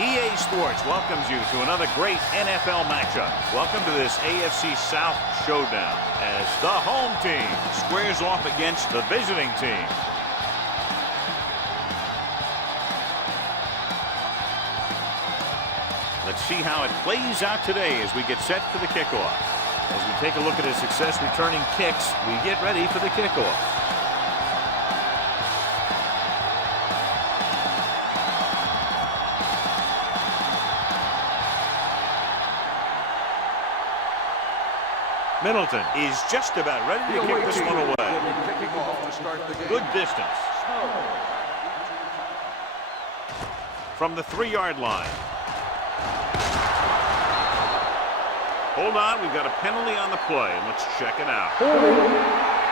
EA Sports welcomes you to another great NFL matchup. Welcome to this AFC South showdown as the home team squares off against the visiting team. Let's see how it plays out today as we get set for the kickoff. As we take a look at his success returning kicks, we get ready for the kickoff. Middleton is just about ready to kick this one away. Good distance. From the 3-yard line. Hold on, we've got a penalty on the play. Let's check it out.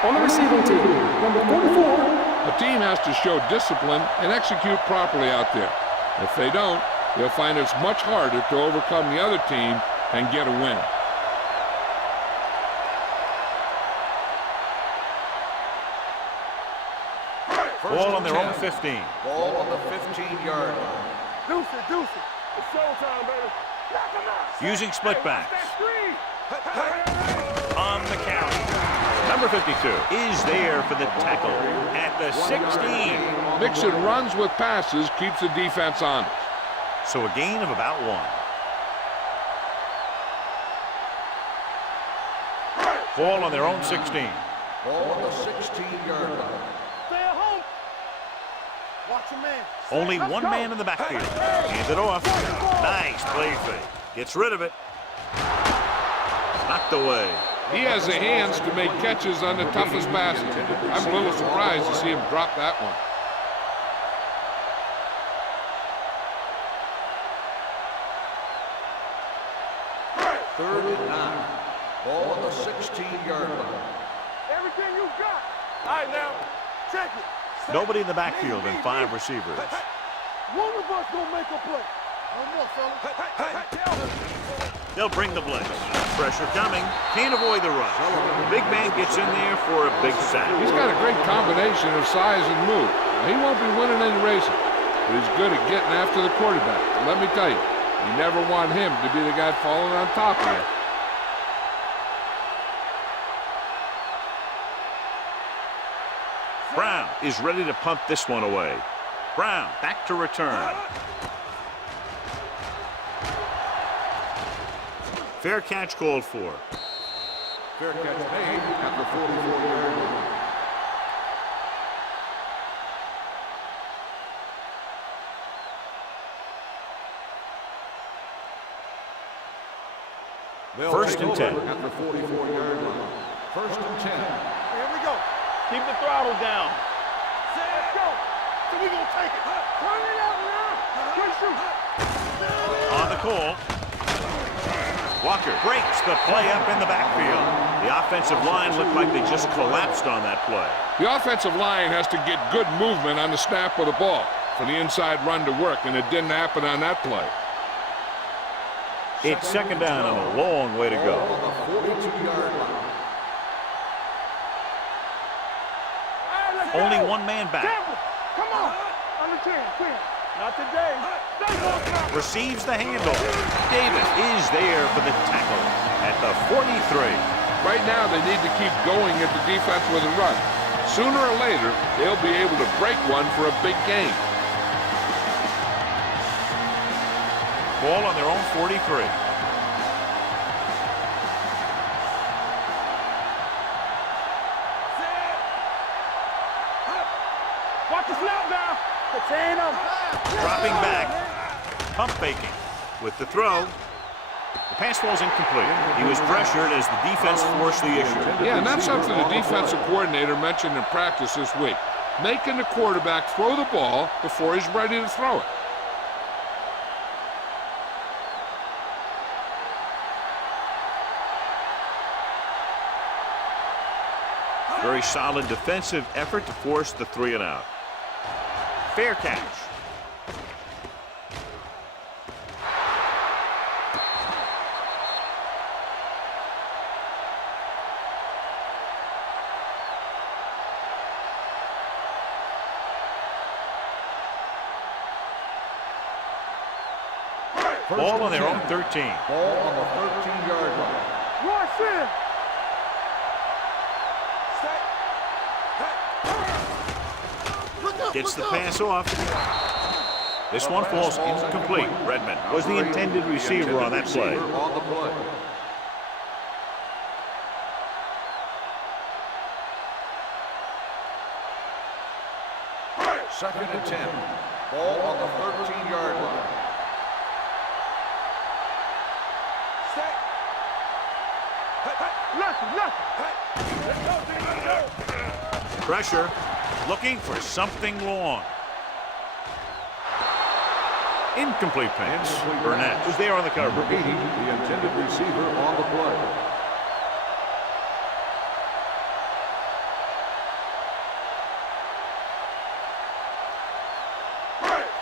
On the receiving team, number 44. A team has to show discipline and execute properly out there. If they don't, they'll find it's much harder to overcome the other team and get a win. Ball on their own 15. Ball on the 15-yard line. Deuce it. It's showtime, baby. Knock him out. Using split backs. On the carry. Number 52 is there for the tackle at the 16. Mixing runs with passes keeps the defense honest. So a gain of about 1. Ball on their own 16. Ball on the 16-yard line. Only one man in the backfield. Hands it off. Nice play fake. Gets rid of it. Knocked away. He has the hands to make catches on the toughest passes. I'm a little surprised to see him drop that one. Third and 9. Ball on the 16-yard line. Everything you got. All right, now, check it. Nobody in the backfield and 5 receivers. One of us gonna make a play. No more, fellas. They'll bring the blitz. Pressure coming. Can't avoid the rush. The big man gets in there for a big sack. He's got a great combination of size and move. He won't be winning any races, but he's good at getting after the quarterback. Let me tell you, you never want him to be the guy falling on top of you. Brown is ready to punt this one away. Brown back to return. Fair catch called for. Fair catch made at the 44-yard line. First and 10. At the 44-yard line. First and 10. Here we go. Keep the throttle down. Let's go. So we gonna take it. Turn it out now. Good shoot. On the call. Walker breaks the play up in the backfield. The offensive line looked like they just collapsed on that play. The offensive line has to get good movement on the snap of the ball for the inside run to work, and it didn't happen on that play. It's second down and a long way to go. On the 42-yard line. Only one man back. Come on. On the 10. Not today. Receives the handoff. Davis is there for the tackle at the 43. Right now, they need to keep going at the defense with a run. Sooner or later, they'll be able to break one for a big gain. Ball on their own 43. Watch the snap now. Contain him. Dropping back. Pump faking with the throw. The pass falls incomplete. He was pressured as the defense forced the issue. Yeah, and that's something the defensive coordinator mentioned in practice this week. Making the quarterback throw the ball before he's ready to throw it. Very solid defensive effort to force the 3 and out. Fair catch. Ball on their own 13. Ball on the 13-yard line. Rush in. Gets the pass off. This one falls incomplete. Redmond was the intended receiver on that play. On the play. Second and 10. Ball on the 13-yard line. Pressure, looking for something long. Incomplete pass. Burnett was there on the cover. Number 80, the intended receiver on the play.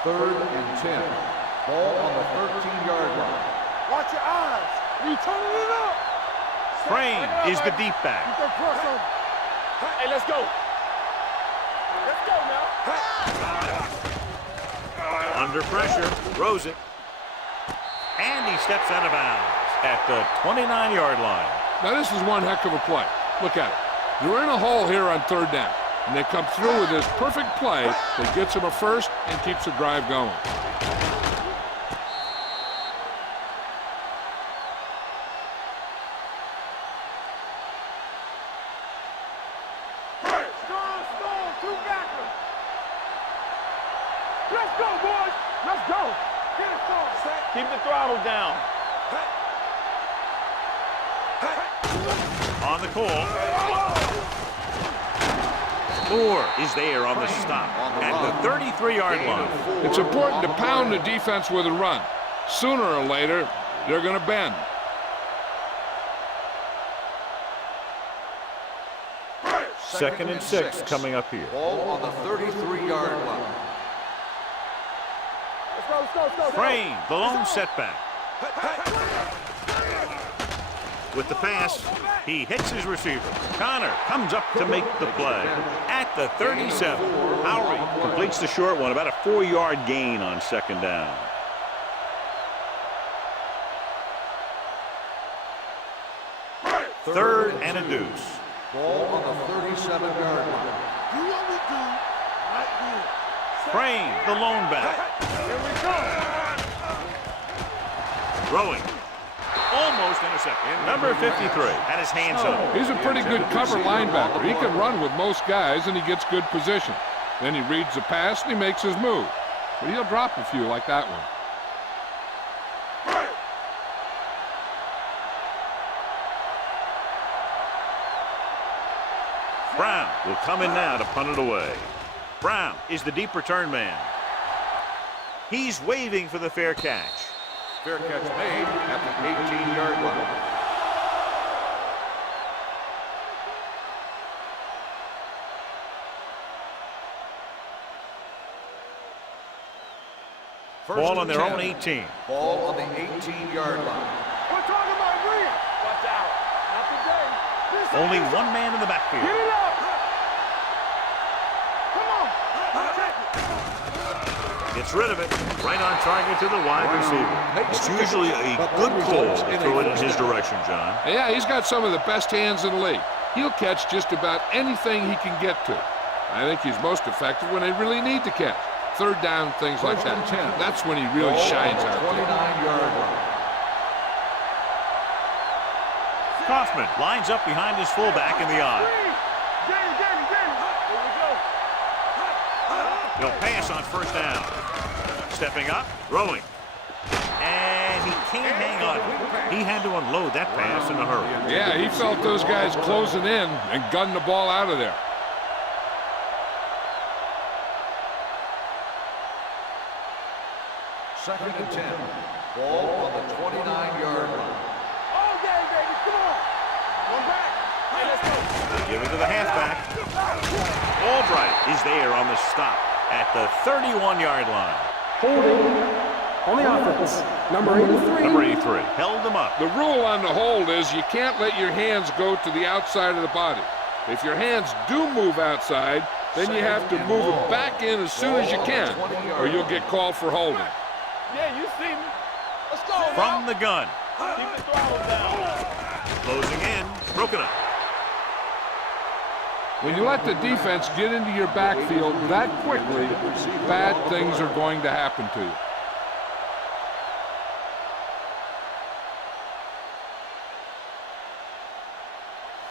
Third and 10. Ball on the 13-yard line. Watch your eyes. You turning it up. Crane is the deep back. You can press him. Hey, let's go. Let's go now. Under pressure, throws it. And he steps out of bounds at the 29-yard line. Now this is one heck of a play. Look at it. You're in a hole here on third down, and they come through with this perfect play that gets them a first and keeps the drive going. Strong, two backers. Let's go, boys. Let's go. Get it started. Keep the throttle down. On the call. Moore is there on the stop at the 33-yard line. It's important to pound the defense with a run. Sooner or later, they're going to bend. Second and 6 coming up here. Ball on the 33-yard line. Let's go. Crane, the lone setback. With the pass, he hits his receiver. Connor comes up to make the play at the 37. Howry completes the short one, about a 4-yard gain on second down. Third and a deuce. Ball on the 37-yard line. Do what we do right here. Crane, the lone back. Here we go. Throwing. Almost intercepted. Number 53 had his hands up. He's a pretty good cover linebacker. He can run with most guys, and he gets good position. Then he reads the pass, and he makes his move. But he'll drop a few like that one. Brown will come in now to punt it away. Brown is the deep return man. He's waving for the fair catch. Fair catch made at the 18-yard line. Ball on their own 18. Ball on the 18-yard line. We're talking about real. Watch out. Not today. Only one man in the backfield. Get it up. Come on. Gets rid of it. Right on target to the wide receiver. It's usually a good call to throw it in his direction, John. Yeah, he's got some of the best hands in the league. He'll catch just about anything he can get to. I think he's most effective when they really need to catch. Third down, things like that. That's when he really shines out there. 29-yard line. Kaufman lines up behind his fullback in the eye. Danny. Here we go. He'll pass on first down. Stepping up, throwing. And he can't hang on. He had to unload that pass in a hurry. Yeah, he felt those guys closing in and gunned the ball out of there. Second and 10. Ball on the 29-yard line. All day, baby. Come on. One back. Hey, let's go. They give it to the halfback. Albright is there on the stop at the 31-yard line. Holding on the offense. Number 83. Number 83 held them up. The rule on the hold is you can't let your hands go to the outside of the body. If your hands do move outside, then you have to move it back in as soon as you can, or you'll get called for holding. Yeah, you see me. Let's go, From the gun. Keep the throttle down. Closing in. Broken up. When you let the defense get into your backfield that quickly, bad things are going to happen to you.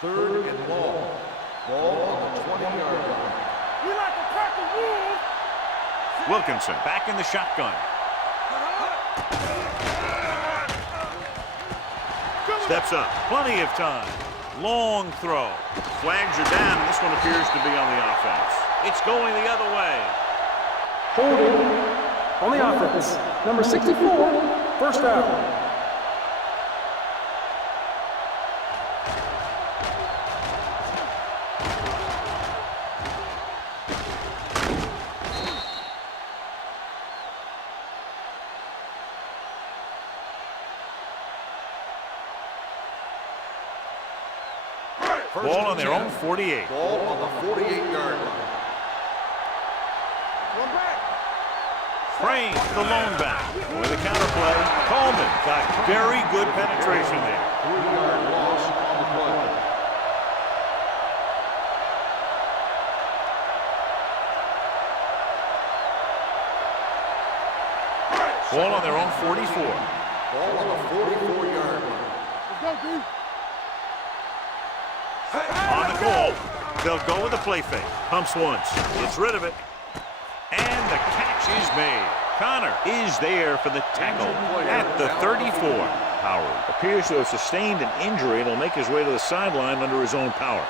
Third and long. Ball on the 20-yard line. We like to crack the wolves. Wilkinson back in the shotgun. Steps up. Plenty of time. Long throw. Flags are down, and this one appears to be on the offense. It's going the other way. Holding on the offense. Number 64, first down. Ball on their own 48. Ball on the 48-yard line. One back. Crane, the lone back. With a counterplay, Coleman got very good penetration there. 3-yard loss on the play. Ball on their own 44. Ball on the 44-yard line. Let's go, D. On the goal. They'll go with the play fake. Pumps once. Gets rid of it. And the catch is made. Connor is there for the tackle at the 34. Howard appears to have sustained an injury and will make his way to the sideline under his own power.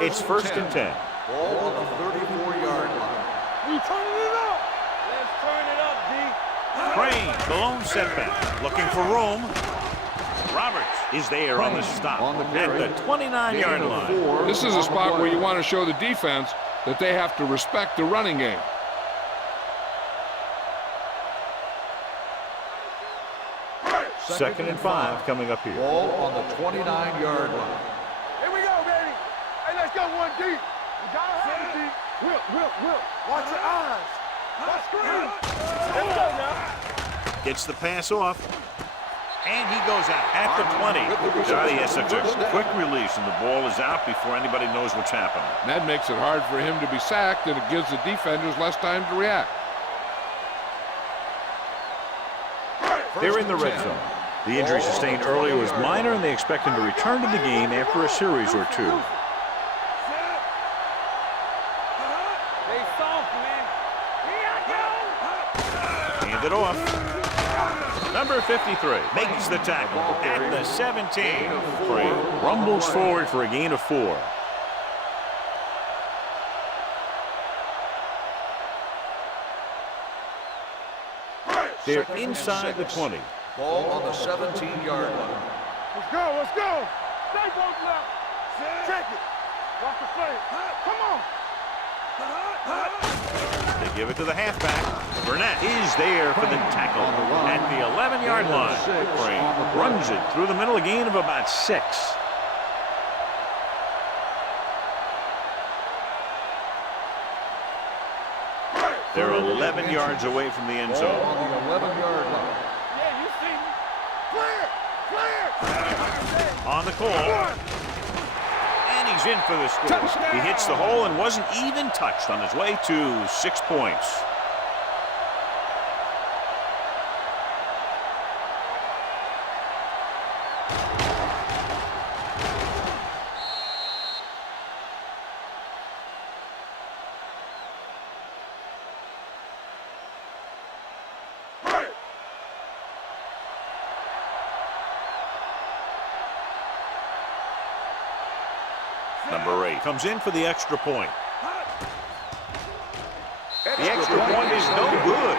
It's first and 10. Ball on the 34-yard line. We turning it up. Let's turn it up, D. Crane, the lone setback, looking for room. Roberts is there on the stop at the 29-yard line. This is a spot where you want to show the defense that they have to respect the running game. Second and 5 coming up here. Ball on the 29-yard line. Here we go, baby. Hey, let's go one deep. We gotta have it, D. Whip. Watch your eyes. Watch screen. Let's go now. Gets the pass off. And he goes out at the 20. Yes, that's a quick release, and the ball is out before anybody knows what's happening. That makes it hard for him to be sacked, and it gives the defenders less time to react. They're in the red zone. The injury sustained earlier was minor, and they expect him to return to the game after a series or two. They soft, man. Here I go. Hand it off. Number 53 makes the tackle at the 17. Crane rumbles forward for a gain of 4. They're inside the 20. Ball on the 17-yard line. Let's go. Stay both left. Check it. Watch the play. Come on. They give it to the halfback. Burnett is there for the tackle at the 11-yard line. Crane runs it through the middle, a gain of about 6. They're 11 yards away from the end Ball zone. on the 11-yard line. Yeah, you see me. Clear. On the call. And he's in for the score. He hits the hole and wasn't even touched on his way to 6 points. Number 8 comes in for the extra point. The extra point is no good.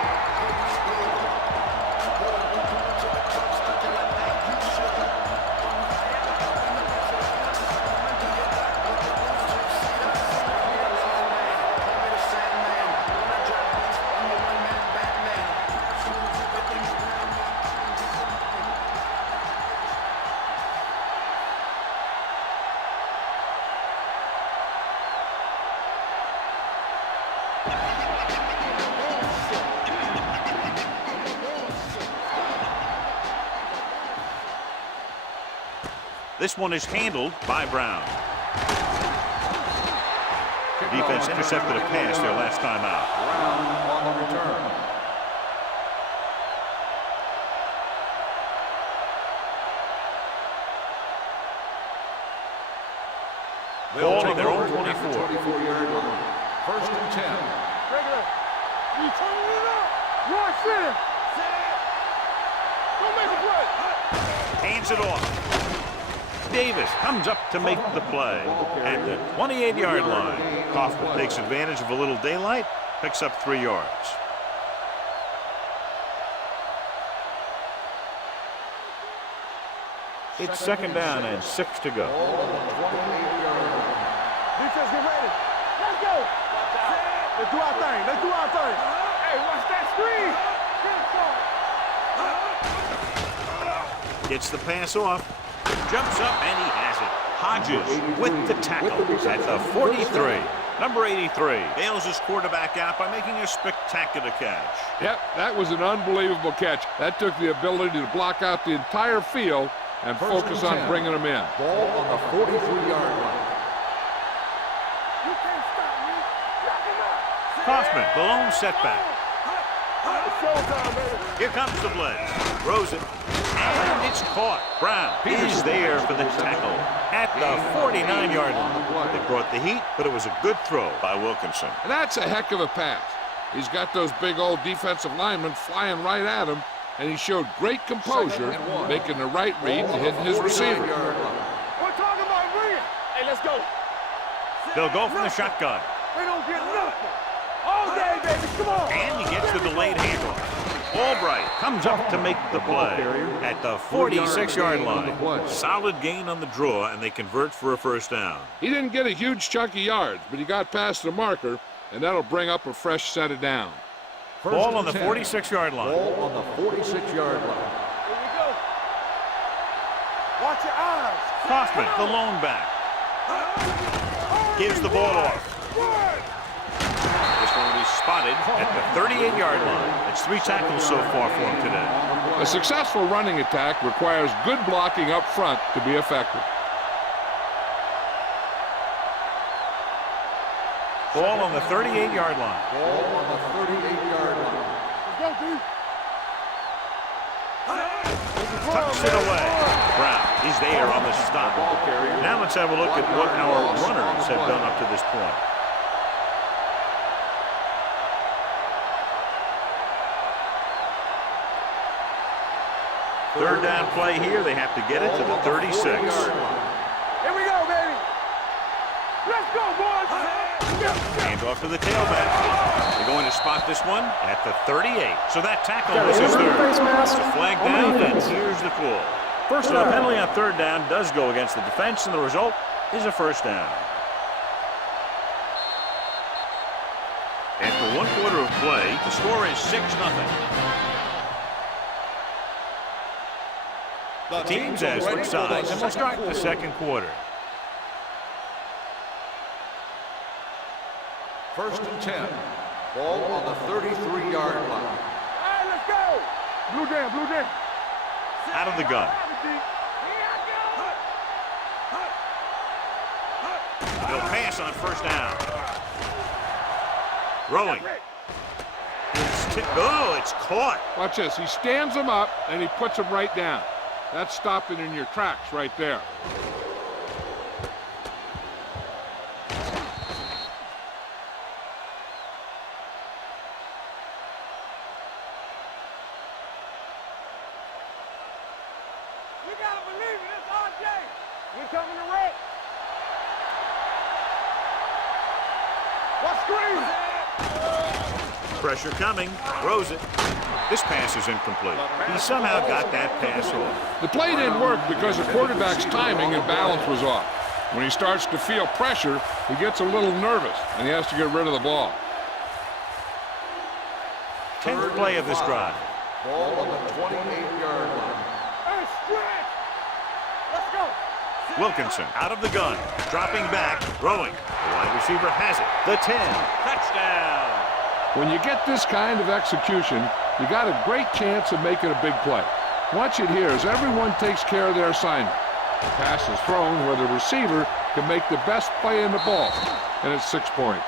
This one is handled by Brown. Defense intercepted a pass their last time out. Brown on the return. Ball on their own 24. 24-yard line. First and 10. Regular. You turn it up. Run center. Don't make a play. Hands it off. Davis comes up to make the play at the 28-yard line. Kaufman takes advantage of a little daylight, picks up 3 yards. It's second down and 6 to go. Defense, get ready. Let's go. Let's do our thing. Let's do our thing. Hey, watch that screen. Gets the pass off, jumps up, and he has it. Hodges with the tackle at the 43. Number 83 bails his quarterback out by making a spectacular catch. Yep, that was an unbelievable catch. That took the ability to block out the entire field and focus on bringing them in. Ball on the 43-yard line. You can't stop me. Lock him up. Kaufman, the lone setback. It's showtime, baby. Here comes the blitz. Throws it. And it's caught. Brown is there for the tackle at the 49-yard line. They brought the heat, but it was a good throw by Wilkinson. And that's a heck of a pass. He's got those big old defensive linemen flying right at him, and he showed great composure, making the right read to hit his receiver. We're talking about bringing. Hey, let's go. They'll go from the shotgun. We don't get nothing. All day, baby. Come on. And he gets the delayed handoff. Albright comes up to make the play at the 46-yard line. Solid gain on the draw, and they convert for a first down. He didn't get a huge chunk of yards, but he got past the marker, and that'll bring up a fresh set of down. Ball on the 46-yard line. Ball on the 46-yard line. Here we go. Watch your eyes. Kaufman, the lone back. Gives the ball off. This one will be spotted at the 38-yard line. It's 3 tackles so far for him today. A successful running attack requires good blocking up front to be effective. Ball on the 38-yard line. Ball on the 38-yard line. Let's go, dude. Tucks it away. Brown, he's there on the stop. Now let's have a look at what our runners have done up to this point. Third down play here. They have to get it to the 36. Here we go, baby. Let's go, boys. Hand off to the tailback. They're going to spot this one at the 38. So that tackle was his third. Face mask It's a flag on the down, and defense. here's the call. First So the down. penalty on third down does go against the defense, and the result is a first down. After 1 quarter of play, the score is 6-0. The teams as switch sides, and we'll start the second quarter. First and 10. Ball on the 33-yard line. All right, let's go. Blue jam, blue jam. Out of the gun. They'll pass on first down. Throwing. It's caught. Watch this. He stands them up, and he puts them right down. That's stopping in your tracks right there. You gotta believe it. It's RJ. We coming to wreck. What screen? Pressure coming. Throws it. This pass is incomplete. He somehow got that pass off. The play didn't work because the quarterback's timing and balance was off. When he starts to feel pressure, he gets a little nervous, and he has to get rid of the ball. 10th play of this drive. Ball on the 28-yard line. Hey, stretch. Let's go. Wilkinson out of the gun. Dropping back. Throwing. The wide receiver has it. The 10. Touchdown. When you get this kind of execution, you got a great chance of making a big play. Watch it here as everyone takes care of their assignment. The pass is thrown where the receiver can make the best play in the ball, and it's 6 points.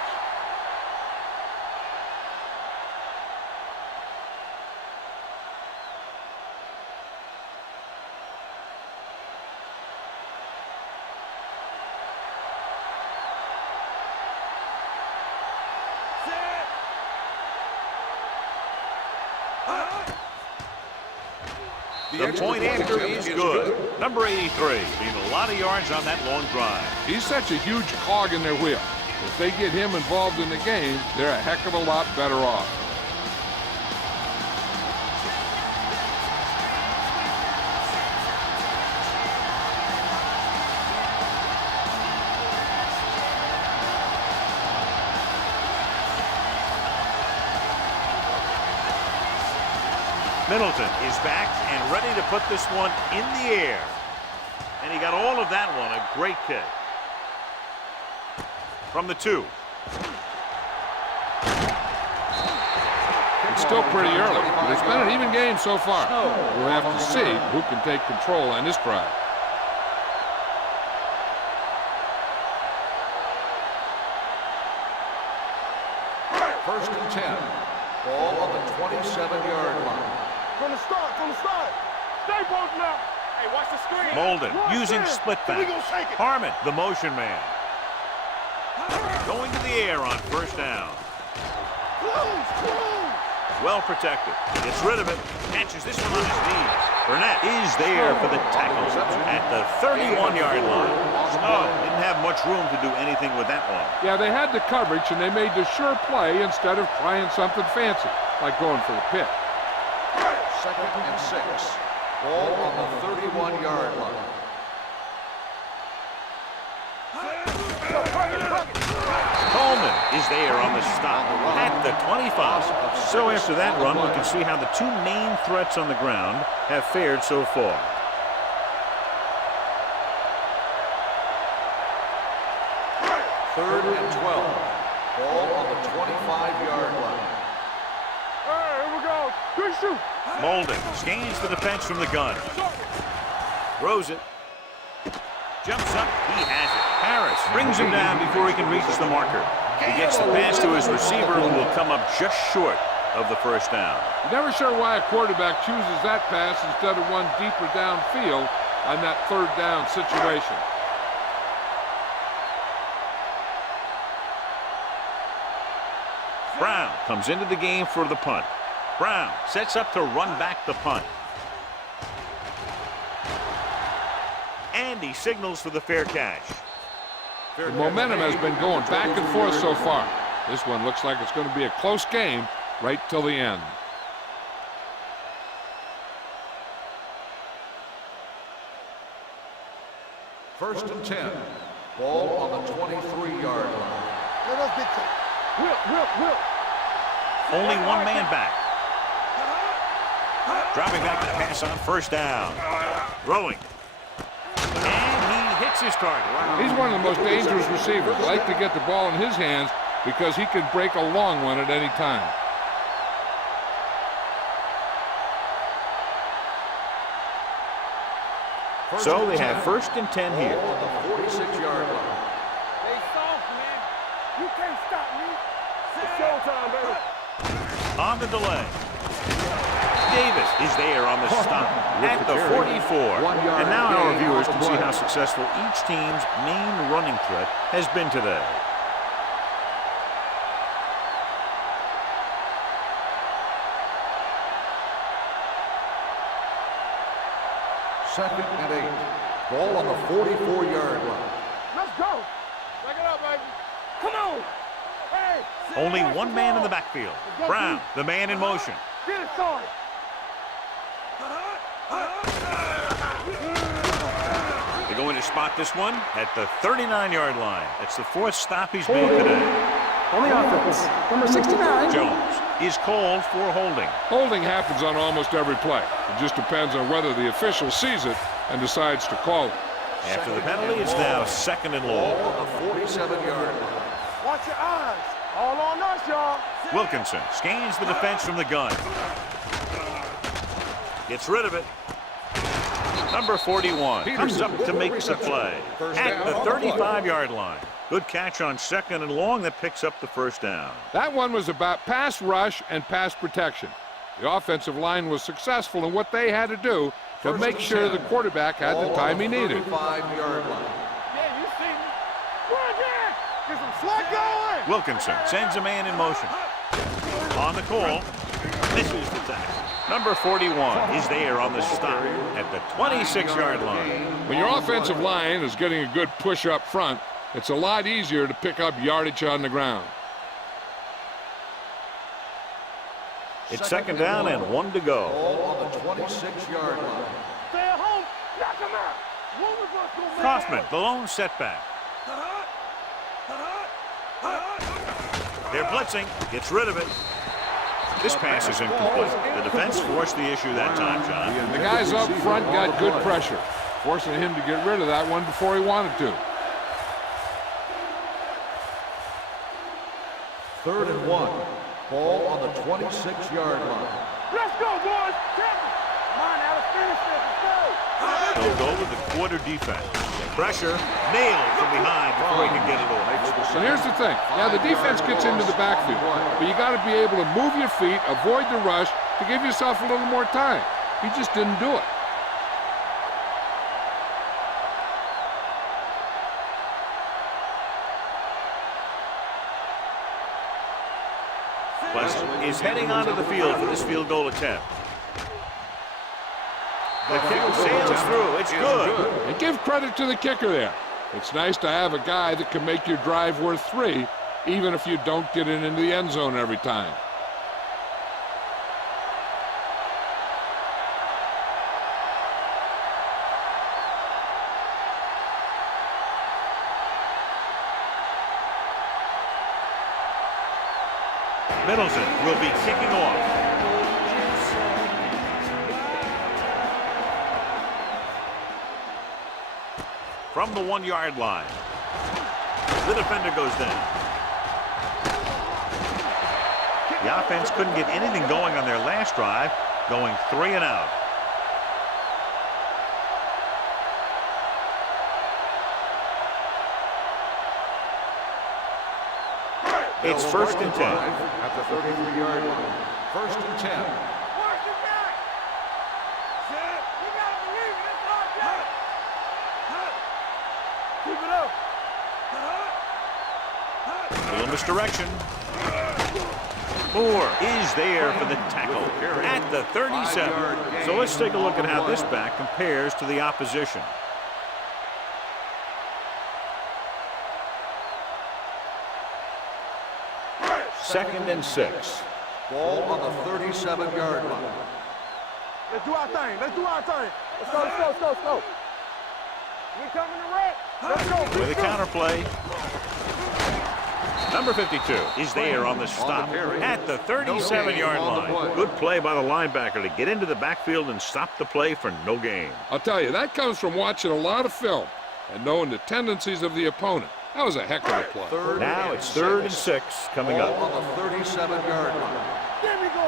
The point after is good. Number 83, being a lot of yards on that long drive. He's such a huge cog in their wheel. If they get him involved in the game, they're a heck of a lot better off. Middleton is back and ready to put this one in the air. And he got all of that one, a great kick. From the 2. It's still pretty early, but it's been an even game so far. We'll have to see who can take control on this drive. First and 10. Ball on the 27-yard line. From the start, Stay both now. Hey, watch the screen. Molden using split back. Harmon, the motion man. Going to the air on first down. Well protected. Gets rid of it. Catches this one on his knees. Burnett is there for the tackle at the 31-yard line. Snow didn't have much room to do anything with that one. Yeah, they had the coverage, and they made the sure play instead of trying something fancy, like going for the pick. Second and 6. Ball on the 31-yard line. Coleman is there on the stop at the 25. So after that run, we can see how the two main threats on the ground have fared so far. Third and 12. Ball on the 25-yard line. Here we go. Good shoot. Molden scans the defense from the gun. Throws it. Jumps up. He has it. Harris brings him down before he can reach the marker. He gets the pass to his receiver, who will come up just short of the first down. You're never sure why a quarterback chooses that pass instead of one deeper downfield on that third down situation. Brown comes into the game for the punt. Brown sets up to run back the punt. And he signals for the fair catch. The momentum has been going back and forth so far. This one looks like it's going to be a close game right till the end. First and 10. Ball on the 23-yard line. Let us get to Will. Only one man back. Dropping back to pass on first down. Throwing. And he hits his target. He's one of the most dangerous receivers. I like to get the ball in his hands because he can break a long one at any time. So they have first and 10 here. On the 46-yard line. Stay soft, man. You can't stop me. It's showtime, baby. On the delay. Davis is there on the stop at the 44. And now our viewers can see how successful each team's main running threat has been today. Second and 8. Ball on the 44-yard line. Let's go. Back it up, baby. Come on. Hey. Only one man in the backfield. Brown, the man in motion. Get it started. They're going to spot this one at the 39-yard line. That's the fourth stop he's made today. On the offense, number 69. Jones is called for holding. Holding happens on almost every play. It just depends on whether the official sees it and decides to call it. After the penalty, it's now second and long. Ball on the 47-yard line. Watch your eyes. All on us, y'all. Wilkinson scans the defense from the gun. Gets rid of it. Number 41 comes up to make the play at the 35-yard line. Good catch on 2nd and long that picks up the first down. That one was about pass rush and pass protection. The offensive line was successful in what they had to do to make sure the quarterback had the time he needed. 35-yard line. Yeah, you see me. Run there. Get some slack going. Wilkinson sends a man in motion. On the call, misses the tackle. Number 41 is there on the stop at the 26-yard line. When your offensive line is getting a good push up front, it's a lot easier to pick up yardage on the ground. It's 2nd down and 1 to go. Ball on the 26-yard line. Stay at home. Knock him out. One of us gonna make Kaufman, the lone setback. They're blitzing, gets rid of it. This pass is incomplete. The defense forced the issue that time, John. The guys up front got good pressure, forcing him to get rid of that one before he wanted to. 3rd and 1. Ball on the 26-yard line. Let's go, boys. Come on, now, let's finish this. Let's go. They'll go with the quarter defense. Pressure nailed from behind before he can get it away. So here's the thing. Yeah, the defense gets into the backfield, but you got to be able to move your feet, avoid the rush, to give yourself a little more time. He just didn't do it. Pleasant is heading onto the field for this field goal attempt. The kick sails through. It's good. And give credit to the kicker there. It's nice to have a guy that can make your drive worth 3, even if you don't get it into the end zone every time. Middleton will be kicking off. From the 1-yard line. The defender goes down. The offense couldn't get anything going on their last drive, going 3 and out. It's 1st and 10. At the 33-yard line. 1st and 10. Watch your back. Set. You gotta believe it. It's all good. Keep it up. Little misdirection. Moore is there for the tackle at the 37. So let's take a look at how this back compares to the opposition. Second and 6. Ball on the 37-yard line. Let's do our thing. Let's do our thing. Let's go, let's go, let's go, let's go. We coming to wreck. Let's go. With a counterplay. Number 52 is there on the stop at the 37-yard line. Good play by the linebacker to get into the backfield and stop the play for no gain. I'll tell you, that comes from watching a lot of film and knowing the tendencies of the opponent. That was a heck of a play. Now it's 3rd and 6 coming Ball up. on the 37-yard line. There we go.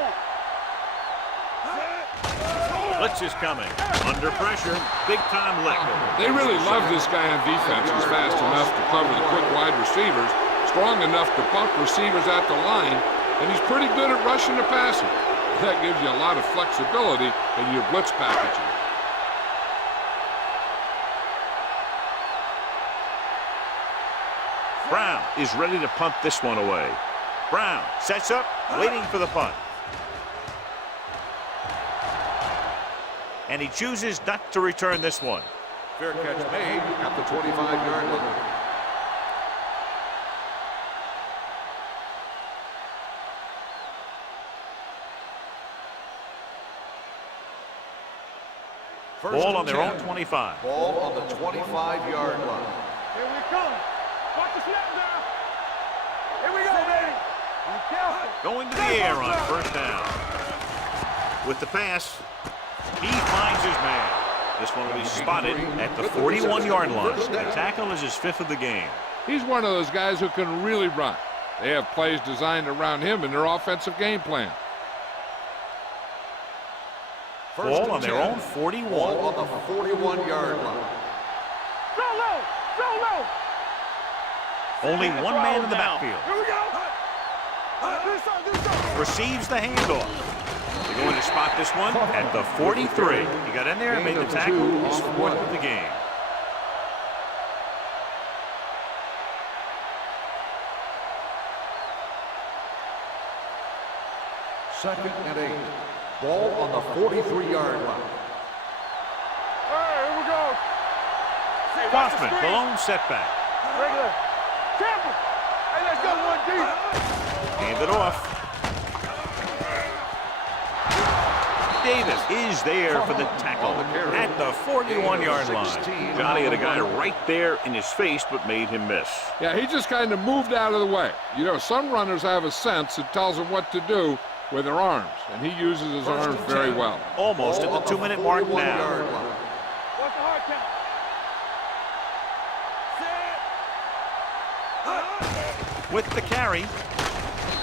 Blitz is coming. Under pressure. Big time lick. They really love this guy on defense. He's fast enough to cover the quick wide receivers, strong enough to bump receivers at the line, and he's pretty good at rushing the passer. That gives you a lot of flexibility in your blitz packaging. Brown is ready to punt this one away. Brown sets up, waiting for the punt. And he chooses not to return this one. Fair catch made at the 25-yard line. Ball on their own 25. Ball on the 25-yard line. Here we come. Watch the snap now. Here we go, baby. Be careful. Going to the air on 1st down. With the pass, he finds his man. This one will be spotted at the 41-yard line. The tackle is his 5th of the game. He's one of those guys who can really run. They have plays designed around him in their offensive game plan. Ball on their own 41. Ball on the 41-yard line. Go low. Go low. Only one man in the backfield. Here we go. Do something. Receives the handoff. They're going to spot this one at the 43. He got in there and made the tackle. His fourth of the game. Second and 8. Ball on the 43-yard line. All right, here we go. Kaufman, the lone setback. Regular. Champion. Hey, let's go one deep. Hand it off. Davis is there for the tackle at the 41-yard line. Johnny had a guy right there in his face, but made him miss. Yeah, he just kind of moved out of the way. You know, some runners have a sense that tells them what to do with their arms, and he uses his arms very well. Almost at the 2-minute mark now. What's the hard count? With the carry,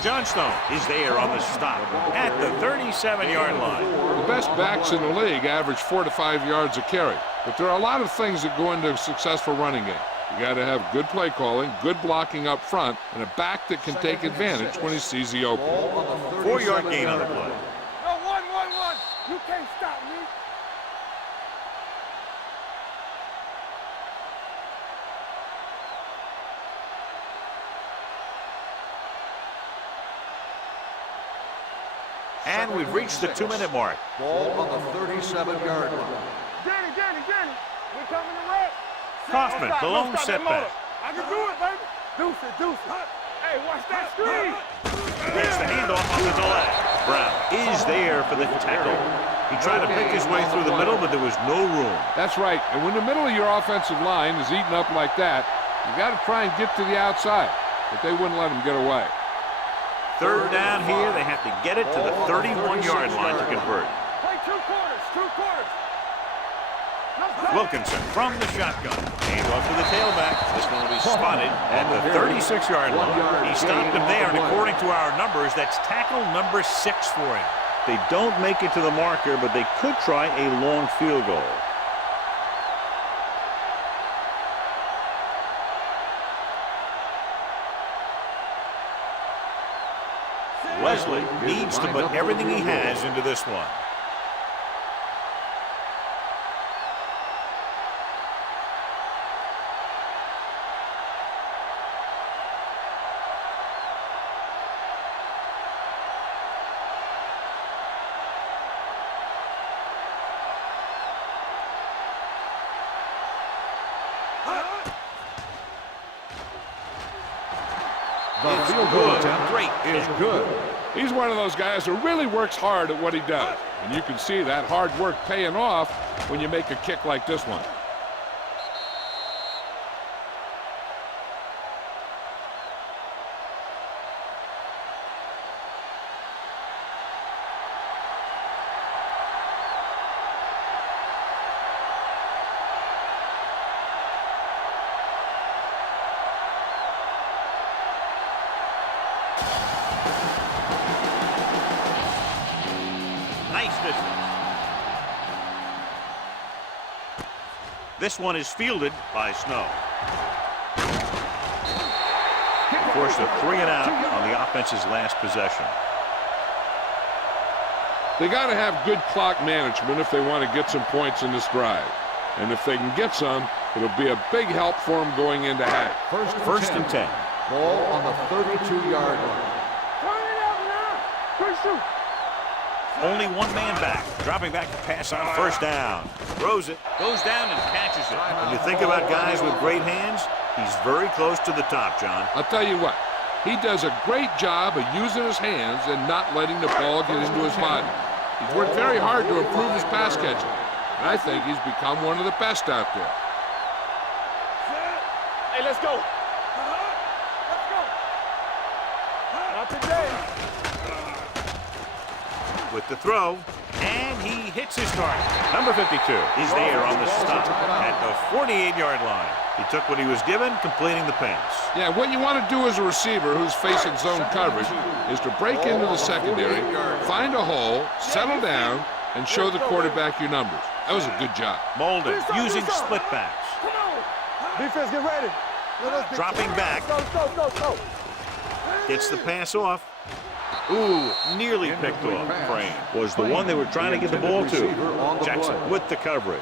Johnstone is there on the stop at the 37-yard line. The best backs in the league average 4 to 5 yards a carry, but there are a lot of things that go into a successful running game. You got to have good play calling, good blocking up front, and a back that can take advantage when he sees the open. 4-yard gain on the play. No, one. You can't stop me. And we've reached the 2-minute mark. Ball on the 37-yard line. Danny. We're coming to wreck. Kaufman, the lone setback. I can do it, baby. Deuce it. Hey, watch that screen. Gets the handoff on the delay. Brown is there for the tackle. He tried to pick his way through the middle, but there was no room. That's right, and when the middle of your offensive line is eaten up like that, you got to try and get to the outside, but they wouldn't let him get away. Third down here, they have to get it to the 31-yard line to convert. Play two quarters. Wilkinson from the shotgun. Hand off to the tailback. This one will be spotted at the 36-yard line. He stopped him there, and according to our numbers, that's tackle number 6 for him. They don't make it to the marker, but they could try a long field goal. Wesley needs to put everything he has into this one. The field goal attempt is good. He's one of those guys who really works hard at what he does. And you can see that hard work paying off when you make a kick like this one. Nice distance. This one is fielded by Snow. Forced a 3-and-out on the offense's last possession. They got to have good clock management if they want to get some points in this drive. And if they can get some, it'll be a big help for them going into half. First and 10. Ball on the 32-yard line. Turn it up now. Quick shoot. Only one man back. Dropping back to pass on first down. Throws it. Goes down and catches it. When you think about guys with great hands, he's very close to the top, John. I'll tell you what, he does a great job of using his hands and not letting the ball get into his body. He's worked very hard to improve his pass catching, and I think he's become one of the best out there. Hey, let's go. Let's go. Not today. With the throw, and he hits his target. Number 52 is there on the stop at the 48-yard line. He took what he was given, completing the pass. Yeah, what you want to do as a receiver who's facing zone coverage is to break into the secondary, find a hole, settle down, and show the quarterback your numbers. That was a good job. Molden using split backs. Defense, get ready. Dropping back. Go. Gets the pass off. Ooh, nearly picked off. Crane was the one they were trying to get the ball to. Jackson with the coverage.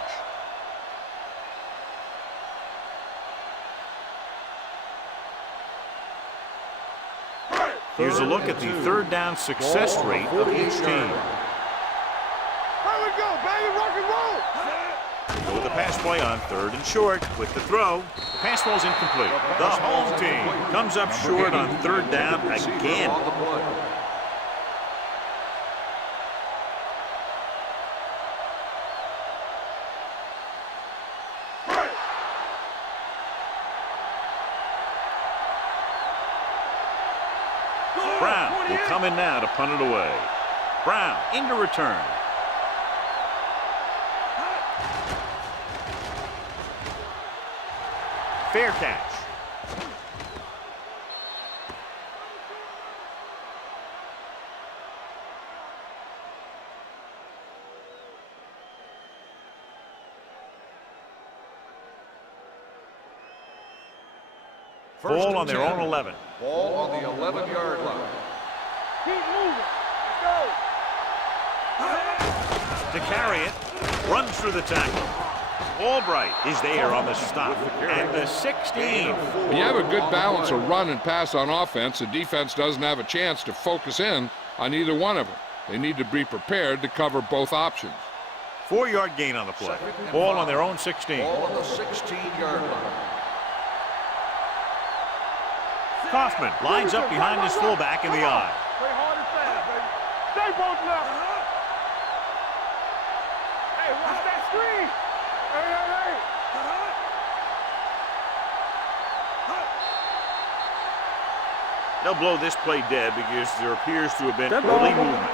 Here's a look at the third down success rate of each team. Here we go, baby, rock and roll. Go with the pass play on 3rd and short with the throw. Pass ball's incomplete. The home team comes up short on 3rd down again. Brown will come in now to punt it away. Brown into return. Fair catch. Ball on their own 11. Ball on the 11-yard line. Keep moving. Let's go. To carry it, runs through the tackle. Albright is there on the stop. And the 16. When you have a good balance of run and pass on offense, the defense doesn't have a chance to focus in on either one of them. They need to be prepared to cover both options. 4-yard gain on the play. Ball on their own 16. Ball on the 16-yard line. Kaufman lines up behind his fullback in the eye. Play hard and fast, baby. Stay both left. Hey, watch that screen. Hey. They'll blow this play dead because there appears to have been Dead early ball. movement.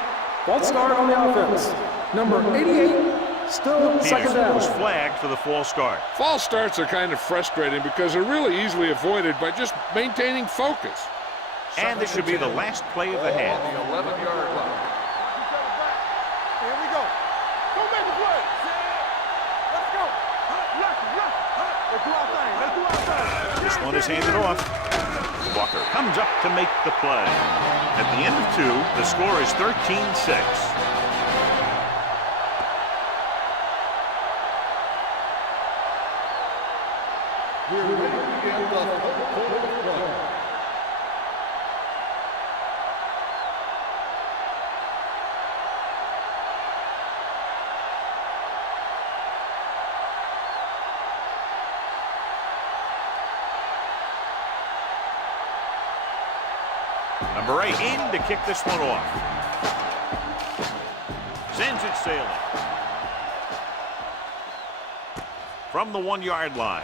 False start on the offense. Number 88, still second Peterson was down. flagged for the false start. False starts are kind of frustrating because they're really easily avoided by just maintaining focus. And this should be the last play of the Ball half. on the 11-yard line. Here we go. Don't make a play. Let's go. Let's do our thing. This one is handed off. Walker comes up to make the play. At the end of 2, the score is 13-6. We're ready to begin the third quarter of play. Number 8 in to kick this one off. Sends it sailing. From the 1-yard line.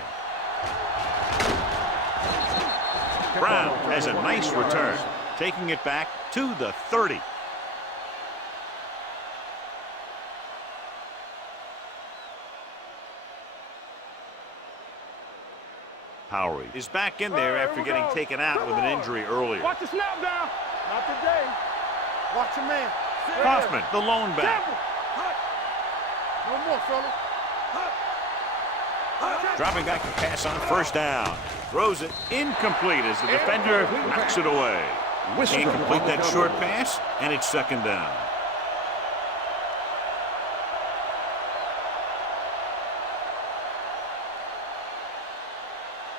Brown has a nice return, taking it back to the 30. Howery is back in there after getting taken out with an injury earlier. Watch the snap down. Not today. Watch your man. Kaufman, the lone back. No more, fella. Dropping back to pass on 1st down. Throws it incomplete as the defender knocks it away. Can't complete that short pass, and it's 2nd down.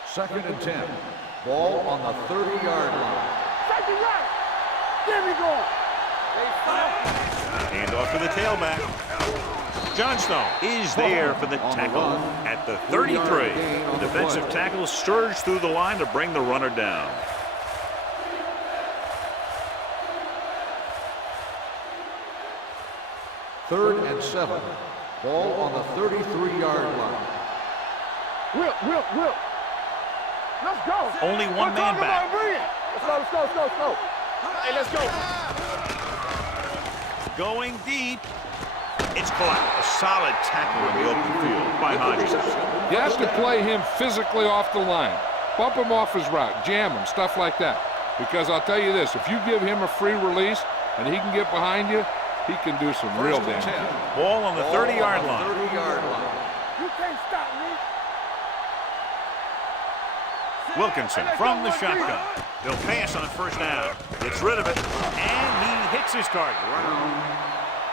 Second and 10. Ball on the 30-yard line. Second right. There we go. Hand off to the tailback. Johnstone is there for the tackle at the 33. The defensive tackle surged through the line to bring the runner down. Third and 7. Ball on the 33-yard line. Whip. Let's go. Only one man back. Let's go. Hey, let's go. Going deep. It's caught. A solid tackle in the open field by Hodges. You have to play him physically off the line. Bump him off his route, jam him, stuff like that. Because I'll tell you this, if you give him a free release and he can get behind you, He can do some real damage. Ball on the 30-yard line. 30-yard line. You can't stop me. Wilkinson from the shotgun. They'll pass on first down. Gets rid of it, and he hits his target.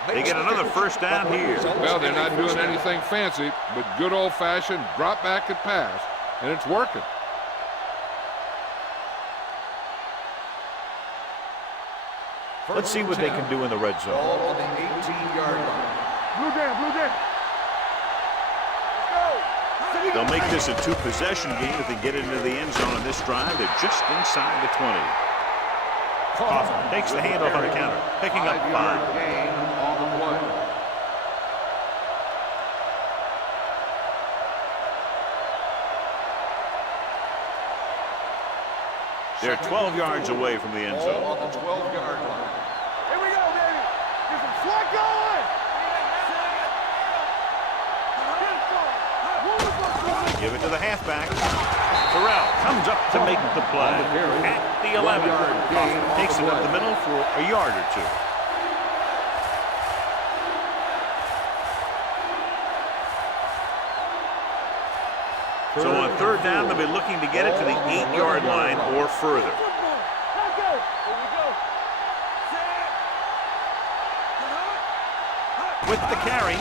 They get another first down here. Well, they're not doing anything fancy, but good old-fashioned drop back and pass, and it's working. Let's see what they can do in the red zone. Ball on the 18-yard line. Blue down, blue down. Let's go. They'll make this a two-possession game if they get into the end zone on this drive. They're just inside the 20. Kaufman takes the handoff on the counter, picking up 5. Gain on the play. They're 12 yards away from the end Ball zone. on the 12-yard line. Here we go, baby. Get some sweat going. Give it to the halfback. Terrell comes up to make the play. At the 11. Kaufman takes it up the middle for a yard or 2. So on third down, they'll be looking to get it to the 8-yard line or further. Let's go. Here we go. With the carry,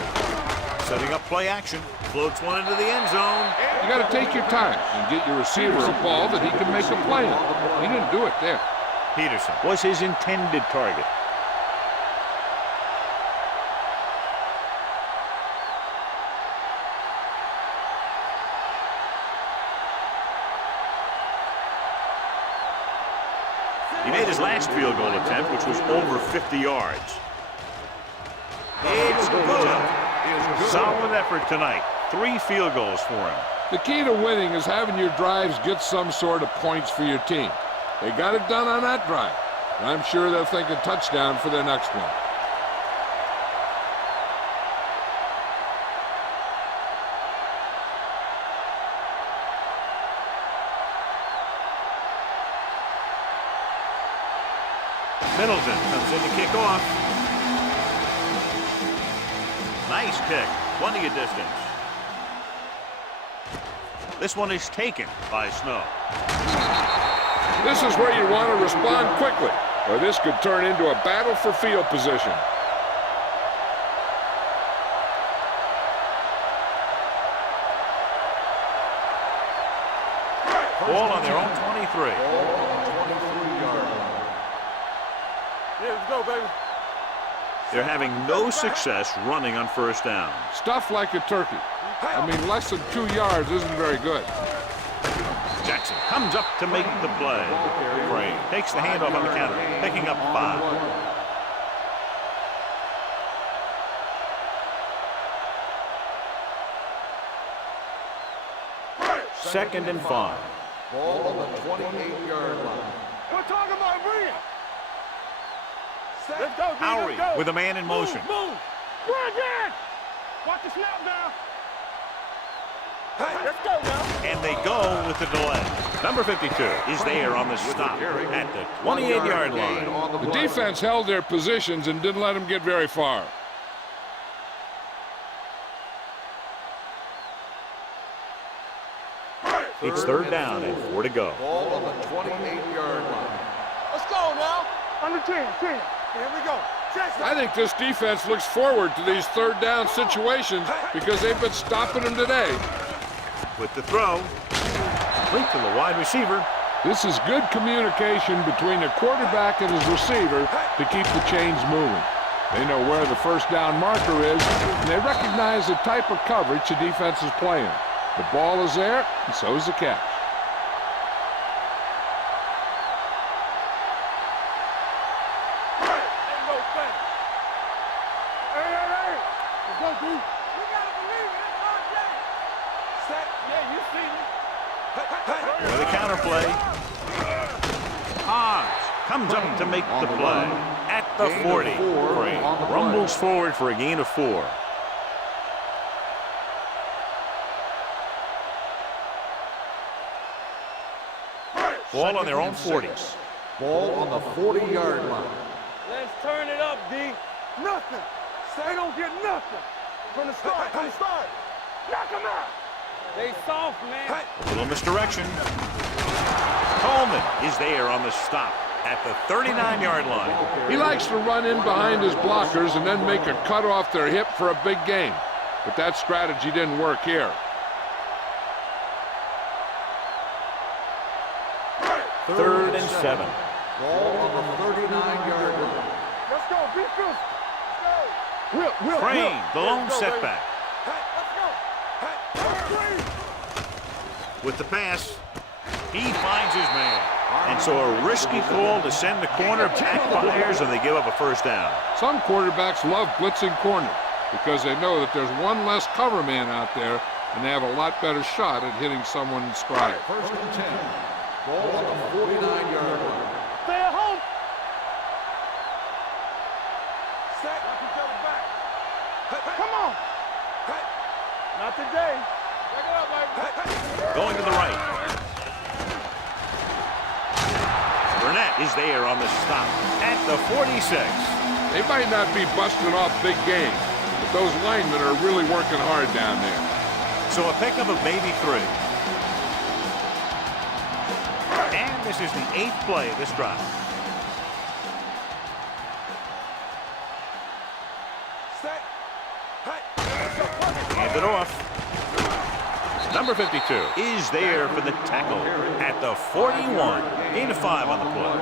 setting up play action, floats one into the end zone. You got to take your time and get your receiver a ball that he can make a play on. He didn't do it there. Peterson was his intended target. He made his last field goal attempt, which was over 50 yards. It's good. Solid effort tonight. 3 field goals for him. The key to winning is having your drives get some sort of points for your team. They got it done on that drive. And I'm sure they'll think a touchdown for their next one. Middleton comes in to kick off. Nice kick. Plenty of distance. This one is taken by Snow. This is where you want to respond quickly, or this could turn into a battle for field position. Ball on their own 23. Ball on the 23-yard line. Yeah, let's go, baby. They're having no success running on first down. Stuff like a turkey. I mean, less than 2 yards isn't very good. Jackson comes up to make the play. Frame takes the handoff on the counter, picking up 5. Second and 5. Ball on the 28-yard line. We're talking about bring it. Let's go, D. Howry Let's go. with a man in motion. Move. Run again. Watch the snap now. Hey, let's go now. And they go with the delay. Number 52 is there on the stop at the 28-yard line. The defense held their positions and didn't let them get very far. It's third down and 4 to go. Ball on the 28-yard line. Let's go now. Under 10. Here we go. Jackson. I think this defense looks forward to these third down situations because they've been stopping them today. With the throw, complete to the wide receiver. This is good communication between the quarterback and his receiver to keep the chains moving. They know where the first down marker is, and they recognize the type of coverage the defense is playing. The ball is there, and so is the catch. With a counter play. Hans comes up to make the play at the 40. Frame rumbles forward for a gain of 4. Ball on their own 40. Ball on the 40-yard line. Let's turn it up, D. Nothing. They don't get nothing. From the start, from the start. Knock them out. They soft, man. A little misdirection. Coleman is there on the stop at the 39-yard line. He likes to run in behind his blockers and then make a cut off their hip for a big gain. But that strategy didn't work here. Third and 7. Ball on the 39-yard line. Let's go, defense. Let's go. Crane, the lone setback. With the pass, he finds his man. And so a risky call to send the corner backfires and they give up a first down. Some quarterbacks love blitzing corner because they know that there's one less cover man out there and they have a lot better shot at hitting someone in stride. First and 10. Ball on the 49-yard line. Stay at home. Set. Knock each other back. Come on. Not today. Back it up, baby. Going to the right. Burnett is there on the stop at the 46. They might not be busting off big games, but those linemen are really working hard down there. So a pickup of maybe 3. And this is the 8th play of this drive. Set. Hand it off. Number 52 is there for the tackle at the 41. Gain of 5 on the play.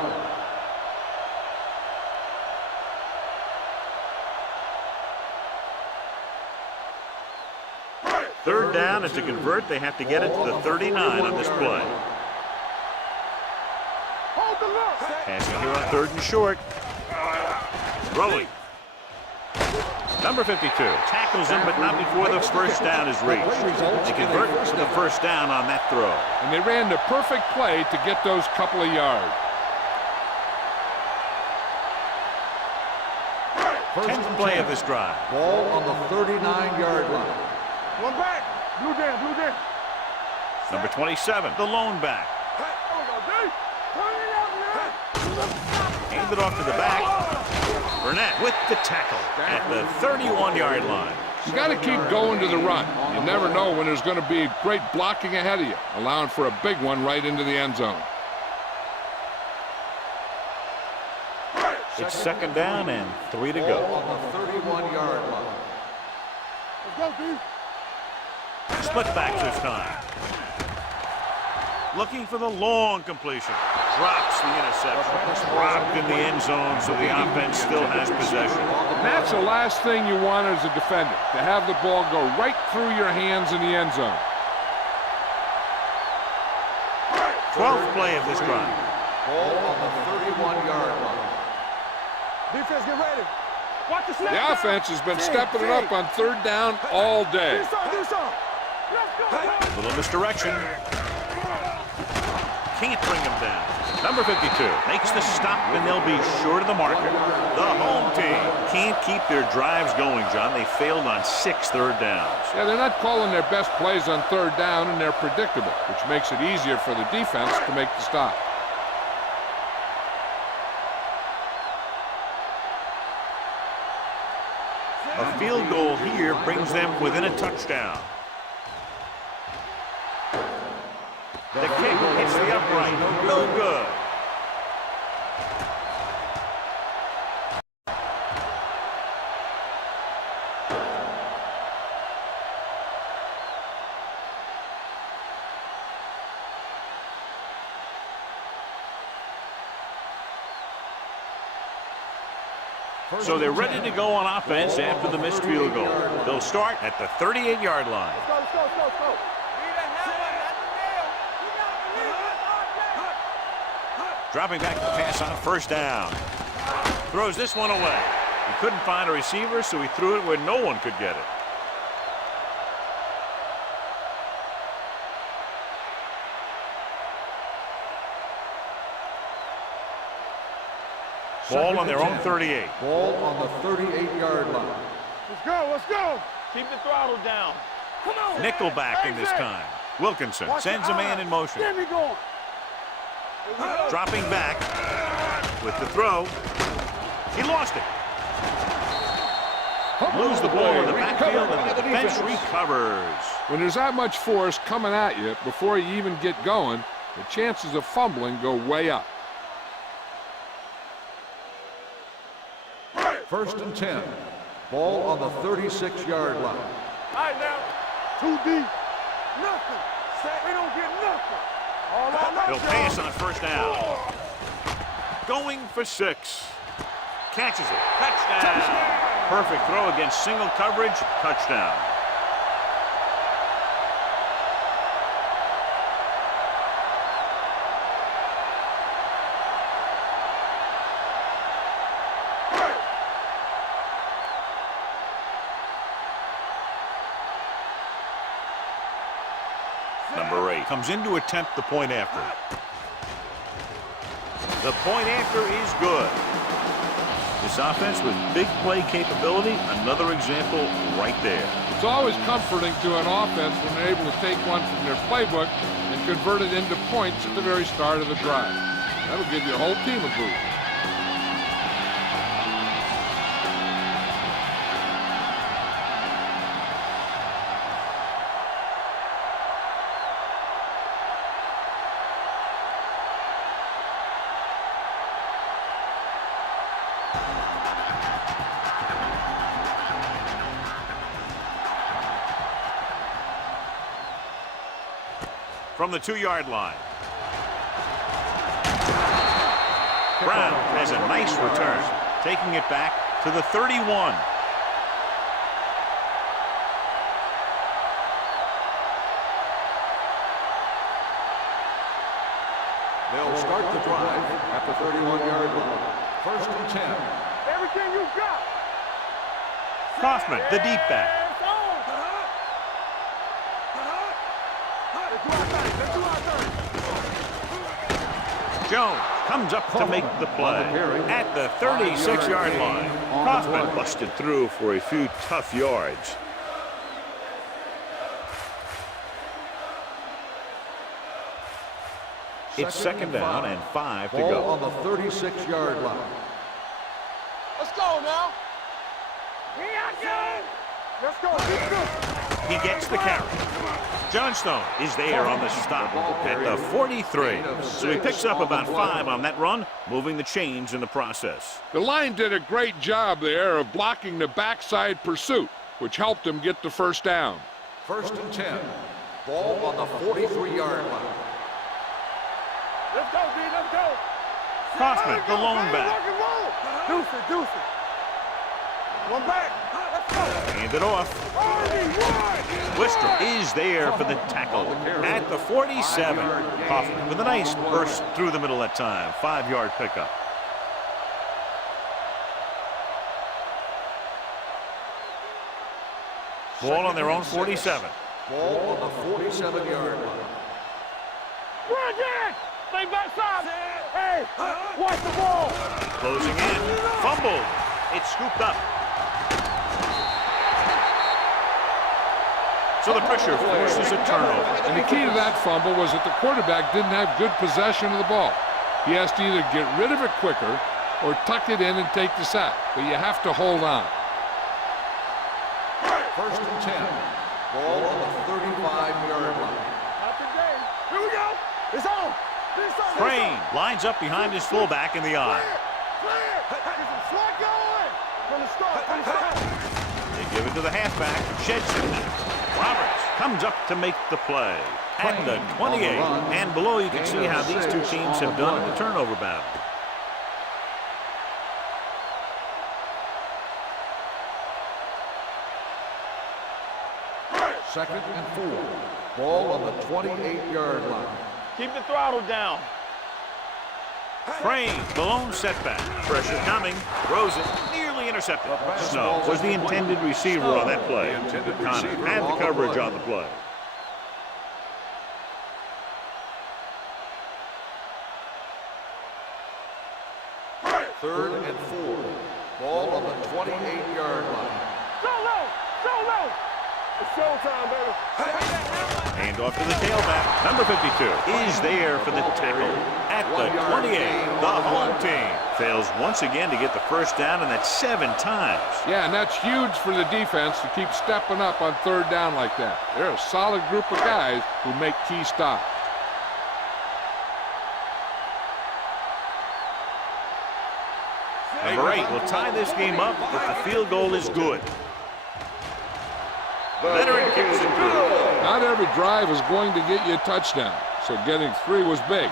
Third down, and to convert, they have to get it to the 39 on this play. Hold the look. Passing here on 3rd and short. Rolling. Number 52 tackles him, but not before the first down is reached. They convert to the first down on that throw. And they ran the perfect play to get those couple of yards. 10th play of this drive. Ball on the 39-yard line. One back. Blue down, blue down. Number 27, the lone back. Hand it off to the back. Burnett with the tackle at the 31-yard line. You got to keep going to the run. You never know when there's going to be great blocking ahead of you, allowing for a big one right into the end zone. It's 2nd down and 3 to go. On the 31-yard line. Let's go, dude. Split backs this time. Looking for the long completion. Drops the interception. Dropped in the end zone, so the offense still has possession. And that's the last thing you want as a defender, to have the ball go right through your hands in the end zone. 12th play of this drive. Ball on the 31-yard line. Defense, get ready. Watch the snap. The offense has been stepping it up on 3rd down all day. Do some. Let's go. A little misdirection. Can't bring him down. Number 52 makes the stop, and they'll be short of the marker. The home team can't keep their drives going, John. They failed on 6 third downs. Yeah, they're not calling their best plays on 3rd down, and they're predictable, which makes it easier for the defense to make the stop. A field goal here brings them within a touchdown. The kick hits the upright. No good. So they're ready to go on offense after the missed field goal. They'll start at the 38-yard line. Let's go. Dropping back to pass on 1st down. Throws this one away. He couldn't find a receiver, so he threw it where no one could get it. Ball on their own 38. Ball on the 38-yard line. Let's go. Keep the throttle down. Come on. Nickelback in this time. Wilkinson sends a man in motion. Get me going. Dropping back with the throw. He lost it. Lose the ball in the backfield, and the defense recovers. When there's that much force coming at you before you even get going, the chances of fumbling go way up. First and 10. Ball on the 36-yard line. All right, now. Too deep. Nothing. They don't get nothing. All out, They'll pass on first down. Going for 6. Catches it. Touchdown. Perfect throw against single coverage. Touchdown. Number 8 comes in to attempt the point after. The point after is good. This offense with big play capability, another example right there. It's always comforting to an offense when they're able to take one from their playbook and convert it into points at the very start of the drive. That'll give your whole team a boost. From the 2-yard line. Brown has a nice return, taking it back to the 31. They'll start the drive at the 31-yard line. First and 10. Everything you got. Kaufman, the deep back. Jones comes up to make the play at the 36-yard line. Kaufman busted through for a few tough yards. It's second down and 5 to Ball go. on the 36-yard line. Let's go now. Let's go. He gets the carry. Johnstone is there on the stop at the 43. So he picks up about 5 on that run, moving the chains in the process. The line did a great job there of blocking the backside pursuit, which helped him get the first down. First and 10. Ball on the 43-yard line. Let's go, D. Let's go. Kaufman, the lone back. Deuce it. One back. Let's go. Hand it off. Wistrom is there for the tackle at the 47. Kaufman with a nice burst through the middle that time. 5-yard pickup. Ball on their own 47. Ball on the 47-yard line. Run again. Stay backside. Hey, watch the ball. Closing in. Fumbled. It's scooped up. So the pressure forces a turnover. And the key to that fumble was that the quarterback didn't have good possession of the ball. He has to either get rid of it quicker or tuck it in and take the sack. But you have to hold on. First and 10. Ball on the 35-yard line. Not today. Here we go. It's on. Crane lines up behind his fullback in the eye. Clear. Get some slot going. From the start. They give it to the halfback. Sheds him. Roberts comes up to make the play at the 28. And below you can see how these two teams have done in the turnover battle. Second and 4. Ball on the 28-yard line. Keep the throttle down. Crane, the lone setback. Pressure coming. Throws it. Nearly intercepted. Snow was the intended receiver on that play. Connor had the coverage on the play. Third and 4. Ball on the 28-yard line. So low. It's showtime, baby. Hand off to the tailback. Number 52 is there for the tackle at the 28. The home team fails once again to get the first down, and that's 7 times. Yeah, and that's huge for the defense to keep stepping up on third down like that. They're a solid group of guys who make key stops. Number 8 will tie this game up if the field goal is good. The veteran kicks it through. Not every drive is going to get you a touchdown, so getting 3 was big.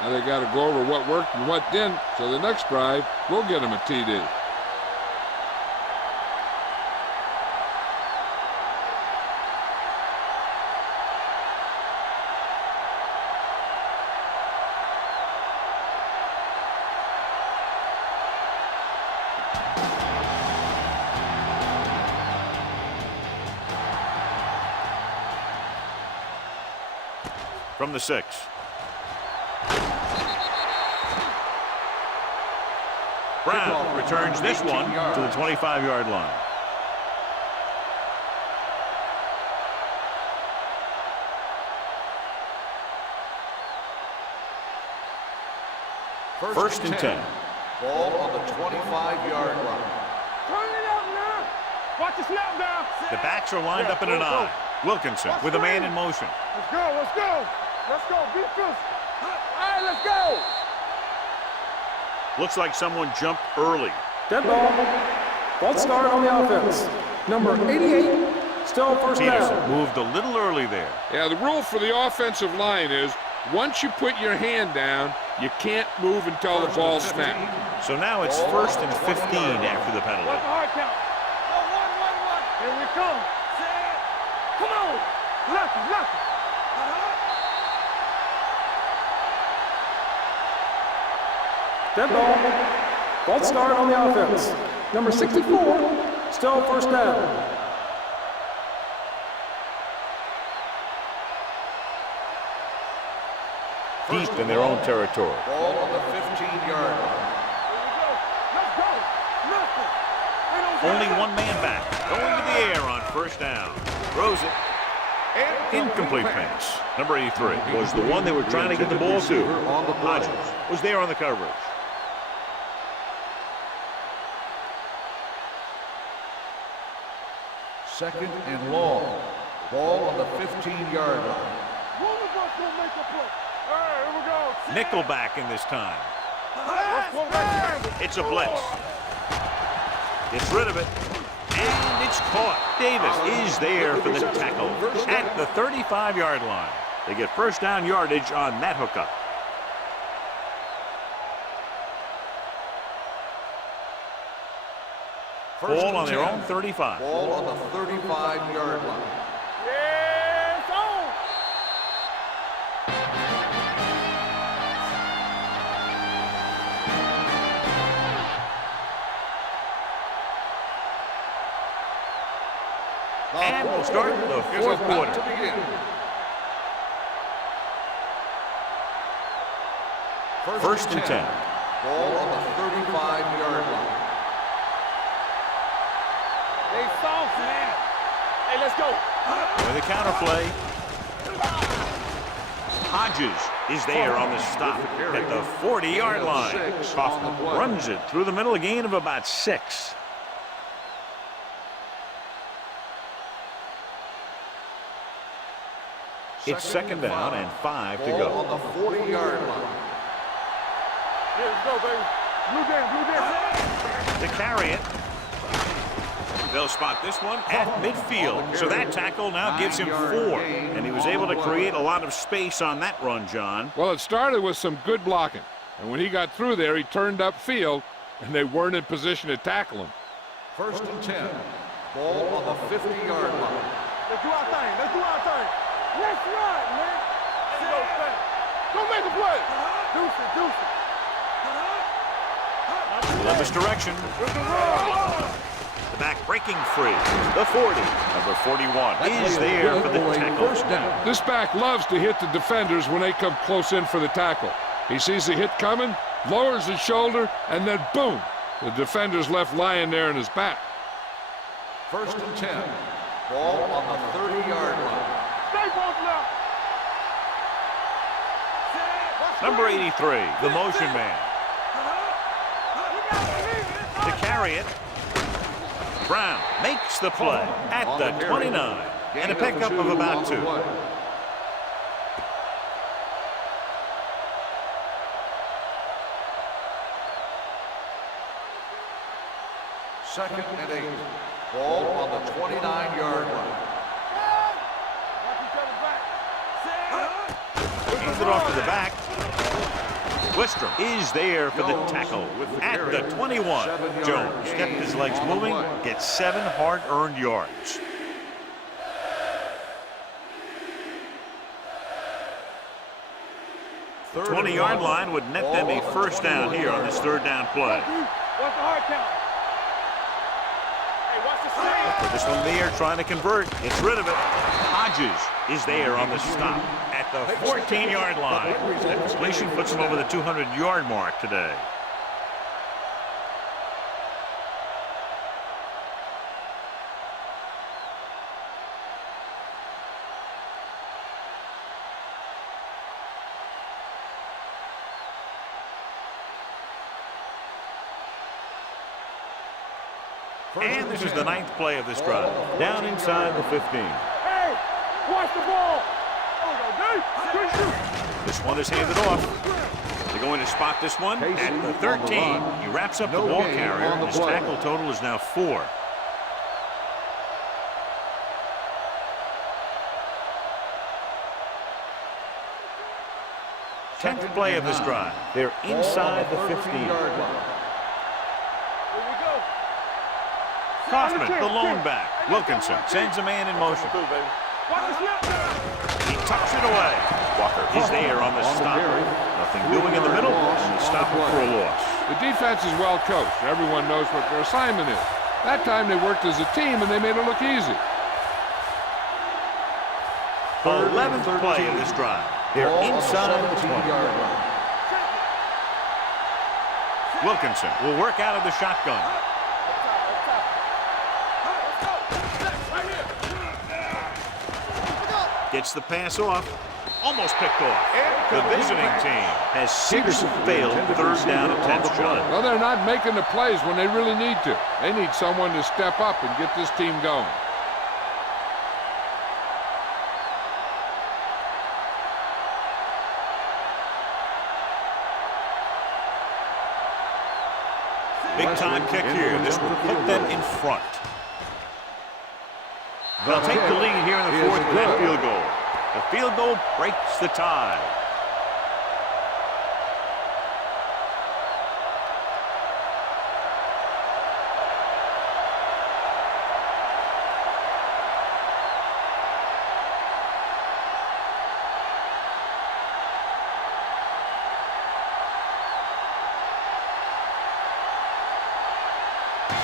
Now they got to go over what worked and what didn't, so the next drive will get them a TD. From the 6. Brown returns this one to the 25-yard line. First and 10. Ball on the 25-yard line. Turn it out now. Watch the snap down. The backs are lined up in an I. Wilkinson with a man in motion. Let's go, let's go. Let's go, defense. All right, let's go. Looks like someone jumped early. Dead ball. False start on the offense. Number 88, still first Peterson down. moved a little early there. Yeah, the rule for the offensive line is once you put your hand down, you can't move until the ball snaps. So now it's first and 15 after the penalty. What's the hard count? Here we come. Come on. Lucky. Dead ball. False start on the offense. Number 64, still first down. Deep in their own territory. Ball on the 15-yard line. Let's go. Nothing. Only one man back. Going to the air on first down. Throws it. Incomplete pass. Number 83 was the one they were trying to get the ball to. Hodges was there on the coverage. Second and long. Ball on the 15-yard line. One of us will make a play. All right, here we go. Nickelback in this time. Let's go back. It's a blitz. Gets rid of it. And it's caught. Davis is there for the tackle at the 35-yard line. They get first down yardage on that hookup. Ball on their own 35. Ball on the 35-yard line. Yes, on. And we'll start the fourth quarter. To begin. First and 10. Ball on the 35-yard line. They soft, man. Hey, let's go. With a counter play. Hodges is there on the stop at the 40-yard line. Kaufman runs it through the middle, a gain of about 6. It's second down and 5 to Ball go. on the 40-yard line. Here, let's go, baby. Blue down. To carry it. They'll spot this one at midfield. So that tackle now gives him 4. And he was able to create a lot of space on that run, John. Well, it started with some good blocking. And when he got through there, he turned upfield, and they weren't in position to tackle him. First and 10. Ball on the 50-yard line. Let's do our thing. Let's do our thing. Let's run, man. Let's go, man. Don't make a play. Deuce it. Love this direction. There's a run. The back breaking free. The 40. Number 41 is there for the tackle. First down. This back loves to hit the defenders when they come close in for the tackle. He sees the hit coming, lowers his shoulder, and then boom, the defender's left lying there in his back. First and 10. Ball on the 30-yard line. Stay close now. Number 83, the motion man. To carry it, Brown makes the play at the 29 and a pickup of about 2. Second and 8. Ball on the 29-yard line. Hands it off to the back. Wistrom is there for the tackle at the 21. Jones kept his legs moving, gets 7 hard-earned yards. The 20-yard line would net them a first down here on this third down play. What's the hard count? Hey, watch the save. This one there trying to convert. Gets rid of it. Hodges is there on the stop at the 14-yard line. That completion puts him over the 200-yard mark today. And this is the 9th play of this drive. Down inside the 15. Hey, watch the ball. This one is handed off. They're going to spot this one at the 13. He wraps up the ball carrier, and his tackle total is now 4. Tenth play of this drive. They're inside the 15. Kaufman, the lone back. Wilkinson sends a man in motion. He tucks it away. Walker is there on the stop. Nothing doing in the middle, and the stop for a loss. The defense is well coached. Everyone knows what their assignment is. That time they worked as a team, and they made it look easy. 11th play of this drive. They're inside the 20. Wilkinson will work out of the shotgun. Gets the pass off. Almost picked off. The visiting team has 6 failed third down attempts, John. Well, they're not making the plays when they really need to. They need someone to step up and get this team going. Big time kick here. This will put them in front. They'll take the lead here in the 4th with that field goal. The field goal breaks the tie.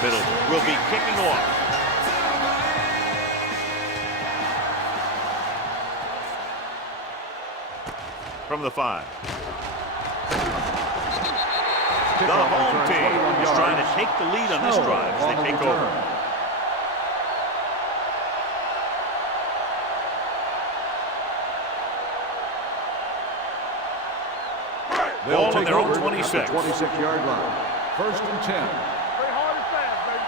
Middle will be kicking off. From the 5. The home team is trying to take the lead on this drive as they take over. Ball on their own 26. 26-yard line. First and 10. Play hard and fast, baby.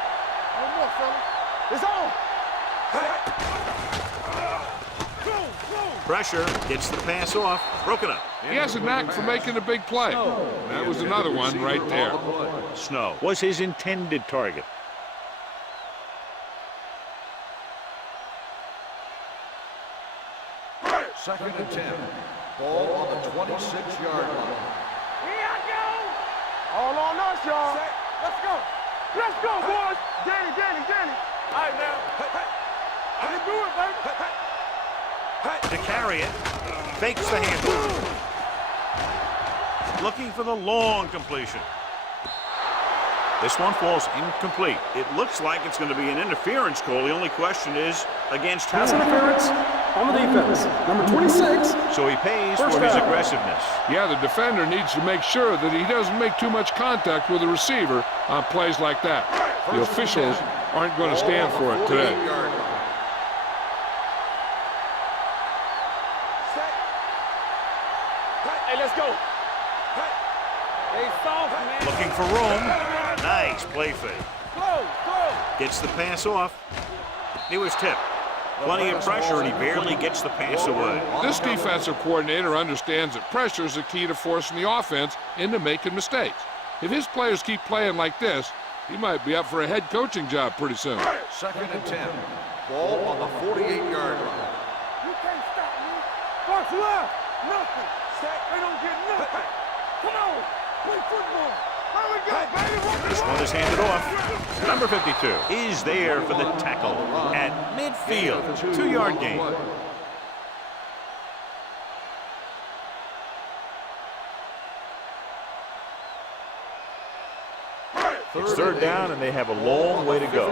No more, fellas. It's on. Pressure gets the pass off. Broken up. He has a knack for making a big play. That was another one right there. Snow was his intended target. Second and 10. Ball on the 26-yard line. Here I go. All on us, y'all. Let's go. Let's go, boys. Danny. All right, now. I can do it, baby. To carry it, fakes the handle. Looking for the long completion. This one falls incomplete. It looks like it's going to be an interference call. The only question is against who? Pass interference on the defense. Number 26. So he pays for his aggressiveness. Yeah, the defender needs to make sure that he doesn't make too much contact with the receiver on plays like that. The officials aren't going to stand for it today. go. Hey, soft, man. Looking for room. Nice play fake. Go. Gets the pass off. He was tipped. Plenty of pressure, and he barely gets the pass away. This defensive coordinator understands that pressure is the key to forcing the offense into making mistakes. If his players keep playing like this, he might be up for a head coaching job pretty soon. 2nd and 10. Ball on the 48-yard line. You can't stop me. What's left? Nothing. They don't get nothing. Come on. Play football. Here we go, baby. This one is handed off. Number 52 is there for the tackle at midfield. 2-yard gain. It's 3rd down, and they have a long way to go.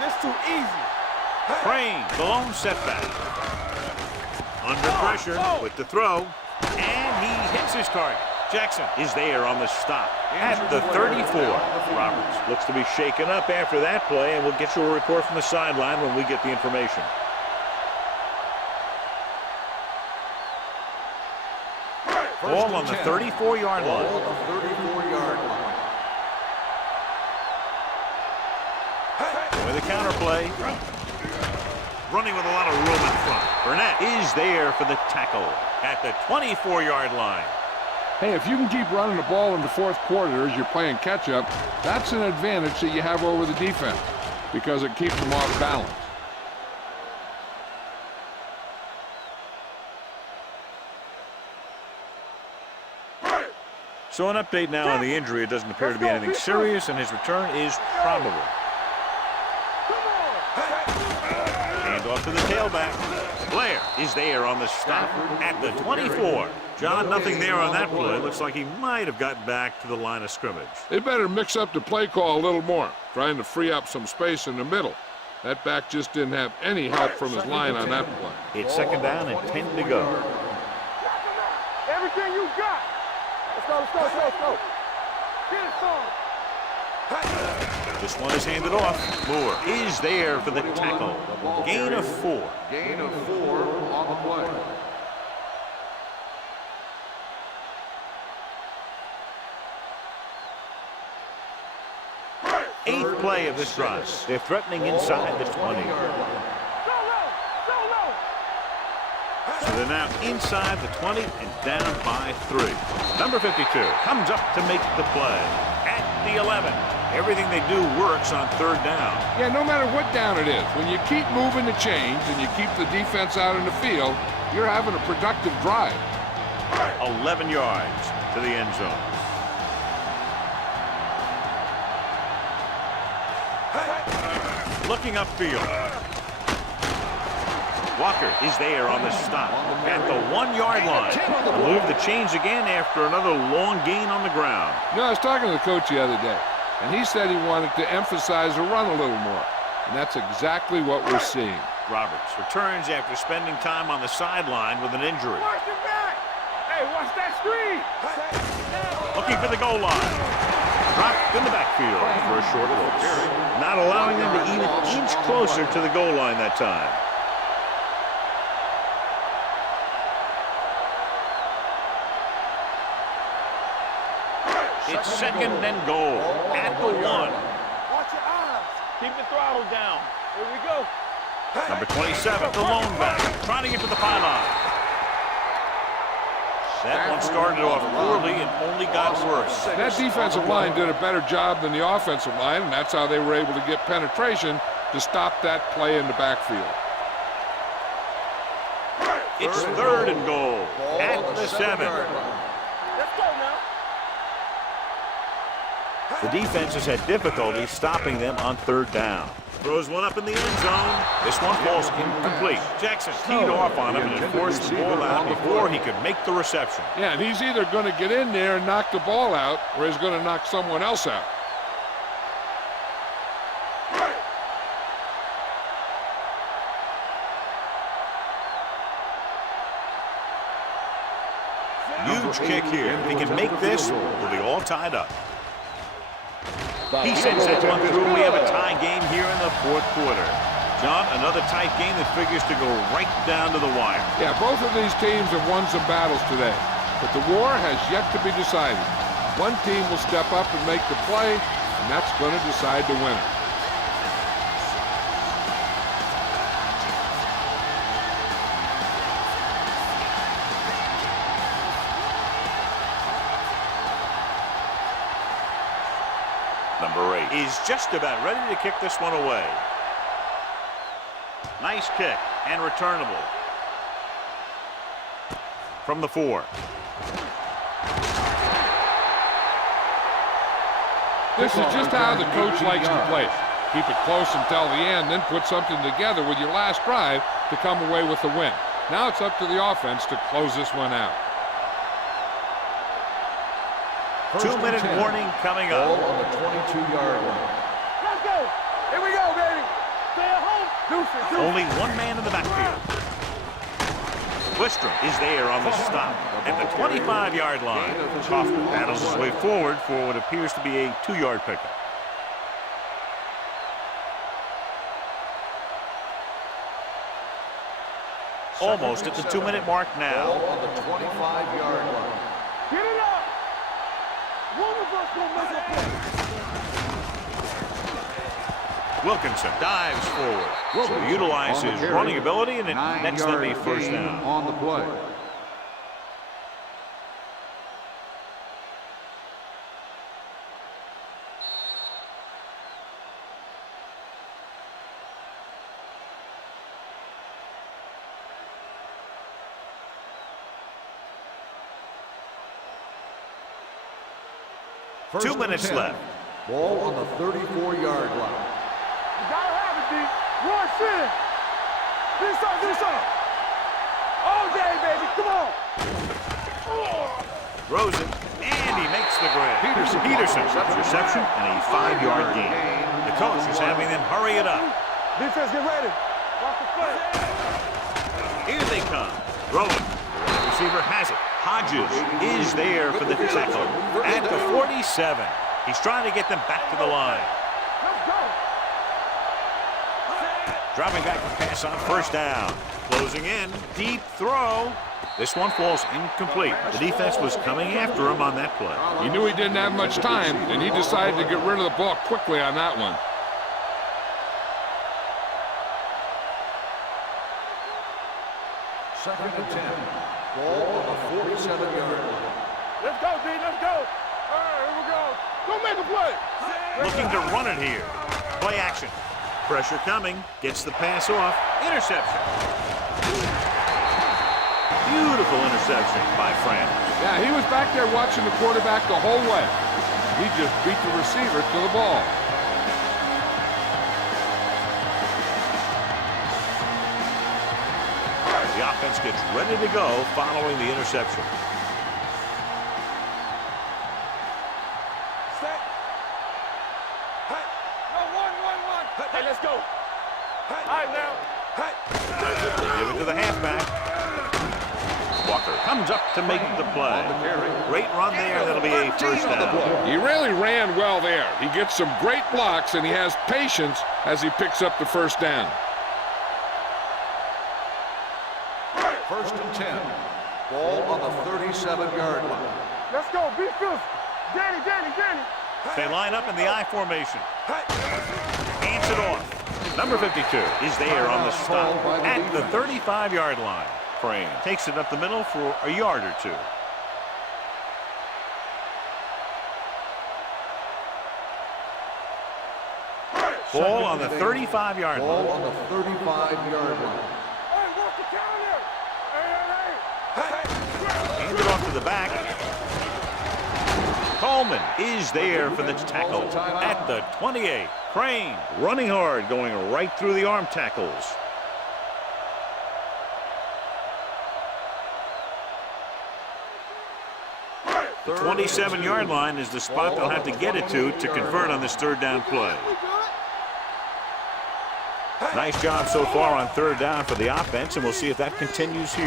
This too easy. Crane, the lone setback. Under pressure with the throw, and he hits his target. Jackson is there on the stop at the 34. Roberts looks to be shaken up after that play, and we'll get you a report from the sideline when we get the information. Ball on the 34-yard line. Ball on the 34-yard line. With a counter play. Running with a lot of room in front. Burnett is there for the tackle at the 24-yard line. Hey, if you can keep running the ball in the 4th quarter as you're playing catch-up, that's an advantage that you have over the defense because it keeps them off balance. So an update now on the injury. It doesn't appear to be anything serious, and his return is probable. Hand off to the tailback. Blair is there on the stop at the 24. John, nothing there on that play. Looks like he might have gotten back to the line of scrimmage. They better mix up the play call a little more, trying to free up some space in the middle. That back just didn't have any help from his line on that play. It's 2nd down and 10 to go. Everything you got. Let's go. Get it, son. This one is handed off. Moore is there for the tackle. Gain of 4. Gain of 4 on the play. Eighth play of this drive. They're threatening inside the 20. So they're now inside the 20 and down by 3. Number 52 comes up to make the play at the 11. Everything they do works on 3rd down. Yeah, no matter what down it is, when you keep moving the chains and you keep the defense out in the field, you're having a productive drive. 11 yards to the end zone. Looking upfield. Walker is there on the stop at the 1-yard line. Move the chains again after another long gain on the ground. You know, I was talking to the coach the other day, and he said he wanted to emphasize the run a little more. And that's exactly what we're seeing. Roberts returns after spending time on the sideline with an injury. Watch your back. Hey, watch that screen. Looking for the goal line. Dropped in the backfield for a short loss. Not allowing them to even inch closer to the goal line that time. It's 2nd and goal at the 1. Watch your eyes. Keep the throttle down. Here we go. Number 27, the lone back, trying to get to the pylon. That one started off poorly and only got worse. That defensive line did a better job than the offensive line, and that's how they were able to get penetration to stop that play in the backfield. It's 3rd and goal at the 7. Let's go now. The defense has had difficulty stopping them on 3rd down. Throws one up in the end zone. This one falls incomplete. Jackson teed off on him and forced the ball out before he could make the reception. Yeah, and he's either going to get in there and knock the ball out, or he's going to knock someone else out. Huge kick here. If he can make this, we'll be all tied up. He sends that one through. We have a tie game here in the 4th quarter. John, another tight game that figures to go right down to the wire. Yeah, both of these teams have won some battles today, but the war has yet to be decided. One team will step up and make the play, and that's going to decide the winner. Number 8 is just about ready to kick this one away. Nice kick and returnable. From the 4. This is just how the coach likes to play it. Keep it close until the end, then put something together with your last drive to come away with the win. Now it's up to the offense to close this one out. 2-minute warning coming up. Ball on the 22-yard line. Let's go. Here we go, baby. Stay at home. Deuces. Only one man in the backfield. Wistrom is there on the stop at the 25-yard line. Kaufman battles his way forward for what appears to be a 2-yard pickup. Almost at the 2-minute mark now. Ball on the 25-yard line. Get it up. One of us gonna make a play. Wilkinson dives forward. So utilize his running ability, and it nets them a first down. On the play. First 2 minutes and 10. left. Ball on the 34-yard line. You gotta have it, D. Rush in. Do something. All day, baby. Come on. Throws it, and he makes the grab. Peterson, reception, and a 5-yard gain. The coach is having them hurry it up. Defense, get ready. Watch the play. Here they come. Throwing. The receiver has it. Hodges is there for the tackle at the 47. He's trying to get them back to the line. Let's go. Dropping back to pass on first down. Closing in. Deep throw. This one falls incomplete. The defense was coming after him on that play. He knew he didn't have much time, and he decided to get rid of the ball quickly on that one. Second and 10. Ball on the 47-yard line. Let's go, D. Let's go. All right, here we go. Go make a play. Looking to run it here. Play action. Pressure coming. Gets the pass off. Interception. Beautiful interception by France. Yeah, he was back there watching the quarterback the whole way. He just beat the receiver to the ball. The offense gets ready to go following the interception. Set. Hey. No, one. Hey, let's go. Hey. All right, now. Hey. Give it to the halfback. Walker comes up to make the play. Great run there. That'll be a first down. He really ran well there. He gets some great blocks, and he has patience as he picks up the first down. First and 10. Ball on the 37-yard line. Let's go. Be fierce. Danny. They line up in the I formation. Hands it off. Number 52 is there on the stop at the 35-yard line. Crane takes it up the middle for a yard or two. Ball on the 35-yard line. Ball on the 35-yard line. Hey, work the counter. Hey. Hand it off to the back. Coleman is there for the tackle at the 28. Crane running hard, going right through the arm tackles. The 27-yard line is the spot they'll have to get it to convert on this third down play. Nice job so far on third down for the offense, and we'll see if that continues here.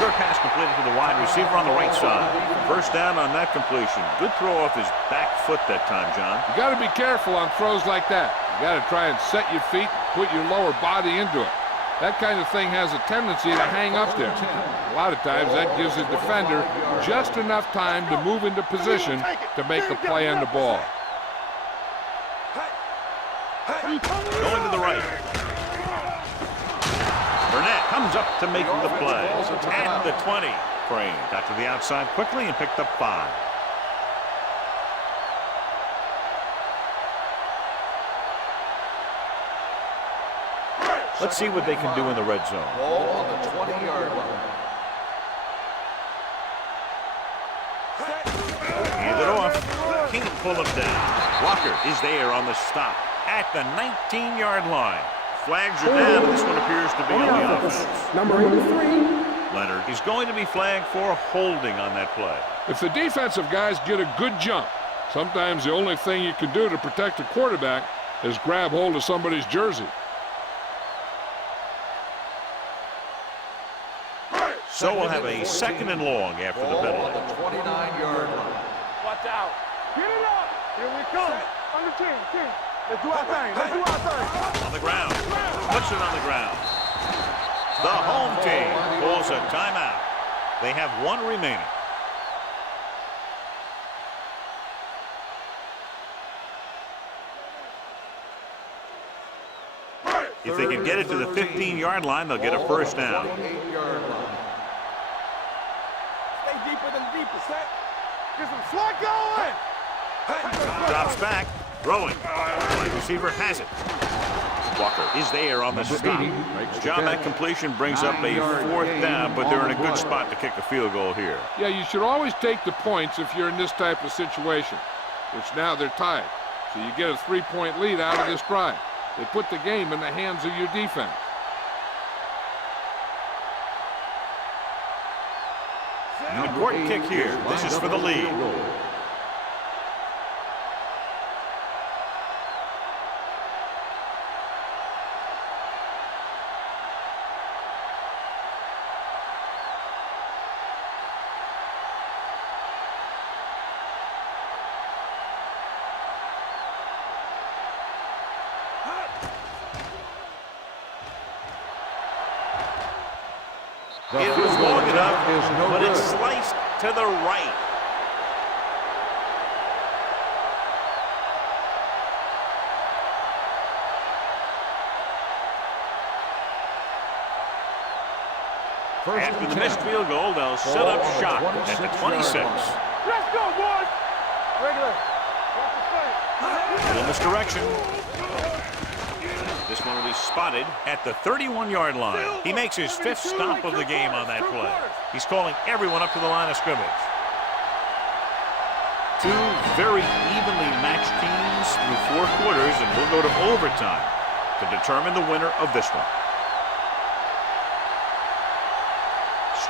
Short pass completed to the wide receiver on the right side. First down on that completion. Good throw off his back foot that time, John. You got to be careful on throws like that. You got to try and set your feet put your lower body into it. That kind of thing has a tendency to hang up there. A lot of times that gives the defender just enough time to move into position to make a play on the ball. Going to the right. Burnett comes up to make the play. At the 20. Crane got to the outside quickly and picked up 5. Let's see what they can do in the red zone. Ball on the 20-yard line. Hand it off. Can't pull him down. Walker is there on the stop at the 19-yard line. Flags are down, and this one appears to be on the offense. Number 83. Leonard is going to be flagged for holding on that play. If the defensive guys get a good jump, sometimes the only thing you can do to protect a quarterback is grab hold of somebody's jersey. So we'll have a 2nd and long after the Ball penalty. on the 29-yard line. Watch out. Get it up. Here we come. On the team. Let's do our thing. Let's do our thing. On the ground. Puts it on the ground. The home team pulls a timeout. They have 1 remaining. If they can get it to the 15-yard line, they'll get a first down. 28-yard line. Stay deeper than deeper. Set. Get some slot going. Drops back. Throwing. Wide receiver has it. Walker is there on the stop. John, that completion brings up a 4th down, but they're in a good spot to kick a field goal here. Yeah, you should always take the points if you're in this type of situation, which now they're tied. So you get a 3-point lead out of this drive. They put the game in the hands of your defense. An important kick here. This is for the lead. It was long enough, but it's sliced to the right. After the missed field goal, they'll set up shop at the 26. Let's go, boys. Regular. Little misdirection. This one will be spotted at the 31-yard line. He makes his 5th stop of the game on that play. He's calling everyone up to the line of scrimmage. 2 very evenly matched teams through 4 quarters, and we'll go to overtime to determine the winner of this one.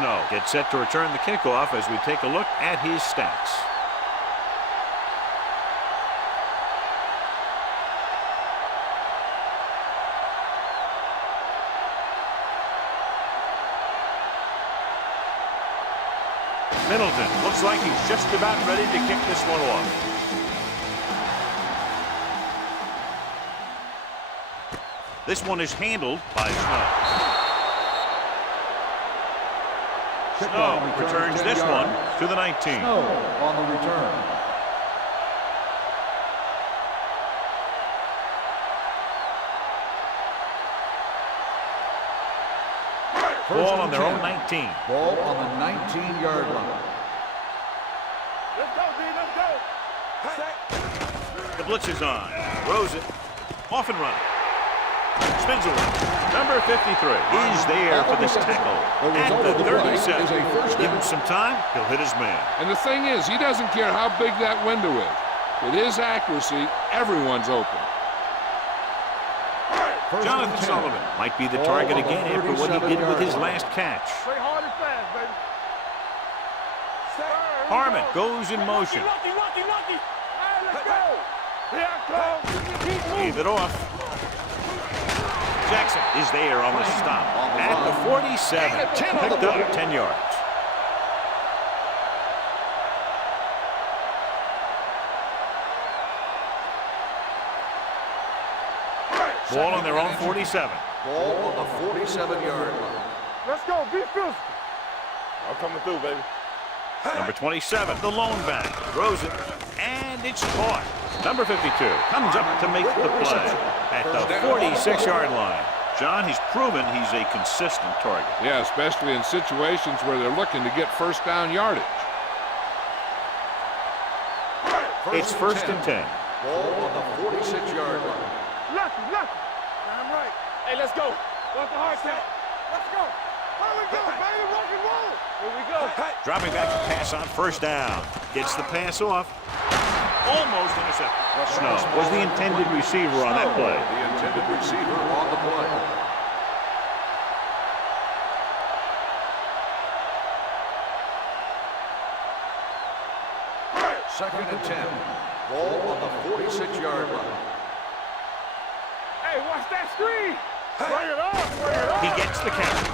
Snow gets set to return the kickoff as we take a look at his stats. Middleton looks like he's just about ready to kick this one off. This one is handled by Snow. Snow returns this one to the 19. Snow on the return. Ball on their own 19. Ball on the 19-yard line. Let's go, D. Let's go. Set. The blitz is on. Throws it. Off and running. Spins away. Number 53 is there for this tackle. At the 37. Give him some time, he'll hit his man. And the thing is, he doesn't care how big that window is. With his accuracy, everyone's open. Jonathan Sullivan might be the target again after what he did with his last catch. Play hard and fast, baby. Set. Harmon goes in motion. Lucky. Hey, let's go. Here I come. Keep moving. Leave it off. Jackson is there on the stop. At the 47. Picked up 10 yards. Ball on their own 47. Ball on the 47-yard line. Let's go. Be physical. I'm coming through, baby. Number 27, the lone back, throws it, and it's caught. Number 52 comes up to make the play at the 46-yard line. John, he's proven he's a consistent target. Yeah, especially in situations where they're looking to get first down yardage. It's first and 10. Ball on the 46-yard line. Lucky. I'm right. Hey, let's go. What's the hard tap? Let's go. Where we go, baby? Rock and roll. Here we go. Dropping back to pass on first down. Gets the pass off. Almost intercepted. Snow was the intended receiver on that play. The intended receiver on the play. Second and 10. Ball on the 46-yard line. Hey, watch that screen. Bring it on. He gets the catch.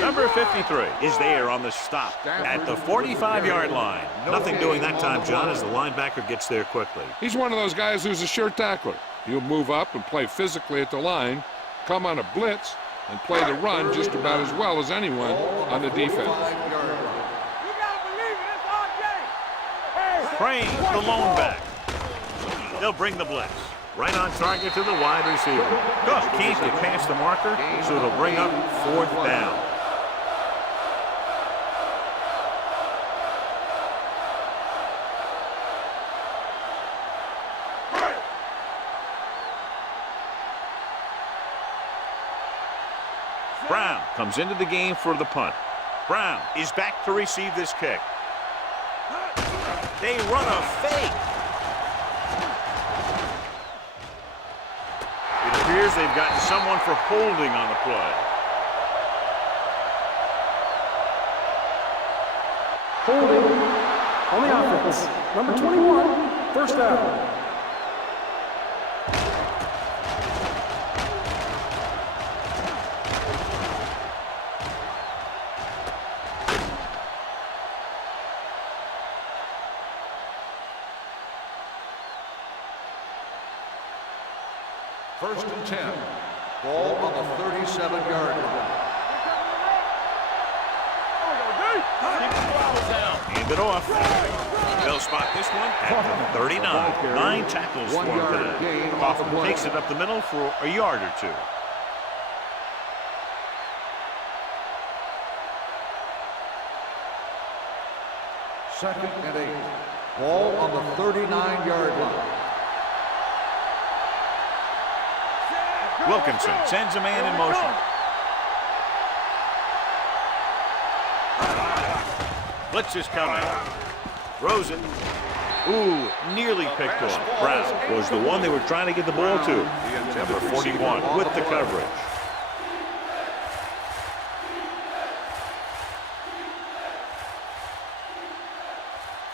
Number 53 is there on the stop at the 45-yard line. Nothing doing that time, John, as the linebacker gets there quickly. He's one of those guys who's a sure tackler. He'll move up and play physically at the line, come on a blitz, and play the run just about as well as anyone on the defense. You gotta believe it. It's our game. Hey, Crane, the lone back. They'll bring the blitz. Right on target to the wide receiver. Cook can't get past the marker, so it'll bring up fourth down. Brown comes into the game for the punt. Brown is back to receive this kick. They run a fake. It appears they've gotten someone for holding on the play. Holding on the offense. Number 21, first down. First and 10. Ball on the 37-yard line. Hand it off. They'll spot this one at the 39. 9 tackles for him today. Kaufman takes it up the middle for a yard or two. Second and 8. Ball on the 39-yard line. Wilkinson sends a man in motion. Blitz is coming. Throws it. Ooh, nearly picked off. Brown was the one they were trying to get the ball to. Number 41 with the coverage.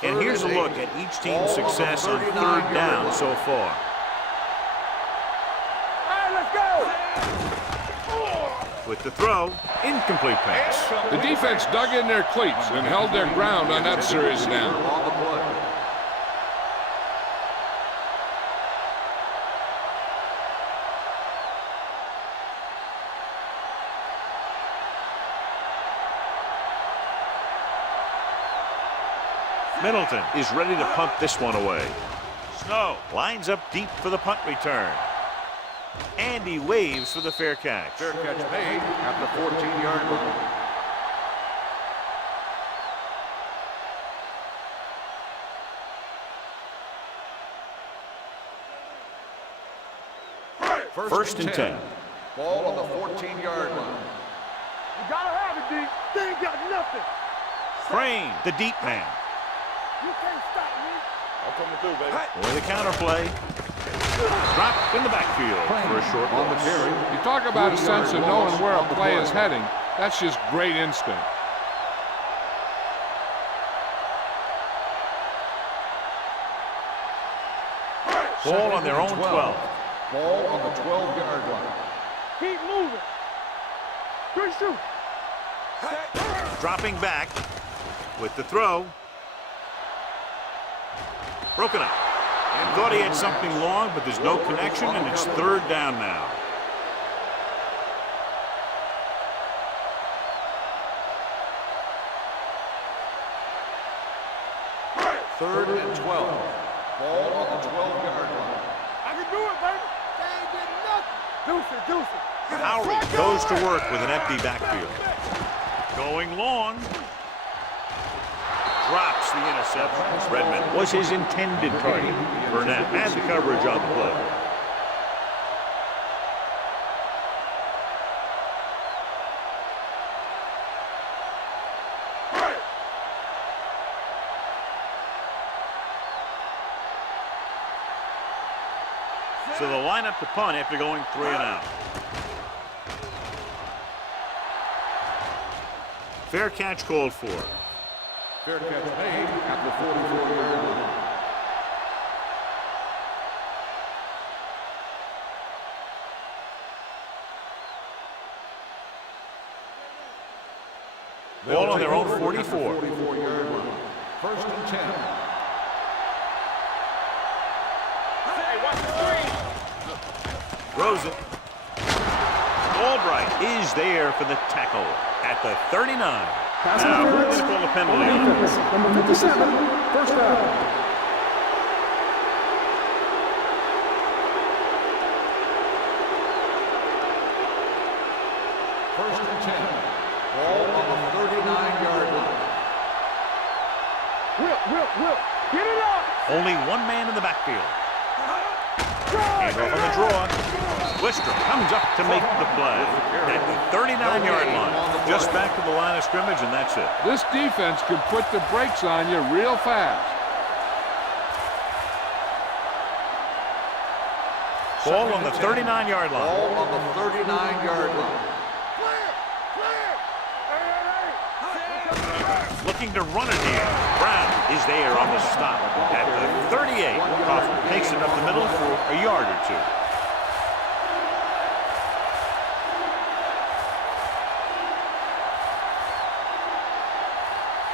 And here's a look at each team's success on third down so far. With the throw, incomplete pass. The defense dug in their cleats and held their ground on that series down. On the play. Middleton is ready to punt this one away. Snow lines up deep for the punt return. And he waves for the fair catch. Fair catch made at the 14-yard line. First and 10. Ball on the 14-yard line. You gotta have it, D. They ain't got nothing. Crane, the deep man. You can't stop me. I'm coming through, baby. Or the counter play. Drop in the backfield for a short On the loss. carry. You talk about a sense of knowing where a play is heading. That's just great instinct. Ball on their own 12. Ball on the 12-yard line. Keep moving. Good shoot. Dropping back with the throw. Broken up. Thought he had something long, but there's no connection, and it's third down now. 3rd and 12. Ball on the 12-yard line. I can do it, baby. They ain't getting nothing. Deuce it, deuce it. Howry goes to work with an empty backfield. Going long. Drops the interception. Redmond was his intended target. Burnett had the coverage on the play. So the lineup to punt after going 3 and out. Fair catch called for. Fair catch made at the 44-yard line. Ball on their own 44. 44-yard line. 1st and 10. Throws it. Albright is there for the tackle at the 39. Pass Now, we're interference. going to call a On penalty on it. defense. Number 57, first down. First and 10. Ball on the 39-yard line. Whip. Get it up. Only one man in the backfield. Handoff on the draw. Wistrop comes up to make the play at the 39-yard line. Just back to the line of scrimmage, and that's it. This defense can put the brakes on you real fast. Ball on the 39-yard line. Ball on the 39-yard line. Looking to run it here. Brown is there on the stop at the 38. Hoffman takes it up the middle for a yard or two.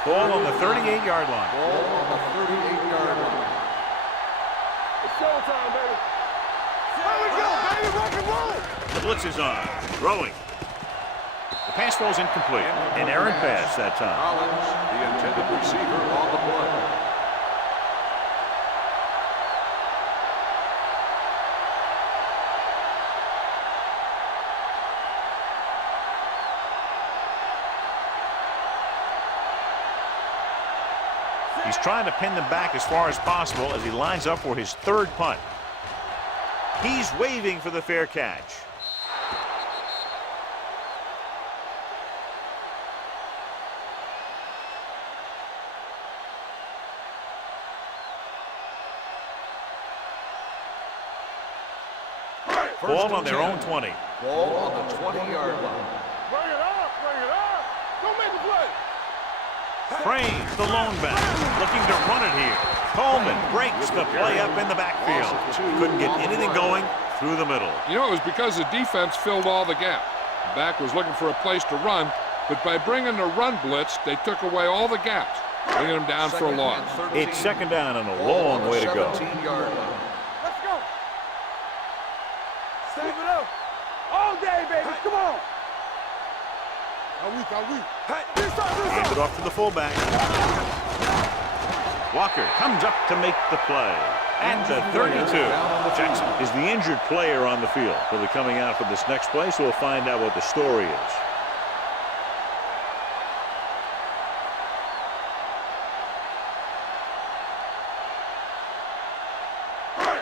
Ball on the 38-yard line. Ball on the 38-yard line. It's showtime, baby. There we go, baby. Rock and roll. The blitz is on. Throwing. The pass falls incomplete. An errant pass that time. Collins, the intended receiver, on the play. He's trying to pin them back as far as possible as he lines up for his 3rd punt. He's waving for the fair catch. Ball on their own 20. Ball on the 20-yard line. Bring it up. Don't make the play. Crane, the lone back, looking to run it here. Coleman breaks the play up in the backfield. Couldn't get anything going through the middle. You know, it was because the defense filled all the gap. The back was looking for a place to run, but by bringing the run blitz, they took away all the gaps, bringing them down for a loss. It's 2nd down and a long way to go. 17-yard line. Let's go. Save it up. All day, baby. Come on. Are we? Hands it off to the fullback. Walker comes up to make the play at the 32. Jackson is the injured player on the field. He'll be coming out for this next play, so we'll find out what the story is.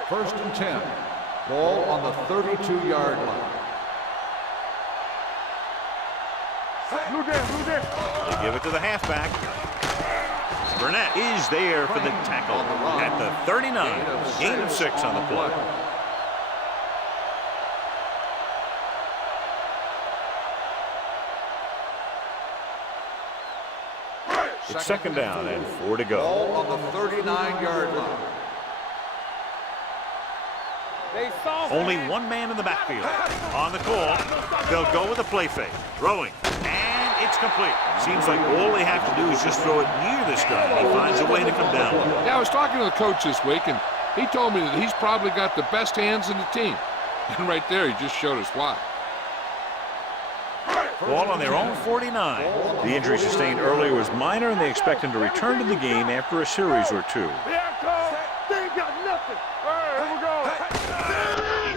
First and 10. Ball on the 32-yard line. Blue there. They give it to the halfback. Burnett is there for the tackle at the 39. Gain of 6 on the play. It's 2nd down and 4 to go. Ball on the 39-yard line. Only one man in the backfield. On the call, they'll go with a play fake. Throwing, and it's complete. Seems like all they have to do is just throw it near this guy, and he finds a way to come down with it. Yeah, I was talking to the coach this week, and he told me that he's probably got the best hands in the team. And right there, he just showed us why. Ball on their own 49. The injury sustained earlier was minor, and they expect him to return to the game after a series or two. Yeah, Cole. They ain't got nothing. All right, here we go.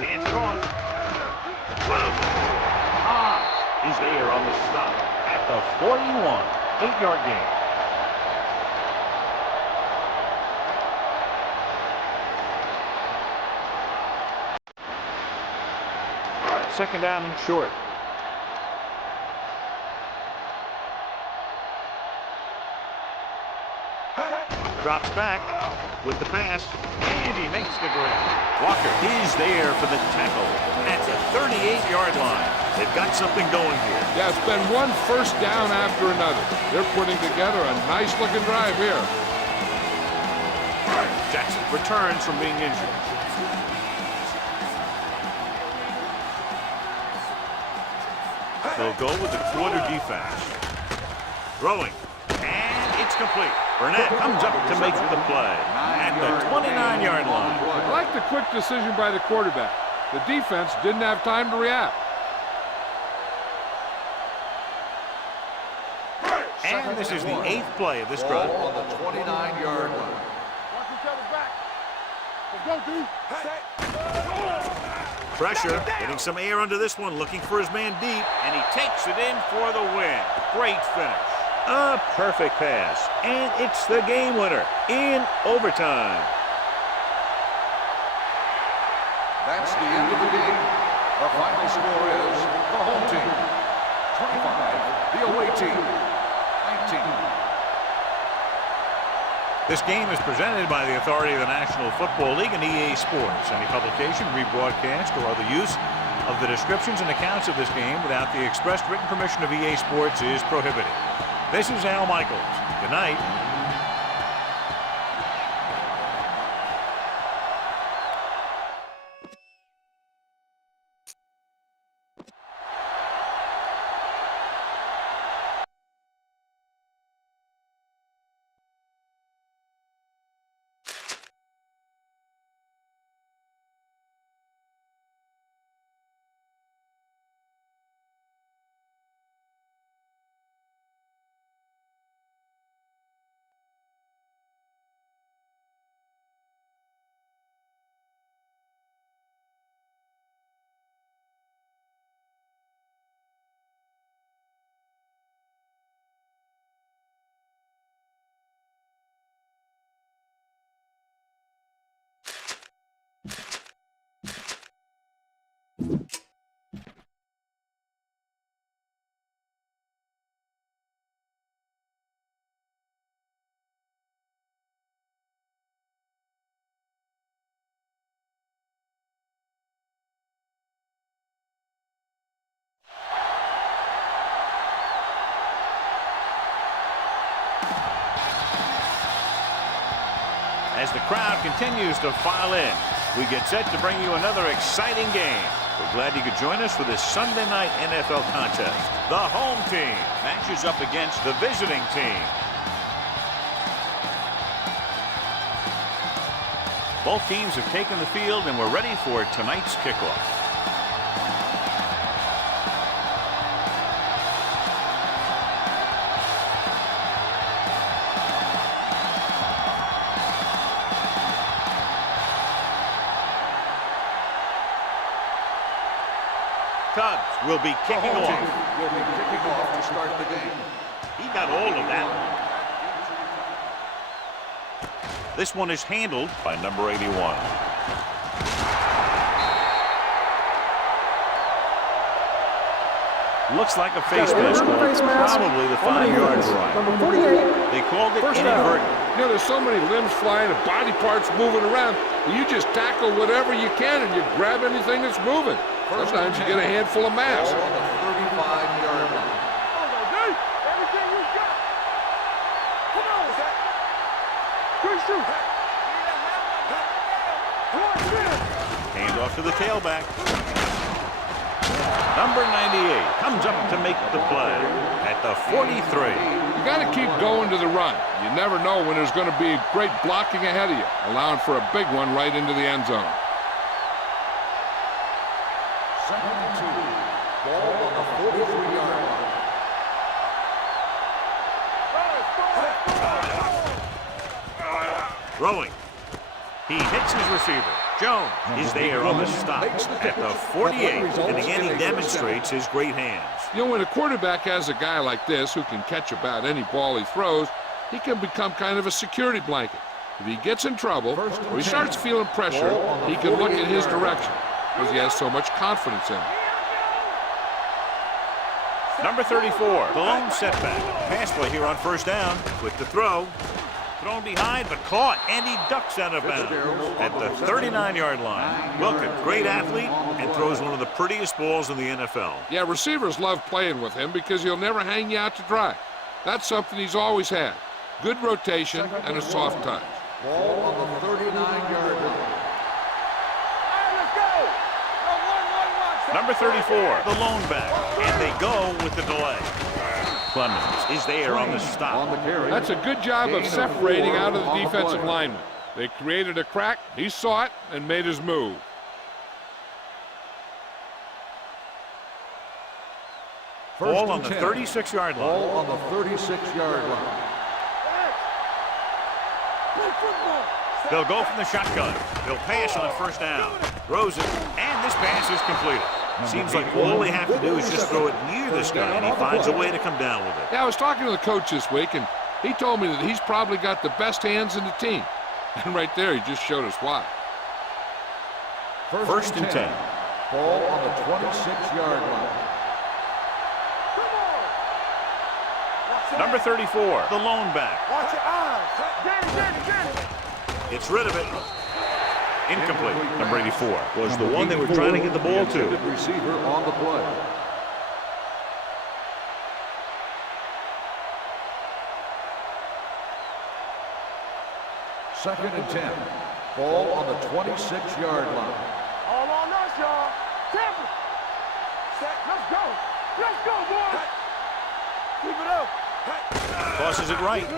Hands on. He's there on the stop at the 41. 8-yard gain. Second down and short. Drops back with the pass, and he makes the grab. Walker is there for the tackle at the 38-yard line. They've got something going here. Yeah, it's been one first down after another. They're putting together a nice-looking drive here. Jackson returns from being injured. They'll go with the quarter defense. Throwing, and it's complete. Burnett comes up to make the play at the 29-yard line. I like the quick decision by the quarterback. The defense didn't have time to react. And this is the 8th play of this drive. Ball on the 29-yard line. Watch each other back. Let's go, D. Pressure, getting some air under this one, looking for his man deep, and he takes it in for the win. Great finish. A perfect pass, and it's the game winner in overtime. That's the end of the game. The final score is the home team 25, the away team 19. This game is presented by the authority of the National Football League and EA Sports. Any publication, rebroadcast, or other use of the descriptions and accounts of this game without the expressed written permission of EA Sports is prohibited. This is Al Michaels. Good night. As the crowd continues to file in, we get set to bring you another exciting game. We're glad you could join us for this Sunday night NFL contest. The home team matches up against the visiting team. Both teams have taken the field and we're ready for tonight's kickoff. Cubs will be kicking off. Will be kicking off to start the game. He got all of that. This one is handled by number 81. Looks like a face mask. Probably the 5-yard line. Number 48. They called it First down. inadvertent. You know, there's so many limbs flying and body parts moving around. You just tackle whatever you can and you grab anything that's moving. Sometimes you get a handful of mass. Ball on the 35-yard line. Everything you got. Come on. Good shoot. Hand off to the tailback. Number 98 comes up to make the play at the 43. You got to keep going to the run. You never know when there's going to be great blocking ahead of you, allowing for a big one right into the end zone. Second and 2. Ball on the 43-yard line. Throwing. He hits his receiver. Jones is there on the stop at the 48. And again, he demonstrates his great hands. You know, when a quarterback has a guy like this who can catch about any ball he throws, he can become kind of a security blanket. If he gets in trouble or he starts feeling pressure, he can look in his direction because he has so much confidence in him. Number 34, the lone setback. Pass play here on first down with the throw. Thrown behind, but caught, and he ducks out of bounds at the 39-yard line. Wildcats, great athlete, and throws one of the prettiest balls in the NFL. Yeah, receivers love playing with him because he'll never hang you out to dry. That's something he's always had. Good rotation and a soft touch. Ball on the 39-yard line. Number 34, the lone back, and they go with the delay. Clemens is there on the stop. That's a good job of separating out of the defensive lineman. They created a crack, he saw it, and made his move. Ball on the 36-yard line. Ball on the 36-yard line. They'll go from the shotgun. They'll pass on first down. Throws it, and this pass is completed. Seems like all they have to do is just throw it near this guy, and he finds a way to come down with it. Yeah, I was talking to the coach this week, and he told me that he's probably got the best hands in the team. And right there, he just showed us why. First and 10. Ball on the 26-yard line. Number 34, the lone back. Watch your eyes. Danny. Gets rid of it. Incomplete. Number 84 was the one they were trying to get the ball to. Receiver on the play. Second and 10. Ball on the 26-yard line. All on us, y'all. Tampa. Set. Let's go. Let's go, boys. Keep it up. Tosses it right.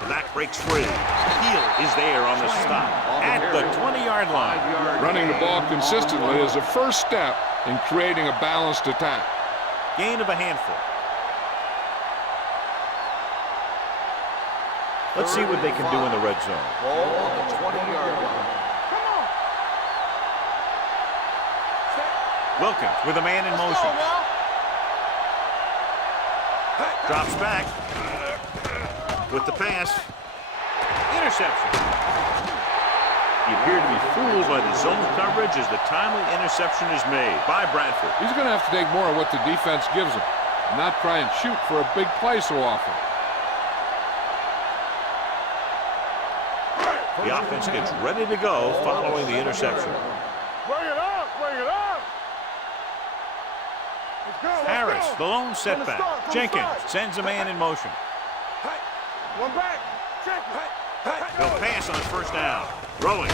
The back breaks free. Heel is there on the stop at the 20-yard line. Running the ball consistently is a first step in creating a balanced attack. Gain of a handful. Let's see what they can do in the red zone. Ball on the 20-yard line. Come on. Wilkins with a man in motion. Drops back with the pass. Interception. He appeared to be fooled by the zone coverage as the timely interception is made by Bradford. He's going to have to take more of what the defense gives him and not try and shoot for a big play so often. The offense gets ready to go following the interception. Bring it up. Let's go. Harris, the lone setback. Jenkins sends a man in motion. One back. Check. They'll pass on first down. Throwing.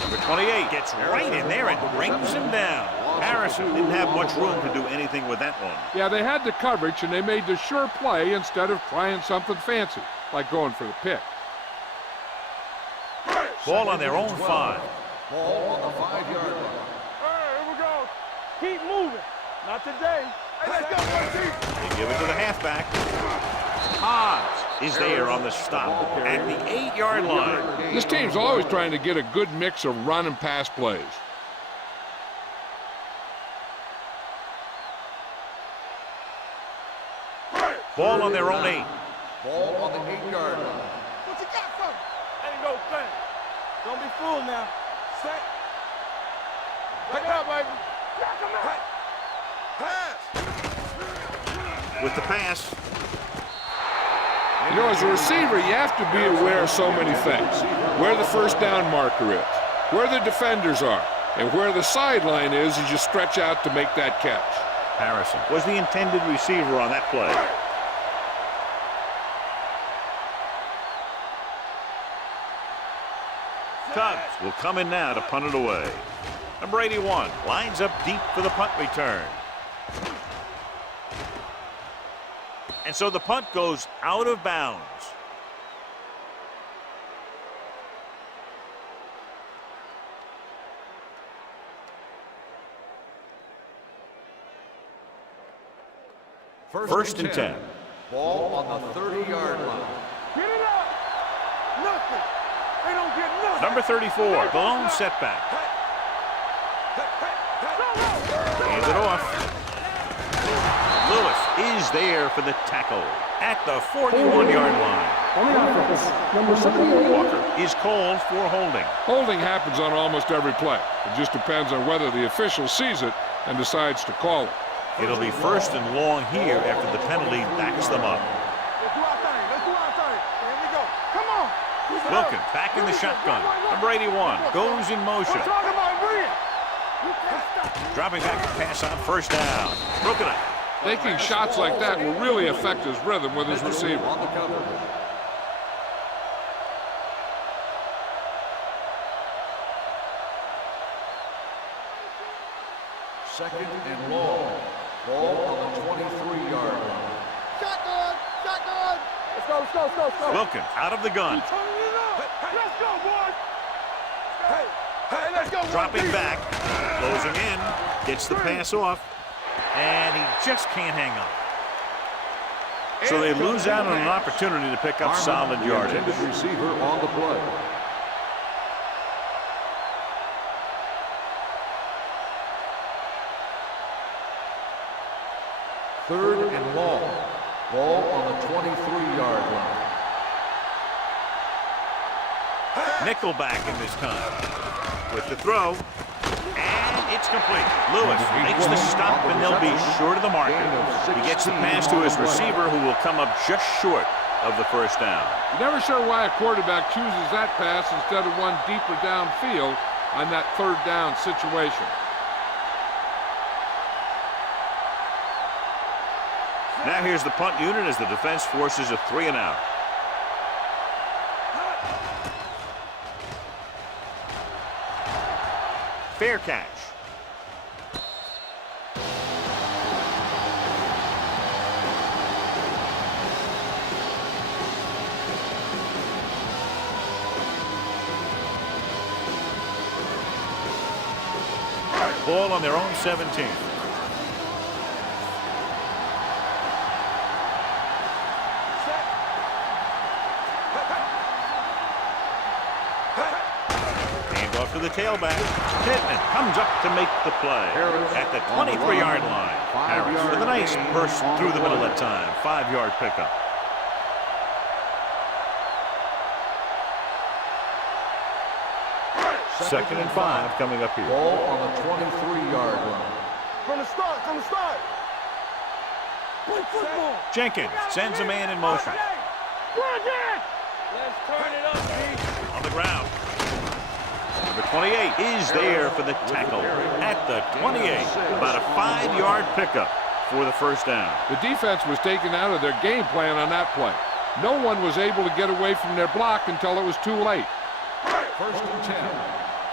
Number 28 gets right in there and brings him down. Harrison didn't have much room to do anything with that one. Yeah, they had the coverage, and they made the sure play instead of trying something fancy, like going for the pick. Ball on their own 5. Ball on the 5-yard line. Here we go. Keep moving. Not today. Hey, let's go, They give it to the halfback. Hobbs is there on the stop at the 8-yard line. This team's always trying to get a good mix of run and pass plays. Ball on their own 8. Ball on the 8-yard line. What you got for me? Ain't no thing. Don't be fooled now. Set. Pick up, baby. Knock him out. Pass. With the pass. You know, as a receiver, you have to be aware of so many things. Where the first down marker is, where the defenders are, and where the sideline is as you stretch out to make that catch. Harrison was the intended receiver on that play. Cougars will come in now to punt it away. Number 81 lines up deep for the punt return. And so the punt goes out of bounds. First and 10. Ball on the 30-yard line. Get it up. Nothing. They don't get nothing. Number 34, the lone setback. Hands it off. Lewis is there for the tackle at the 41-yard line. On the offense, number 78. Walker is called for holding. Holding happens on almost every play. It just depends on whether the official sees it and decides to call it. It'll be first and long here after the penalty backs them up. Let's do our thing. Let's do our thing. Here we go. Come on. Wilkins back in the shotgun. Number 81 goes in motion. We're talking about Brent. You can't stop. Dropping back to pass on first down. Broken up. Taking shots like that will really affect his rhythm with his receiver. On the cover. Second and long. Ball on the 23-yard line. Shotgun. Shotgun. Let's go. Let's go. Let's go. Let's go. Wilkins out of the gun. Turning it up. Let's go, boys. Hey. Hey, let's go. Dropping back. Closing in. Gets the pass off. And he just can't hang on. So they lose out on an opportunity to pick up solid yardage. Intended receiver on the play. Third and long. Ball on the 23-yard line. Nickelback in this time. With the throw. And it's complete. Lewis makes the stop, and they'll be short of the marker. He gets the pass to his receiver, who will come up just short of the first down. Never sure why a quarterback chooses that pass instead of one deeper downfield on that third down situation. Now here's the punt unit as the defense forces a 3-and-out. Fair catch. Ball on their own 17. To the tailback. Pittman comes up to make the play at the 23-yard line. Harris with a nice burst through the middle that time. 5-yard pickup. Second and 5 coming up here. Ball on the 23-yard line. From the start. From the start. Play football. Jenkins sends a man in motion. Go again. Let's turn it up, G. On the ground. Number 28 is there for the tackle at the 28. About a 5-yard pickup for the first down. The defense was taken out of their game plan on that play. No one was able to get away from their block until it was too late. First and 10.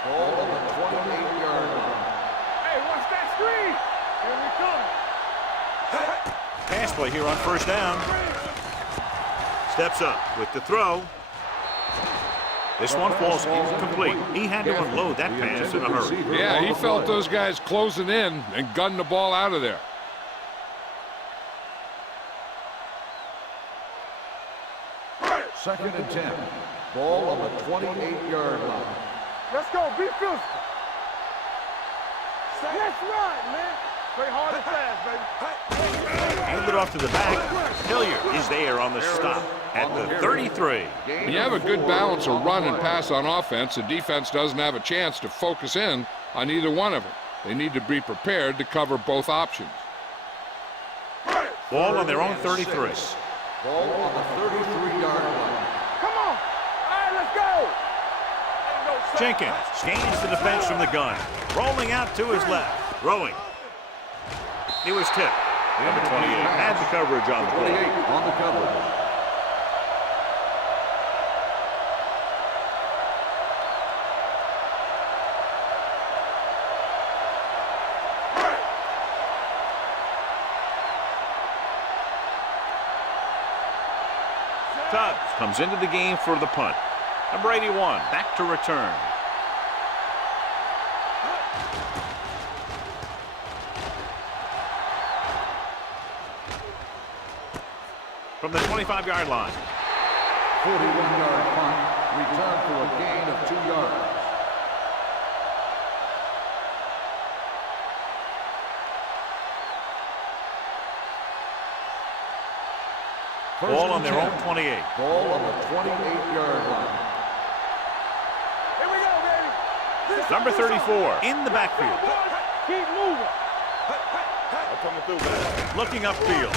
Ball on the 28-yard line. Hey, watch that screen. Here we come. Pass play here on first down. Steps up with the throw. This one falls incomplete. He had to unload that pass in a hurry. Yeah, he felt those guys closing in and gunned the ball out of there. Second and 10. Ball on the 28-yard line. Let's go. Be physical. Let's run, man. Play hard and fast, baby. Hand it off to the back. Hilliard is there on the stop at the 33. When you have a good balance of run and pass on offense, the defense doesn't have a chance to focus in on either one of them. They need to be prepared to cover both options. Ball on their own 33. Ball on the 33-yard line. Come on. All right, let's go. Ain't no stop. Jenkins scans the defense from the gun. Rolling out to his left. Throwing. He was tipped. Number 28 had the coverage on the 28 play. on the coverage. Tubbs comes into the game for the punt. Number 81 back to return. from the 25-yard line. 41-yard punt, return for a gain of 2 yards. Ball on their own 28. Ball on the 28-yard line. Here we go, baby. Number 34 in the backfield. Keep moving. Looking upfield.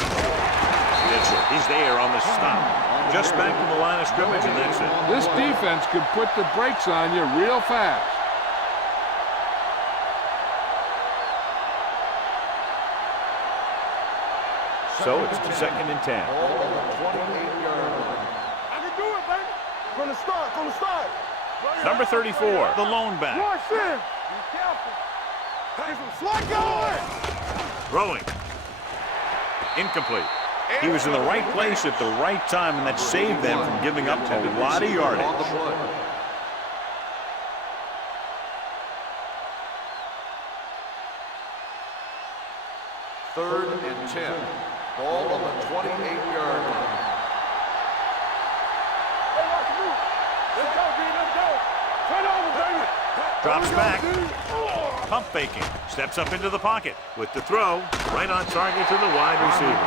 Mitchell is there on the stop. Just back to the line of scrimmage, and that's it. This defense could put the brakes on you real fast. So it's 2nd and 10. Ball on the 28-yard line. I can do it, baby. From the start, from the start. Number 34, the lone back. Rush in. Be careful. Get some slack going. Throwing. Incomplete. He was in the right place at the right time, and that saved them from giving up a lot of yardage. On the play. Third and 10. Ball on the 28-yard line. Hey, watch the move. Let's go, D. Let's go. Turn over, baby. Drops back. Pump faking. Steps up into the pocket. With the throw, right on target to the wide receiver.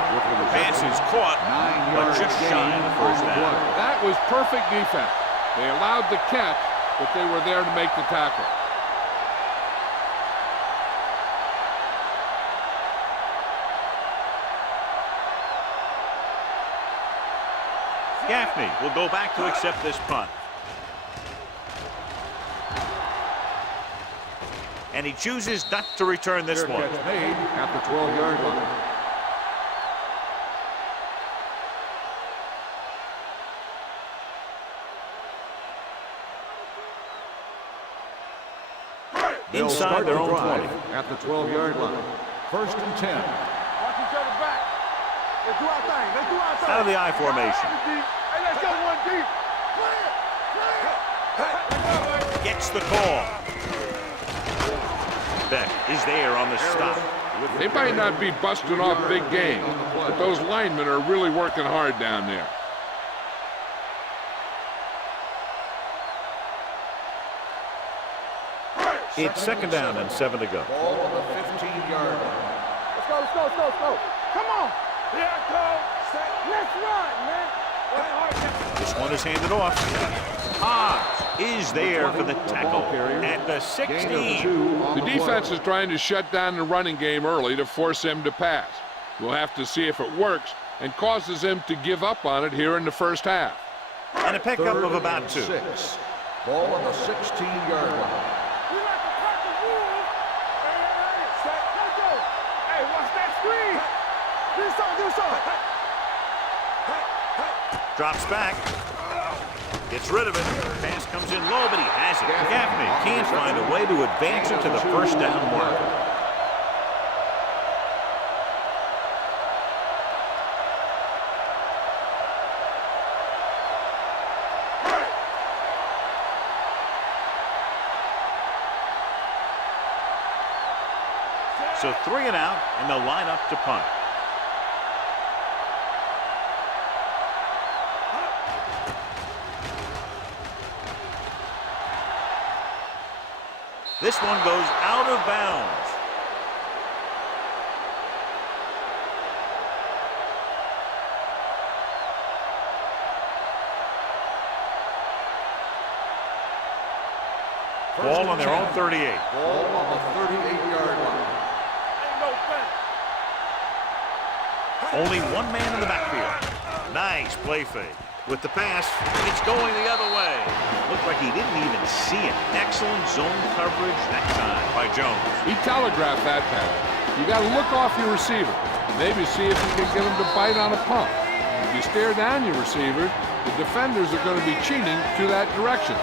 Pass is caught, 9 but yards just shy of the first down. That was perfect defense. They allowed the catch, but they were there to make the tackle. Gaffney will go back to accept this punt. And he chooses not to return this one. Catch made at the 12-yard line. Inside their own 20. At the 12-yard line. First and 10. Watch each other back. Let's do our thing. Let's do our thing. Out of the I formation. Hey, let's go one deep. Play it. Gets the call. Beck is there on the stop. They might not be busting off big games, but those linemen are really working hard down there. It's 2nd down and 7 to go. Ball on the 15-yard line. Let's go, let's go, let's go, let's go. Come on. Here I come. Let's run, man. This one is handed off. Hobbs is there for the tackle at the 16. The defense is trying to shut down the running game early to force him to pass. We'll have to see if it works and causes him to give up on it here in the first half. And a pickup of about 2. 6. Ball on the 16-yard line. We like to crack the rules. Hey, let's go. Hey, watch that screen. Do something, do something. Drops back. Gets rid of it. Pass comes in low, but he has it. Gaffney can't find a way to advance it to the first down marker. So 3 and out, and they'll line up to punt. This one goes out of bounds. Ball on their own 38. Ball on the 38-yard line. Ain't no thing. Only one man in the backfield. Nice play fake. With the pass, it's going the other way. Looked like he didn't even see it. Excellent zone coverage that time by Jones. He telegraphed that pass. You got to look off your receiver. Maybe see if you can get him to bite on a pump. If you stare down your receiver, the defenders are going to be cheating to that direction.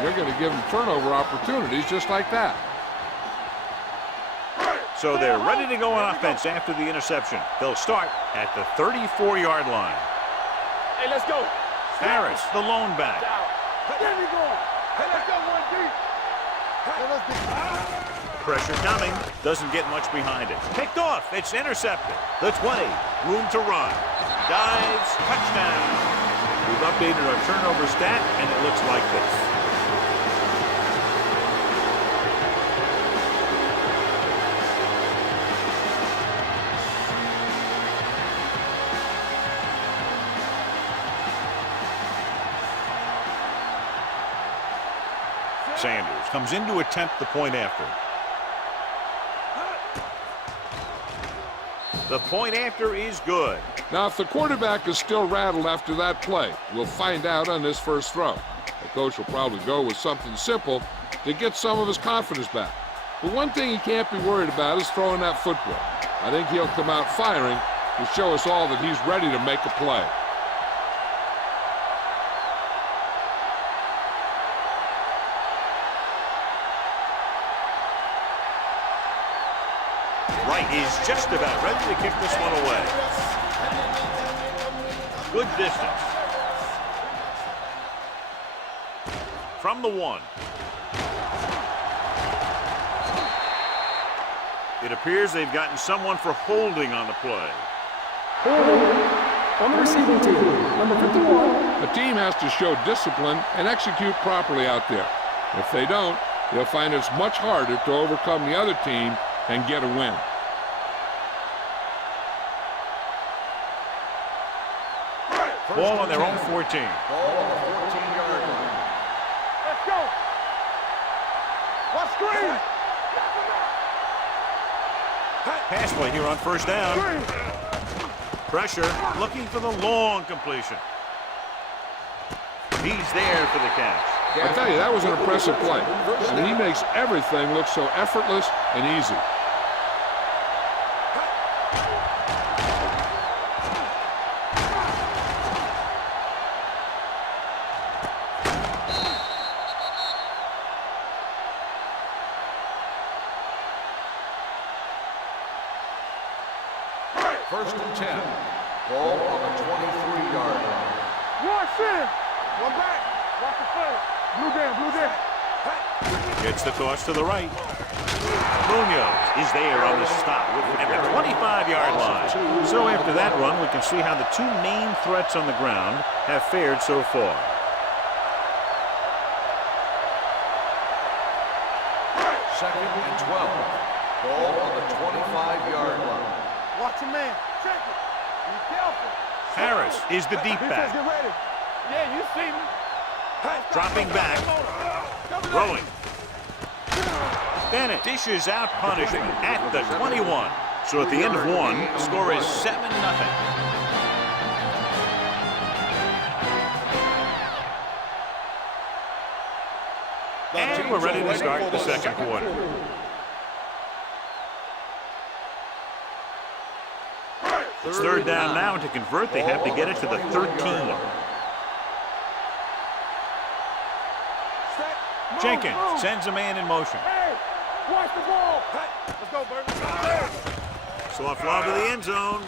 You're going to give them turnover opportunities just like that. So they're ready to go on offense after the interception. They'll start at the 34-yard line. Hey, let's go. Harris, the lone back. There we go. Hey, let's go one deep. Hey, let's be. Pressure coming. Doesn't get much behind it. Picked off. It's intercepted. The 20. Room to run. dives, touchdown. We've updated our turnover stat, and it looks like this. Sanders comes in to attempt the point after. The point after is good. Now, if the quarterback is still rattled after that play, we'll find out on this first throw. The coach will probably go with something simple to get some of his confidence back. But one thing he can't be worried about is throwing that football. I think he'll come out firing to show us all that he's ready to make a play. Wright is just about ready to kick this one away. Good distance. From the 1. It appears they've gotten someone for holding on the play. Holding on the receiving team, number 51. The team has to show discipline and execute properly out there. If they don't, they'll find it's much harder to overcome the other team and get a win. Ball on their own 14. Ball on the 14-yard line. Let's go. What screen? Pass play here on first down. Pressure, looking for the long completion. He's there for the catch. I tell you, that was an impressive play. I mean, he makes everything look so effortless and easy. First and 10. Ball on the 23-yard line. One in. One back. Watch the play. Blue down. Gets the toss to the right. Munoz is there on the stop at the 25-yard line. So after that run, we can see how the two main threats on the ground have fared so far. Second and 12. Ball on the 25-yard line. Watch your man. Check it. Be careful. Harris is the deep back. Get ready. Yeah, you see me. Dropping back. Throwing. Bennett dishes out punishment at the 21. So at the end of one, the score is 7-0. And we're ready to start the second quarter. It's third down now, and to convert, they have to get it to the 13. Jenkins sends a man in motion. Hey, watch the ball. Let's go, Burton. Soft lob to the end zone.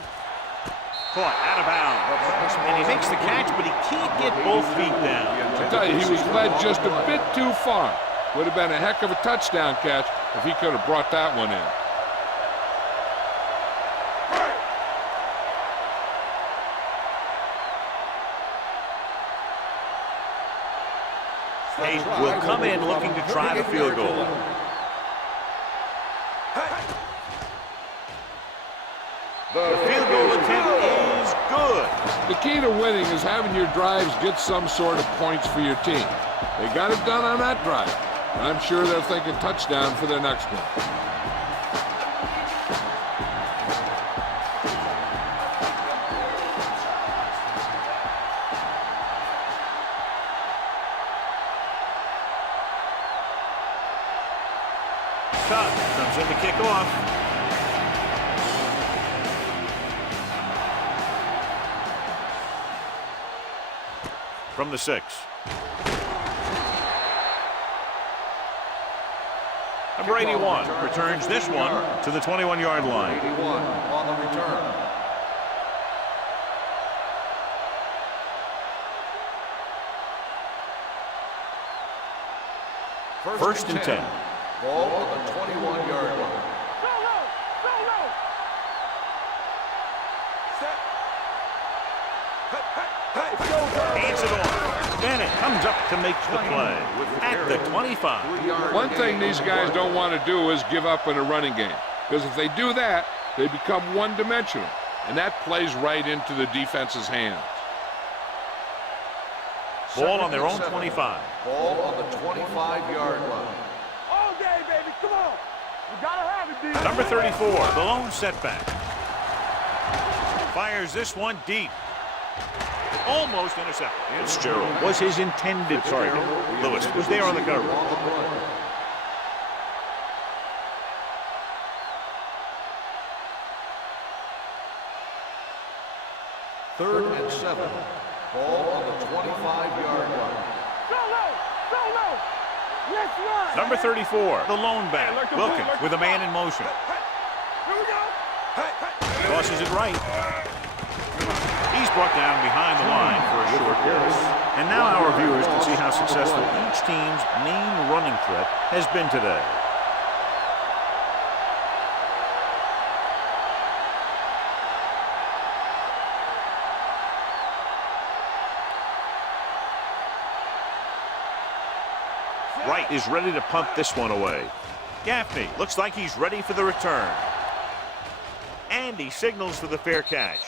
Caught out of bounds. And he makes the catch, but he can't get both feet down. I tell you, he was led just a bit too far. Would have been a heck of a touchdown catch if he could have brought that one in. Hayes will come in looking to try the field goal. The field goal attempt is good. The key to winning is having your drives get some sort of points for your team. They got it done on that drive, and I'm sure they're thinking touchdown for their next one. Comes in to kick off. From the 6. Number 81 returns this one to the 21-yard line. 81 on the return. First and 10. Ball on the 21-yard line. Hands it off. Bennett comes up to make the play at the 25. One thing these guys don't want to do is give up in a running game, because if they do that, they become one-dimensional, and that plays right into the defense's hands. Ball on their own 25. Ball on the 25-yard line. All day, baby. Come on. You gotta have it, D. Number 34, the lone setback. Fires this one deep. Almost intercepted. Fitzgerald was his intended target. Lewis was there on the cover. Third and 7. Ball on the 25-yard line. Solo. Let's run. Number 34, the lone back. Wilkins with a man in motion. Here we go. Tosses it right. He's brought down behind the line for a short pass. And now our viewers can see how successful each team's main running threat has been today. Wright is ready to punt this one away. Gaffney looks like he's ready for the return. And he signals for the fair catch.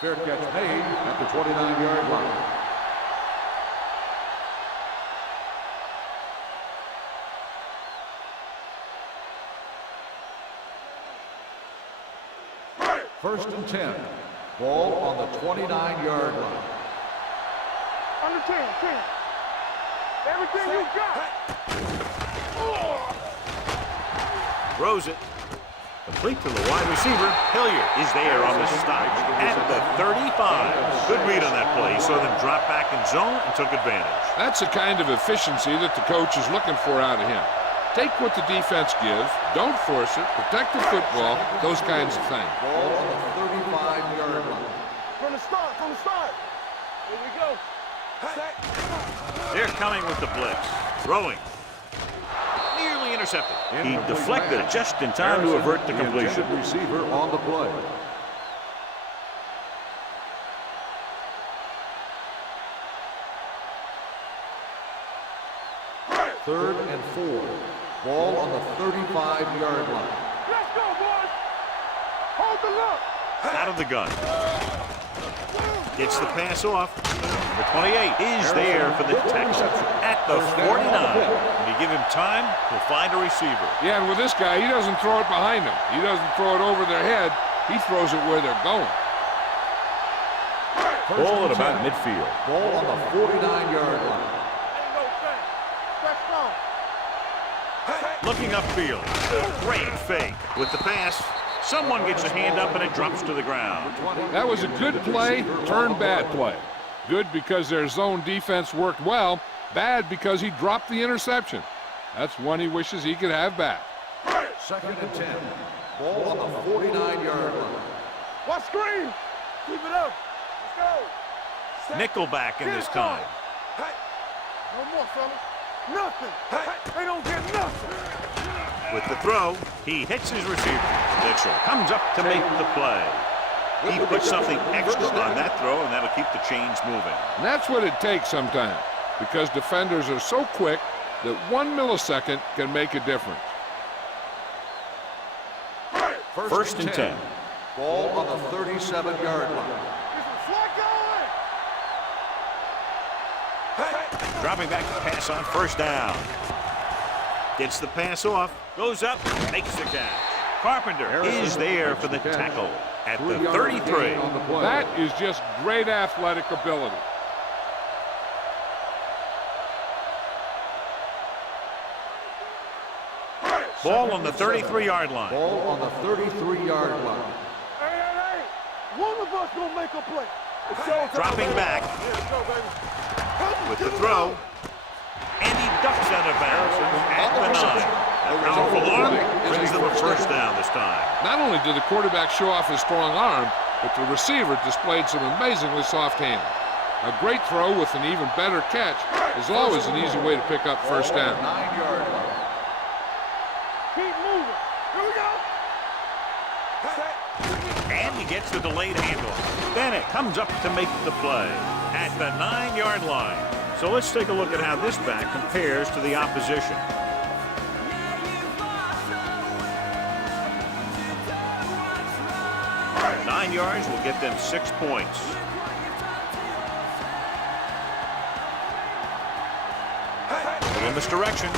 Fair catch made at the 29-yard line. First and 10. Ball on the 29-yard line. Under 10. Everything you got. Throws it. Complete to the wide receiver. Hilliard is there on the stop at the 35. Good read on that play. He saw them drop back in zone and took advantage. That's the kind of efficiency that the coach is looking for out of him. Take what the defense gives, don't force it, protect the football, those kinds of things. Ball on the 35-yard line. From the start. Here we go. They're coming with the blitz. Throwing. Nearly intercepted. He deflected it just in time to avert the completion. Receiver on the play. Third and 4. Ball on the 35-yard line. Let's go, boys. Hold the look. Out of the gun. Gets the pass off. Number 28 is there for the tackle at the 49. When you give him time, he'll find a receiver. Yeah, and with this guy, he doesn't throw it behind them. He doesn't throw it over their head. He throws it where they're going. Ball at about midfield. Ball on the 49-yard line. Ain't no thing. Let's go. Looking upfield. Great fake. With the pass, someone gets a hand up and it drops to the ground. That was a good play, turned bad play. Good because their zone defense worked well. Bad because he dropped the interception. That's one he wishes he could have back. Second and 10. Ball on the 49-yard line. Watch screen. Keep it up. Let's go. Nickelback in this time. No more, fellas. Nothing. They don't get nothing. With the throw, he hits his receiver. Mitchell comes up to make the play. He puts something extra on that throw, and that'll keep the chains moving. And that's what it takes sometimes, because defenders are so quick that 1 millisecond can make a difference. First and 10. Ball on the 37-yard line. Dropping back to pass on first down. Gets the pass off, goes up, makes the catch. Carpenter is there for the tackle at the 33. That is just great athletic ability. Ball on the 33-yard line. Ball on the 33-yard line. Hey. One of us gonna make a play. Dropping back with the throw. And he ducks out of bounds at the 9. A powerful arm brings them a first down this time. Not only did the quarterback show off his strong arm, but the receiver displayed some amazingly soft hands. A great throw with an even better catch is always an easy way to pick up first down. 9-yard line. Keep moving. Here we go. And he gets the delayed handoff. Bennett comes up to make the play. at the 9-yard line. So let's take a look at how this back compares to the opposition. All right, 9 yards will get them 6 points. Put in this direction.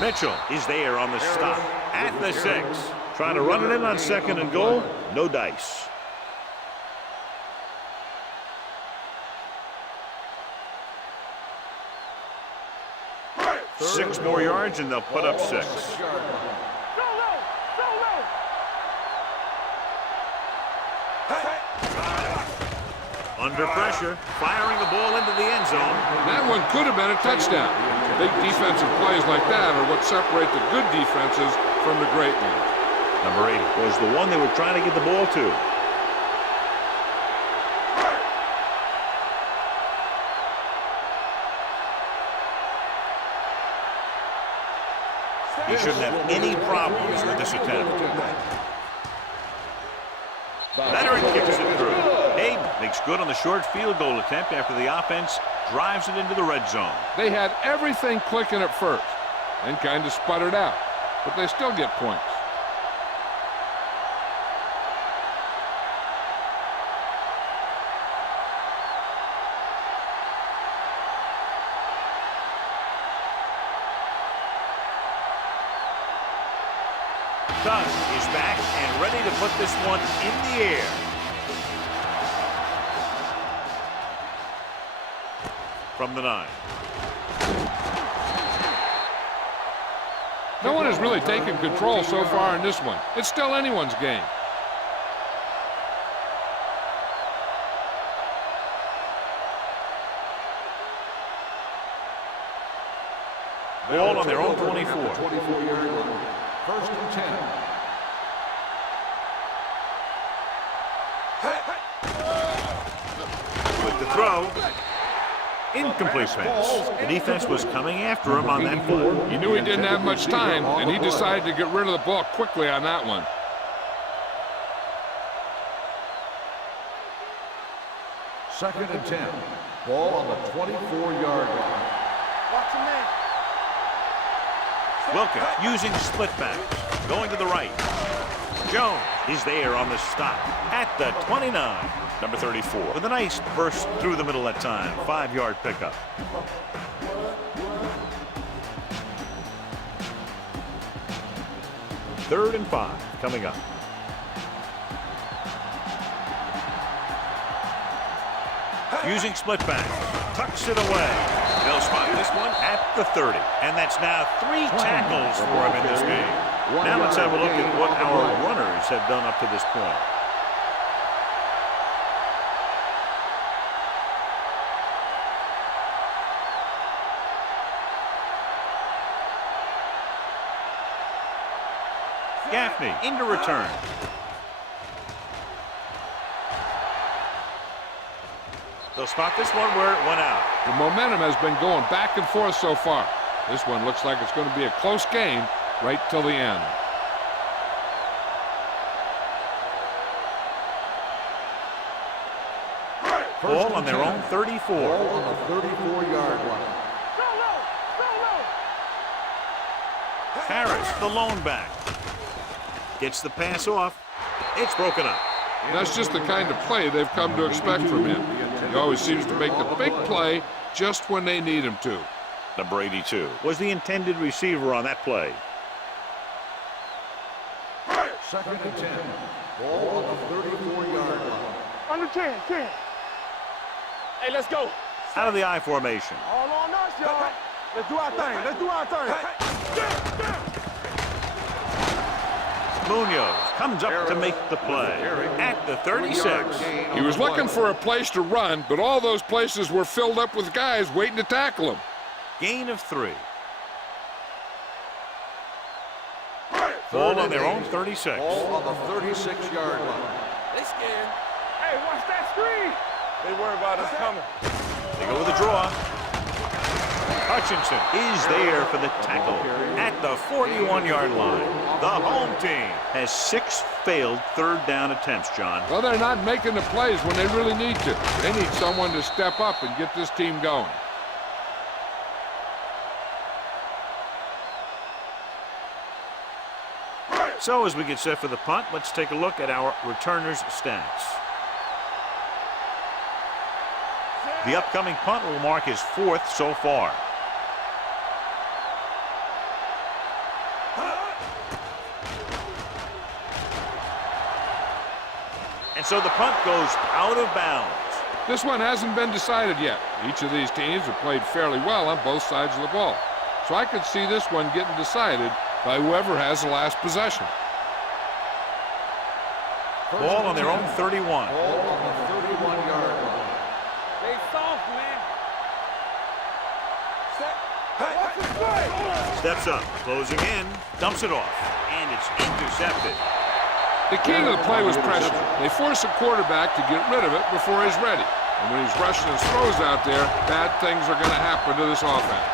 Mitchell is there on the stop at the 6. Trying to run it in on 2nd and goal. No dice. Six more yards and they'll put up 6. Under pressure, firing the ball into the end zone. That one could have been a touchdown. Big defensive plays like that are what separate the good defenses from the great ones. Number 8 was the one they were trying to get the ball to. He shouldn't have any problems with this attempt. Veteran kicks it through. Hayden makes good on the short field goal attempt after the offense drives it into the red zone. They had everything clicking at first and kind of sputtered out, but they still get points. Doug is back and ready to put this one in the air. From the 9. No one has really taken control so far in this one. It's still anyone's game. Ball on their own 24. 24-yard line. 1st and 10. With the throw. Incomplete pass. The defense was coming after him on that play. He knew he didn't have much time, and he decided to get rid of the ball quickly on that one. Second and 10. Ball on the 24-yard line. Watch him in. Wilkins using split backs. Going to the right. Jones is there on the stop at the 29. Number 34 with a nice burst through the middle that time. 5-yard pickup. Third and 5 coming up. Using split back. Tucks it away. They'll spot this one at the 30. And that's now 3 tackles for him in this game. Now let's have a look at what our runners have done up to this point. Gaffney into return. They'll spot this one where it went out. The momentum has been going back and forth so far. This one looks like it's going to be a close game right till the end. Ball on their own 34. Ball on the 34-yard line. Harris, the lone back. Gets the pass off. It's broken up. That's just the kind of play they've come to expect from him. He always seems to make the big play just when they need him to. Number 82 was the intended receiver on that play. Second and 10. Ball on the 34-yard line. Under 10. Hey, let's go. Out of the I formation. All on us, y'all. Let's do our thing. Let's do our thing. Munoz comes up to make the play at the 36. He was looking for a place to run, but all those places were filled up with guys waiting to tackle him. Gain of 3. Ball on their own 36. Ball on the 36-yard line. They scared. Hey, watch that screen. They worry about us coming. They go with a draw. Hutchinson is there for the tackle at the 41-yard line. The home team has 6 failed third down attempts, John. Well, they're not making the plays when they really need to. They need someone to step up and get this team going. So as we get set for the punt, let's take a look at our returners' stats. The upcoming punt will mark his 4th so far. And so the punt goes out of bounds. This one hasn't been decided yet. Each of these teams have played fairly well on both sides of the ball. So I could see this one getting decided by whoever has the last possession. Ball on their own 31. Ball on the 31-yard line. Stay soft, man. Steps up, closing in, dumps it off, and it's intercepted. The key to the play was pressure. They force the quarterback to get rid of it before he's ready. And when he's rushing his throws out there, bad things are going to happen to this offense.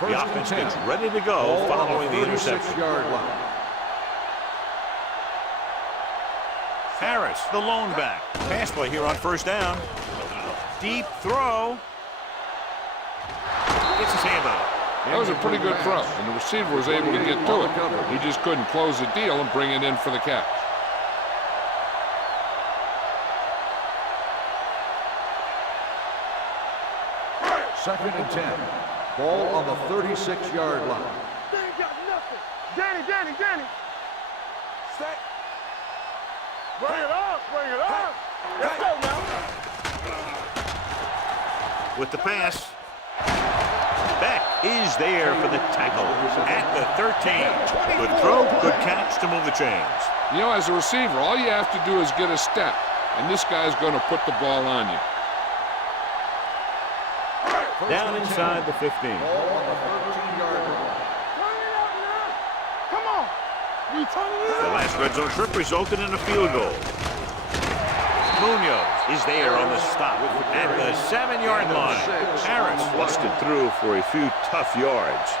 The offense gets ready to go following the interception. Harris, the lone back. Pass play here on first down. Deep throw. Gets his hand on it. That was a pretty good throw, and the receiver was able to get to it. He just couldn't close the deal and bring it in for the catch. Second and 10. Ball on the 36-yard line. They ain't got nothing. Danny. Set. Bring it up. Let's go now. With the pass. Beck is there for the tackle at the 13. Good throw, good catch to move the chains. You know, as a receiver, all you have to do is get a step, and this guy's going to put the ball on you. Down inside the 15. Ball on the 13-yard line. Turn it up now. Come on. We turn it The up. last red zone trip resulted in a field goal. Munoz is there on the stop at the 7-yard line. Harris busted through for a few tough yards.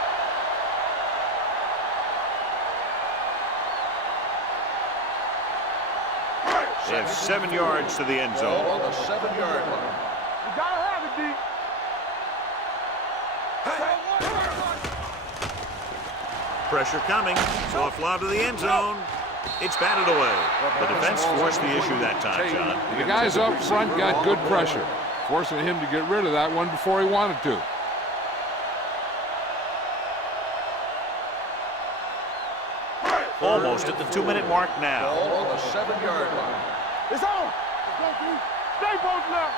They have 7 yards to the end Ball zone. on the 7-yard line. You gotta have it, D. Pressure coming, so a fly to the end zone. It's batted away. The defense forced the issue that time, John. The guys up front got good pressure, forcing him to get rid of that one before he wanted to. Almost at the 2-minute mark now. Ball on the 7-yard line. It's on. Let's go, D. Stay both now.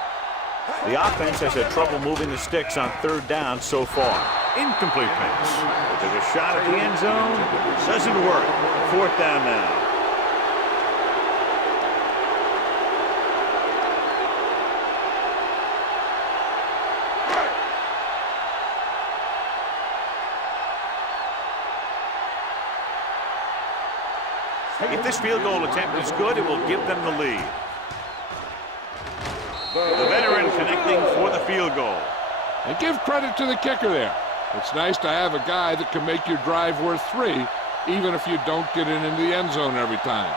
The offense has had trouble moving the sticks on third down so far. Incomplete pass. They took a shot at the end zone. Doesn't work. 4th down now. If this field goal attempt is good, it will give them the lead. The veteran connecting for the field goal. And give credit to the kicker there. It's nice to have a guy that can make your drive worth 3, even if you don't get it into the end zone every time.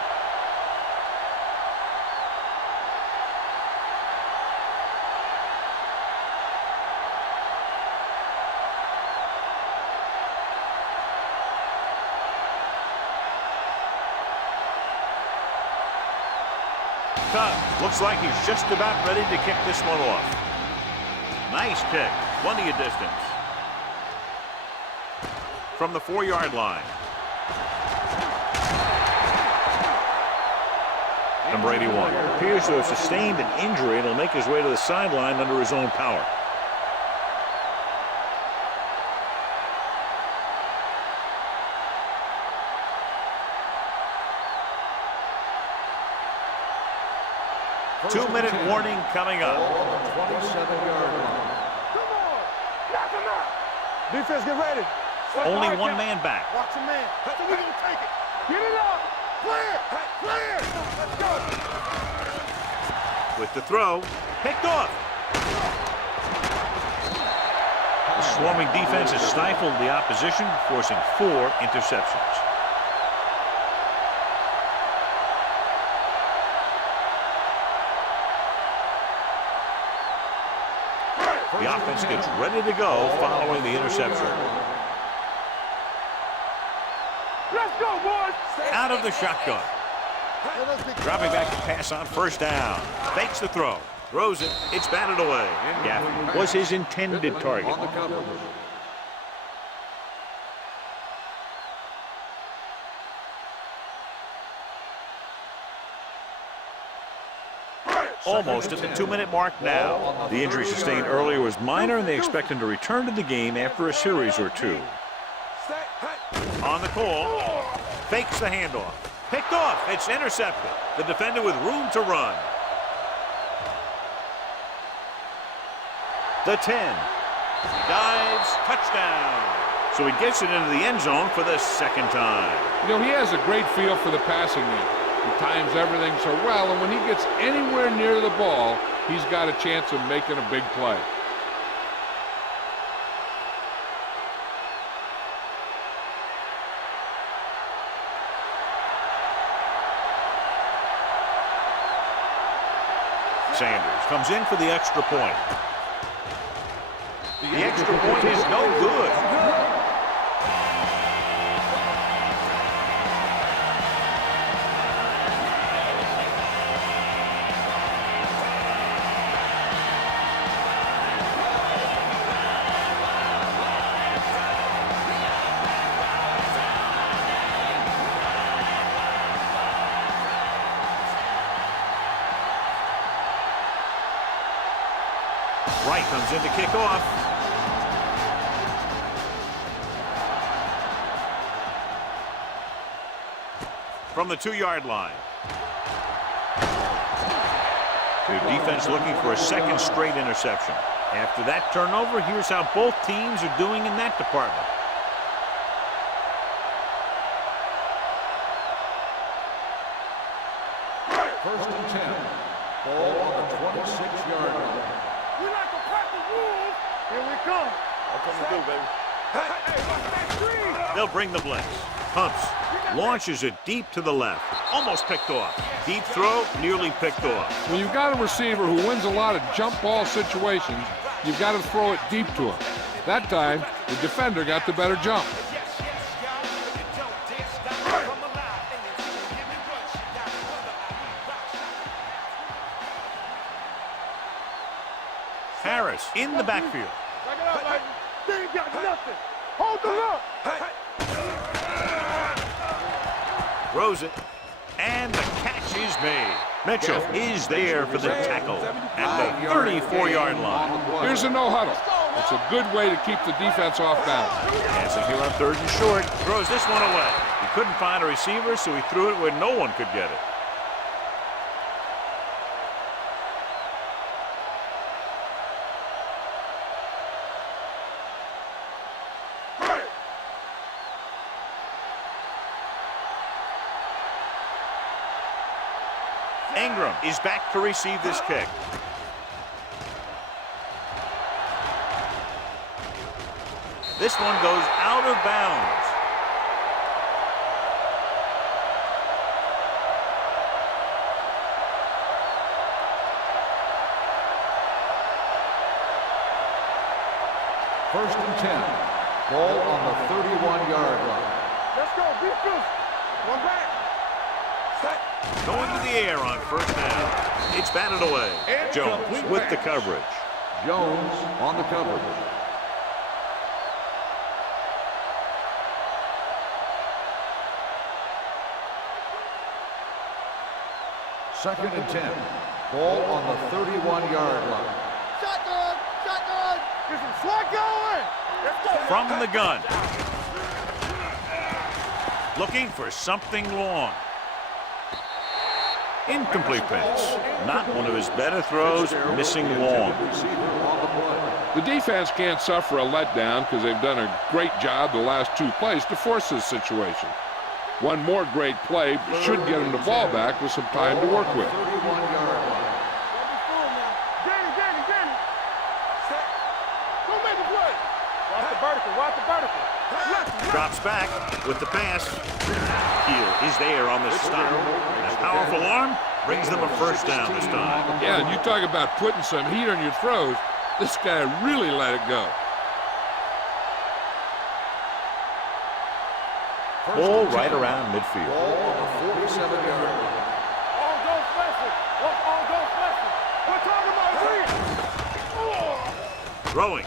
Looks like he's just about ready to kick this one off. Nice kick. Plenty of distance. From the 4-yard line. Number 81 appears to have sustained an injury and will make his way to the sideline under his own power. Two-minute warning coming up. Ball on the 27-yard line. Come on. Knock him out. Defense, get ready. Only one man back. Watch a man. So we gonna take it. Get it up. Clear. Clear. Let's go. With the throw, picked off. The swarming defense has stifled the opposition, forcing 4 interceptions. The offense gets ready to go following the interception. Let's go, boys. Out of the shotgun. Dropping back to pass on first down. Fakes the throw. Throws it. It's batted away. Gaffney was his intended target. On the coverage. Almost at the 2-minute mark now. The injury sustained earlier was minor, and they expect him to return to the game after a series or 2. On the call, fakes the handoff. Picked off. It's intercepted. The defender with room to run. The 10. Dives. Touchdown. So he gets it into the end zone for the 2nd time. You know, he has a great feel for the passing game. He times everything so well, and when he gets anywhere near the ball, he's got a chance of making a big play. Sanders comes in for the extra point. The extra point is no good. Wright comes in to kick off. From the 2-yard line. The defense looking for a 2nd straight interception. After that turnover, here's how both teams are doing in that department. First and 10. Ball on the 26-yard line. We like to crack the rules. Here we come. What can we do, baby? Hey, what's that screen? They'll bring the blitz. Pumps. Launches it deep to the left. Almost picked off. Deep throw, nearly picked off. When you've got a receiver who wins a lot of jump ball situations, you've got to throw it deep to him. That time, the defender got the better jump. Harris in the backfield. Back it up, Lightning. They ain't got nothing. Hold the look. Throws it. And the catch is made. Mitchell is there for the tackle at the 34-yard line. Here's a no-huddle. It's a good way to keep the defense off balance. Passing here on 3rd and short. Throws this one away. He couldn't find a receiver, so he threw it where no one could get it. Ingram is back to receive this kick. This one goes out of bounds. First and 10. Ball on the 31-yard line. Let's go. Be good. One back. Set. Going to the air on 1st down. It's batted away. Jones with the coverage. Jones on the coverage. Second and 10. Ball on the 31-yard line. Shotgun. Shotgun. Get some swag going. Let's go. From the gun. Looking for something long. Incomplete pass. Not one of his better throws, missing long. Receiver on the The defense can't suffer a letdown because they've done a great job the last 2 plays to force this situation. One more great play should get them the ball back with some time to work with. Watch the vertical. Drops back with the pass. Heel is there on the stop. That powerful arm brings them a first down this time. Yeah, and you talk about putting some heat on your throws. This guy really let it go. Ball right around midfield. Ball on the 47-yard line. All go special. All go special. We're talking about three. Throwing.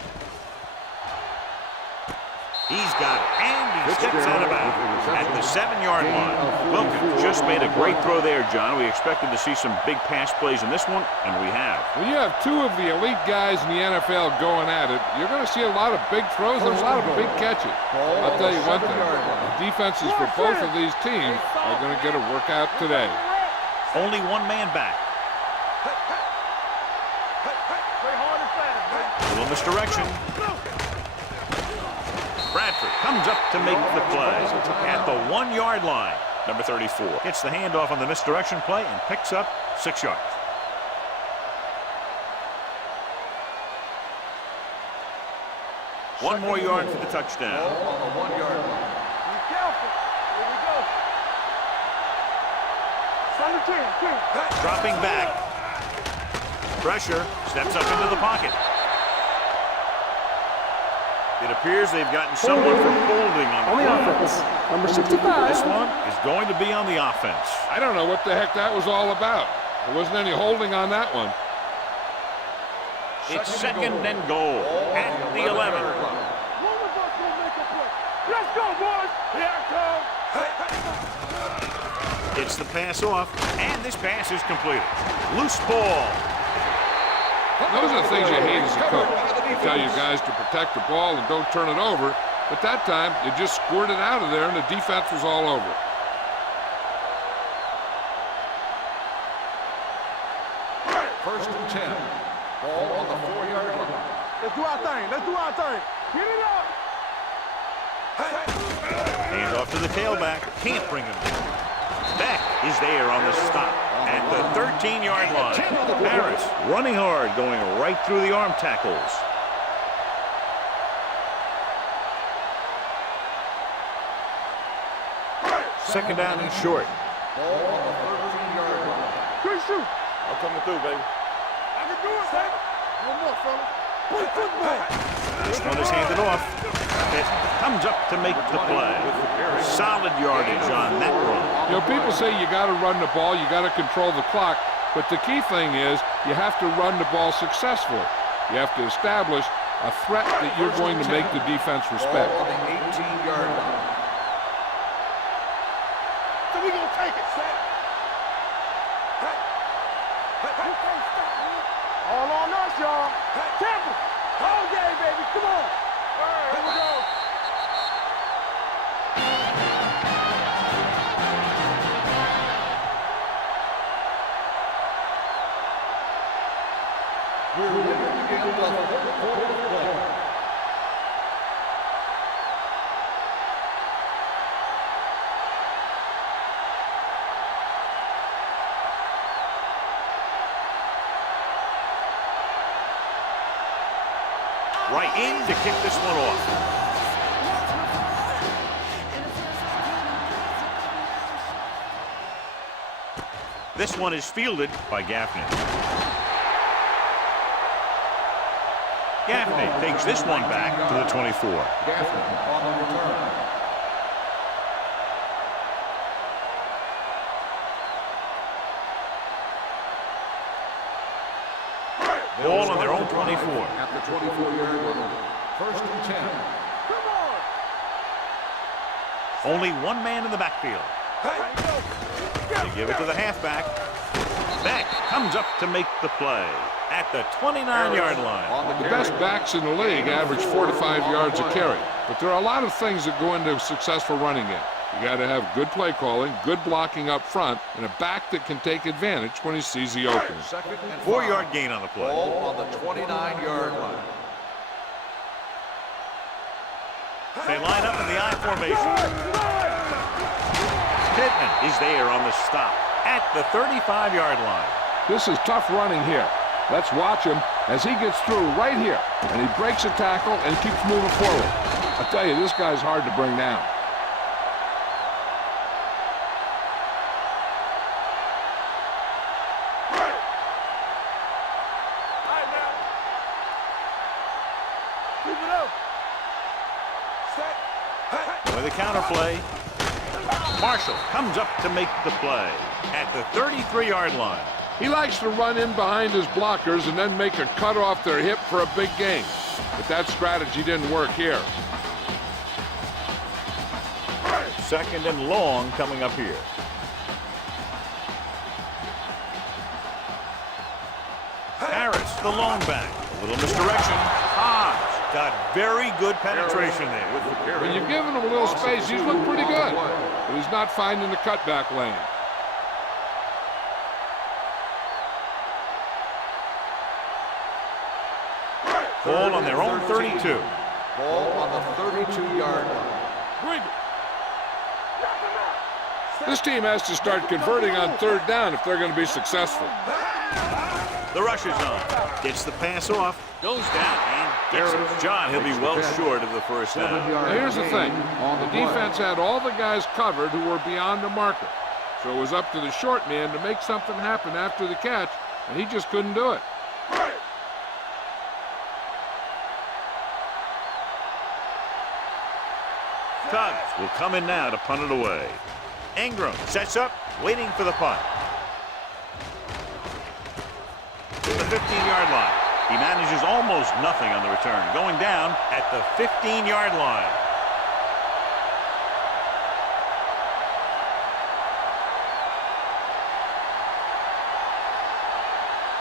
He's got it, and he steps out of bounds at the 7-yard line. Wildcats just made a great throw there, John. We expected to see some big pass plays in this one, and we have. When you have 2 of the elite guys in the NFL going at it, you're going to see a lot of big throws and a lot of big catches. I'll tell you one thing, the defenses for both of these teams are going to get a workout today. Only one man back. A little misdirection. Bradford comes up to make the play at the 1-yard line. Number 34 gets the handoff on the misdirection play and picks up 6 yards. One more yard for the touchdown. On the 1-yard line. Be careful. Here we go. 10. Dropping back. Pressure. Steps up into the pocket. It appears they've gotten someone from holding on the offense. Number 65. This one is going to be on the offense. I don't know what the heck that was all about. There wasn't any holding on that one. It's second and goal at the 11. One of us will make a play. Let's go, boys. Here I come. Gets the pass off, and this pass is completed. Loose ball. Those are the things you hate as a coach. You tell your guys to protect the ball and don't turn it over, but that time you just squirted out of there and the defense was all over. First and 10. Ball on the 4-yard line. Let's do our thing. Let's do our thing. Get it up. Hands off to the tailback. Can't bring him down. Beck is there on the stop at the 13-yard line. Harris running hard, going right through the arm tackles. Second down and short. Ball on the 13-yard line. Good shoot. I'm coming through, baby. I can do it, baby. One more, fella. Play football. This one is handed off. It comes up to make the play. Solid yardage on that run. You know, people say you got to run the ball, you got to control the clock, but the key thing is you have to run the ball successfully. You have to establish a threat that you're going to make the defense respect. Ball on the 18-yard line. So we gonna take it, set. All on us, y'all. Temple. All day, baby. Come on. All right, here we go. We're ready to begin the fourth quarter of play. Right in to kick this one off. This one is fielded by Gaffney. Gaffney takes this one back to the 24. Gaffney on the return. Ball on their own 24. At the 24-yard line. First and 10. Come on. Only one man in the backfield. They give it to the halfback. Beck comes up to make the play at the 29-yard line. The best backs in the league average 4 to 5 yards a carry, but there are a lot of things that go into a successful running game. You got to have good play calling, good blocking up front, and a back that can take advantage when he sees the opening. 4-yard gain on the play. Ball on the 29-yard line. They line up in the I formation. Pittman is there on the stop at the 35-yard line. This is tough running here. Let's watch him as he gets through right here, and he breaks a tackle and keeps moving forward. I tell you, this guy's hard to bring down. With a counter play, Marshall comes up to make the play at the 33-yard line. He likes to run in behind his blockers and then make a cut off their hip for a big gain. But that strategy didn't work here. 2nd and long coming up here. Harris, the lone back. A little misdirection. Got very good penetration there. When you've given him a little space, he's looked pretty good. But he's not finding the cutback lane. Ball on their own 32. Ball on the 32-yard line. This team has to start converting on 3rd down if they're going to be successful. The rush is on. Gets the pass off. Goes down and gets it. John, he'll be well short of the first down. Now here's the thing. The defense had all the guys covered who were beyond the marker. So it was up to the short man to make something happen after the catch, and he just couldn't do it. Cougars will come in now to punt it away. Ingram sets up, waiting for the punt. To the 15-yard line. He manages almost nothing on the return, going down at the 15-yard line.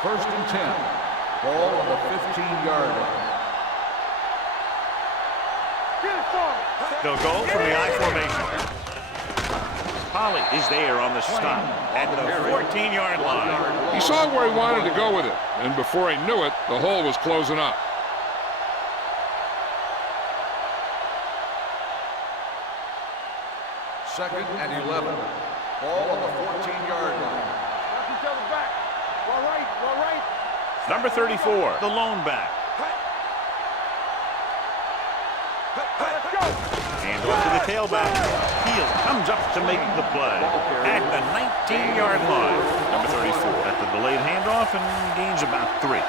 First and 10. Ball on the 15-yard line. They'll go from the I formation. Pallet is there on the stop at the 14-yard line. He saw where he wanted to go with it, and before he knew it, the hole was closing up. Second and 11. Ball on the 14-yard line. Number 34, the lone back. Hand off to the tailback. Heel comes up to make the play at the 19-yard line. Number 34 at the delayed handoff and gains about 3.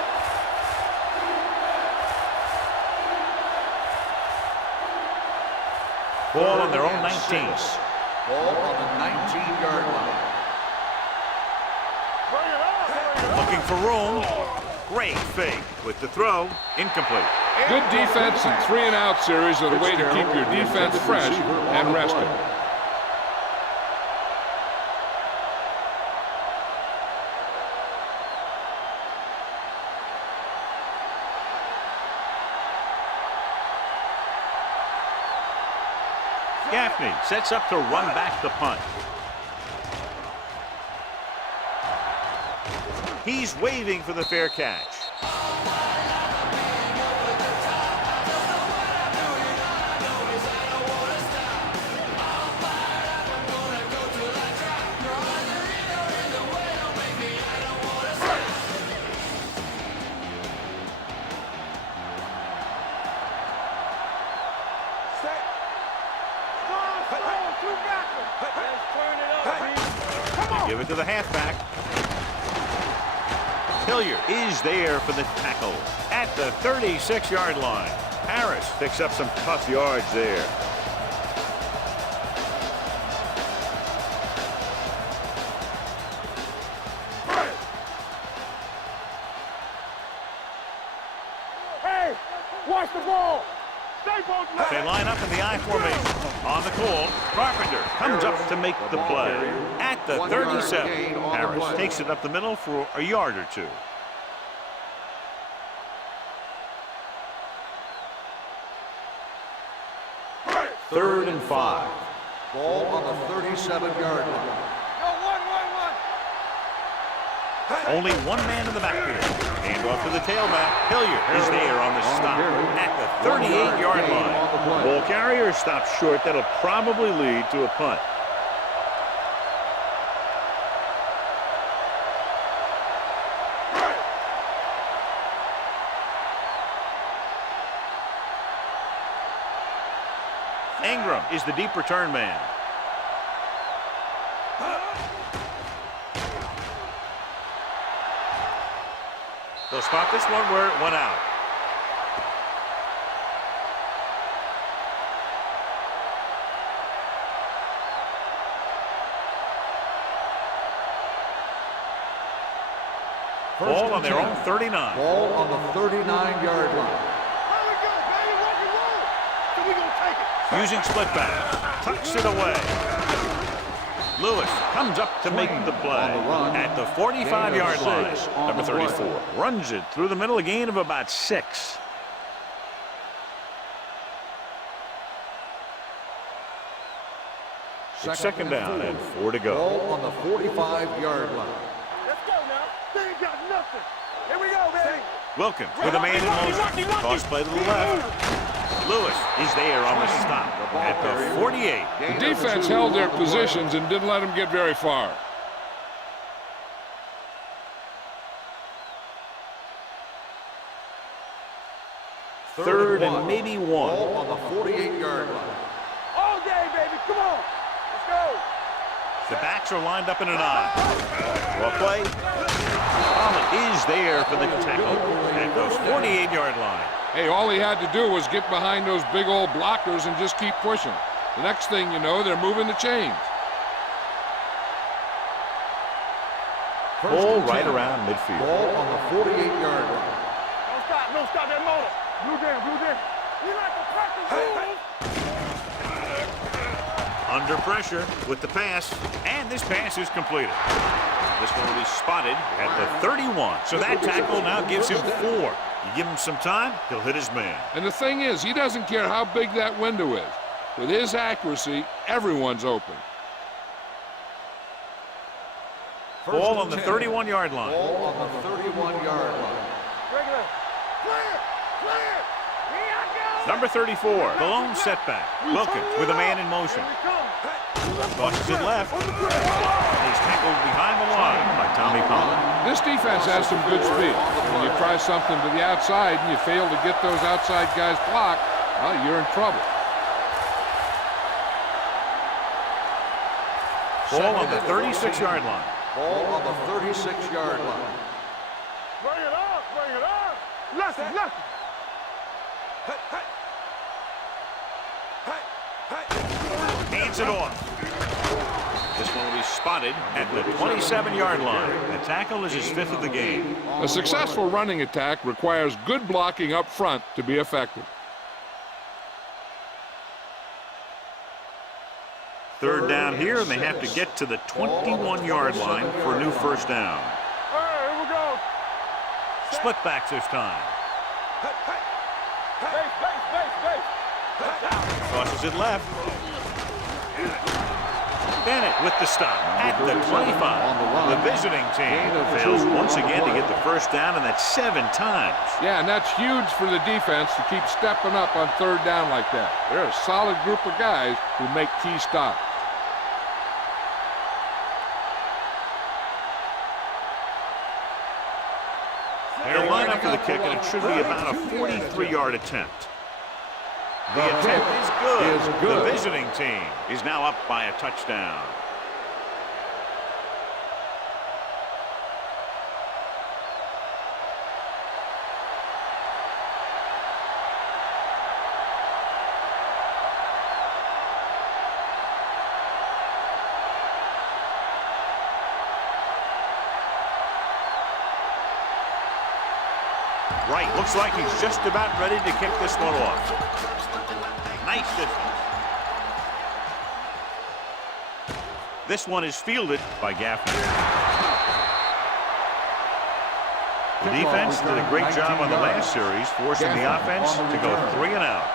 Ball on their own 19. Ball on the 19-yard line. Looking for room. Great fake with the throw. Incomplete. Good defense and 3-and-out series are the way to keep your defense fresh and rested. Gaffney sets up to run back the punt. He's waving for the fair catch. They give it to the halfback. Hilliard is there for the tackle at the 36-yard line. Harris picks up some tough yards there. Hey, watch the ball. They line up in the I formation. On the call, Carpenter comes up to make the play at the 37. Harris takes it up the middle for a yard or 2. Third and 5. Ball on the 37-yard line. Go, one. Only one man in the backfield. Hand off to the tailback. Hilliard is there on the stop at the 38-yard line. Ball carrier stops short. That'll probably lead to a punt. Ingram is the deep return man. They'll spot this one where it went out. Ball on their own 39. Ball on the 39-yard line. Using split back. Tucks it away. Lewis comes up to make the play at the 45-yard line. Number 34 runs it through the middle, a gain of about 6. It's second down and 4 to go. Ball on the 45-yard line. Let's go now. They ain't got nothing. Here we go, baby. Wilkins with a man in motion. Toss play to the left. Lewis is there on the stop at the 48. The defense held their positions and didn't let them get very far. Third and maybe 1. Ball on the 48-yard line. All day, baby. Come on. Let's go. The backs are lined up in an I. Well play. Pallet is there for the tackle at the 48-yard line. Hey, all he had to do was get behind those big old blockers and just keep pushing. The next thing you know, they're moving the chains. Ball right around midfield. Ball on the 48-yard line. Don't stop that motor. Blue down. We like to practice rules. Under pressure with the pass, and this pass is completed. This one will be spotted at the 31. So that tackle now gives him 4. You give him some time, he'll hit his man. And the thing is, he doesn't care how big that window is. With his accuracy, everyone's open. Ball on the 31-yard line. Ball on the 31-yard line. Regular. Clear. Here I go. Number 34, the lone setback. Wilkins with a man in motion. Here we come. Tosses it left. He's tackled behind the line by Tommy Pallet. This defense has some good speed. When you try something to the outside and you fail to get those outside guys blocked, well, you're in trouble. Ball on the 36-yard line. Ball on the 36-yard line. Bring it on. Listen. Hands it off. This one will be spotted at the 27-yard line. The tackle is his 5th of the game. A successful running attack requires good blocking up front to be effective. Third down here, and they have to get to the 21-yard line for a new first down. All right, here we go. Split backs this time. Tosses it left. Bennett with the stop at the 25. The visiting team fails once again to get the first down, and that's 7 times. Yeah, and that's huge for the defense to keep stepping up on third down like that. They're a solid group of guys who make key stops. They'll line up for the kick, and it should be about a 43-yard attempt. The attempt is good. The visiting team is now up by a touchdown. Right, looks like he's just about ready to kick this one off. Nice distance. This one is fielded by Gaffney. The defense did a great job on the last series, forcing the offense to go 3 and out.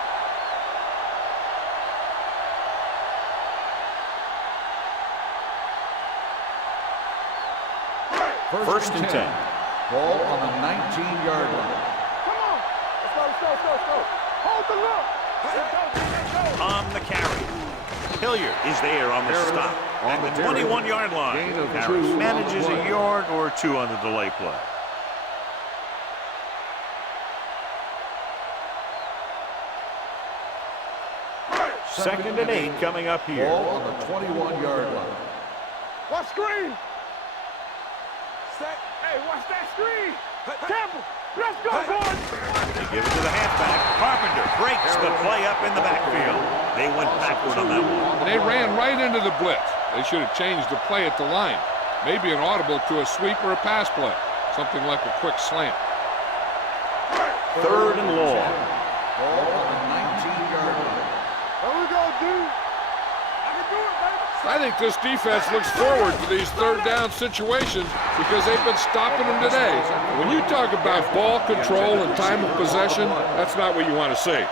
First and 10. Ball on the 19-yard line. Come on. Let's go. Hold the look. Let's go. On the carry. Hilliard is there on the stop. At the 21-yard line. Gain of Harris 2 manages on the a play. yard or 2 on the delay play. Second and 8 coming up here. Ball on the 21-yard line. Watch screen. Hey, watch that screen. Campbell, let's go, boys. They give it to the halfback. Carpenter breaks the play up in the backfield. They went backward on that one. And they ran right into the blitz. They should have changed the play at the line. Maybe an audible to a sweep or a pass play. Something like a quick slant. Third and long. Ball on the 19-yard line. There we go, dude. I can do it, baby. I think this defense looks forward to these third down situations because they've been stopping them today. When you talk about ball control and time of possession, that's not what you want to see.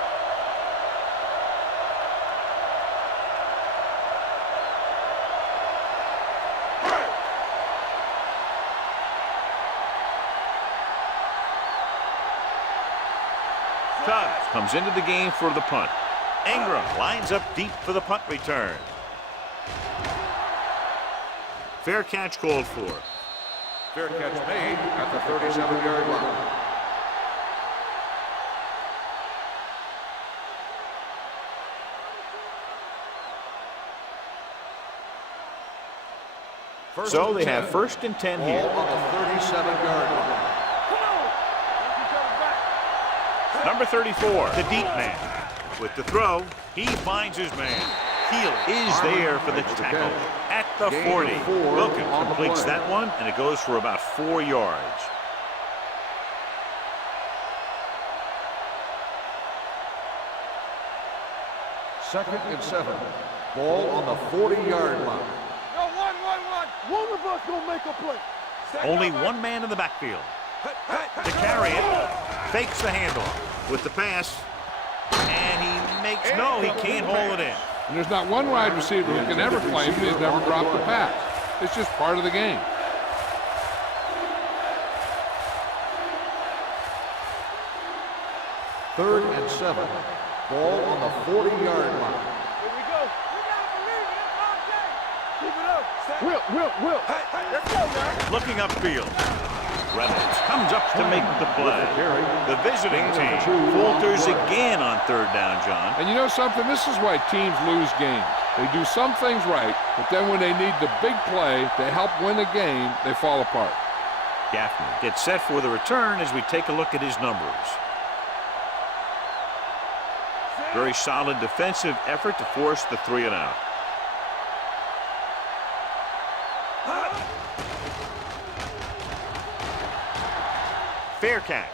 Cougars comes into the game for the punt. Ingram lines up deep for the punt return. Fair catch called for. Fair catch made at the 37-yard line. So they have first and 10 Ball here. on the 37-yard line. Number 34, the deep man. With the throw, he finds his man. Heel is there for the tackle at the 40. Wilkins completes that one, and it goes for about 4 yards. Second and 7. Ball on the 40-yard line. Yo, one. One of us gonna make a play. Only one man in the backfield. To carry it, fakes the handoff with the pass, and he makes he can't hold it in. And there's not one wide receiver who can ever claim he's never dropped a pass. It's just part of the game. Third and 7. Ball on the 40-yard line. Here we go. We gotta believe it. It's all day. Keep it up. Will. Let's go, man. Looking upfield. Reynolds comes up to make the play. The visiting team falters again on third down, John. And you know something? This is why teams lose games. They do some things right, but then when they need the big play to help win a game, they fall apart. Gaffney gets set for the return as we take a look at his numbers. Very solid defensive effort to force the 3 and out. Fair catch.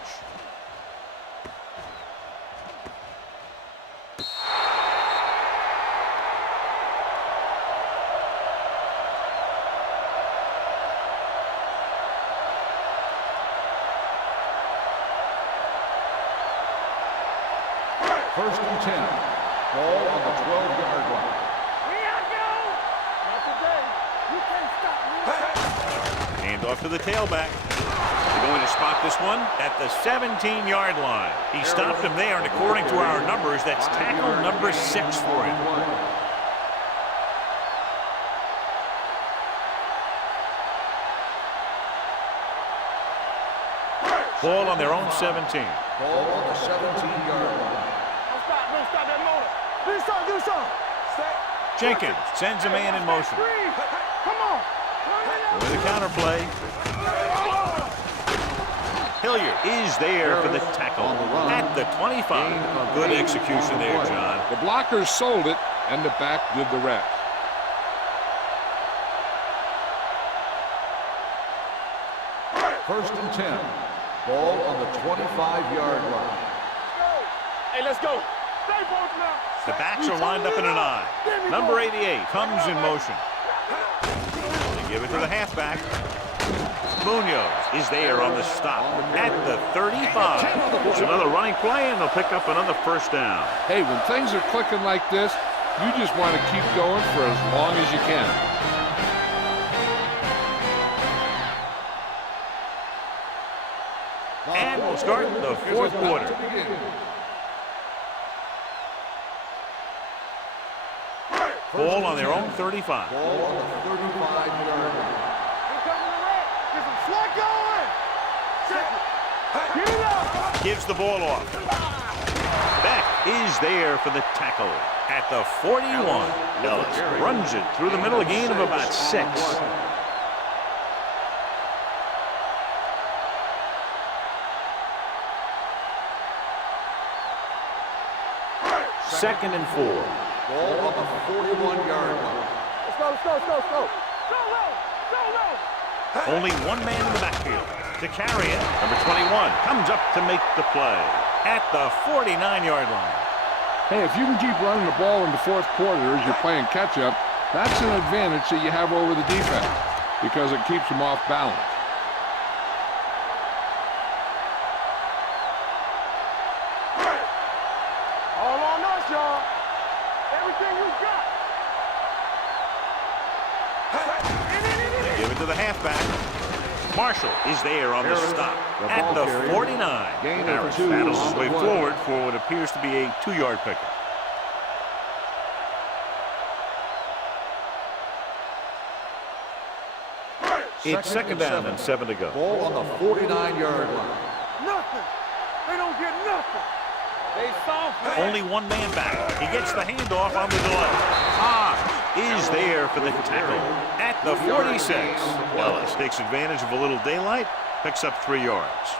First and 10. Ball on the 12-yard line. Here I go. Not today. You can't stop me. Hand off to the tailback. They're going to spot this one at the 17-yard line. He stopped him there, and according to our numbers, that's tackle number 6 for him. Ball on their own 17. Ball on the 17-yard line. Don't stop that motor. Do something. Jenkins sends a man in motion. Come on. With a counter play. Hilliard is there for the tackle at the 25. Good execution there, John. The blockers sold it, and the back did the rest. First and 10. Ball on the 25-yard line. Hey, let's go. Stay both now. The backs are lined up in an I. Number 88 comes in motion. They give it to the halfback. Munoz is there on the stop at the 35. It's another running play, and they'll pick up another first down. Hey, when things are clicking like this, you just want to keep going for as long as you can. And we'll start the fourth quarter. Ball on their own 35. Ball on the 35-yard line. Here coming the red. Get some slug going. Get it up. Gives the ball off. Beck is there for the tackle at the 41. Ellis runs it through the middle, a gain of about 6. Second and 4. Ball on the 41-yard line. Let's go, let's go, let's go, let's go. Go low, go low. Only one man in the backfield to carry it. Number 21 comes up to make the play at the 49-yard line. Hey, if you can keep running the ball in the fourth quarter as you're playing catch-up, that's an advantage that you have over the defense because it keeps them off balance. All on us, y'all. Everything you got. They give it to the halfback. Marshall is there on the stop at the 49. Harris battles his way forward for what appears to be a 2-yard pickup. It's second down and 7 to go. Ball on the 49-yard line. Nothing. They don't get nothing. They soft, man. Only one man back. He gets the handoff on the delay. Is there for the tackle at the 46. Ellis takes advantage of a little daylight, picks up 3 yards.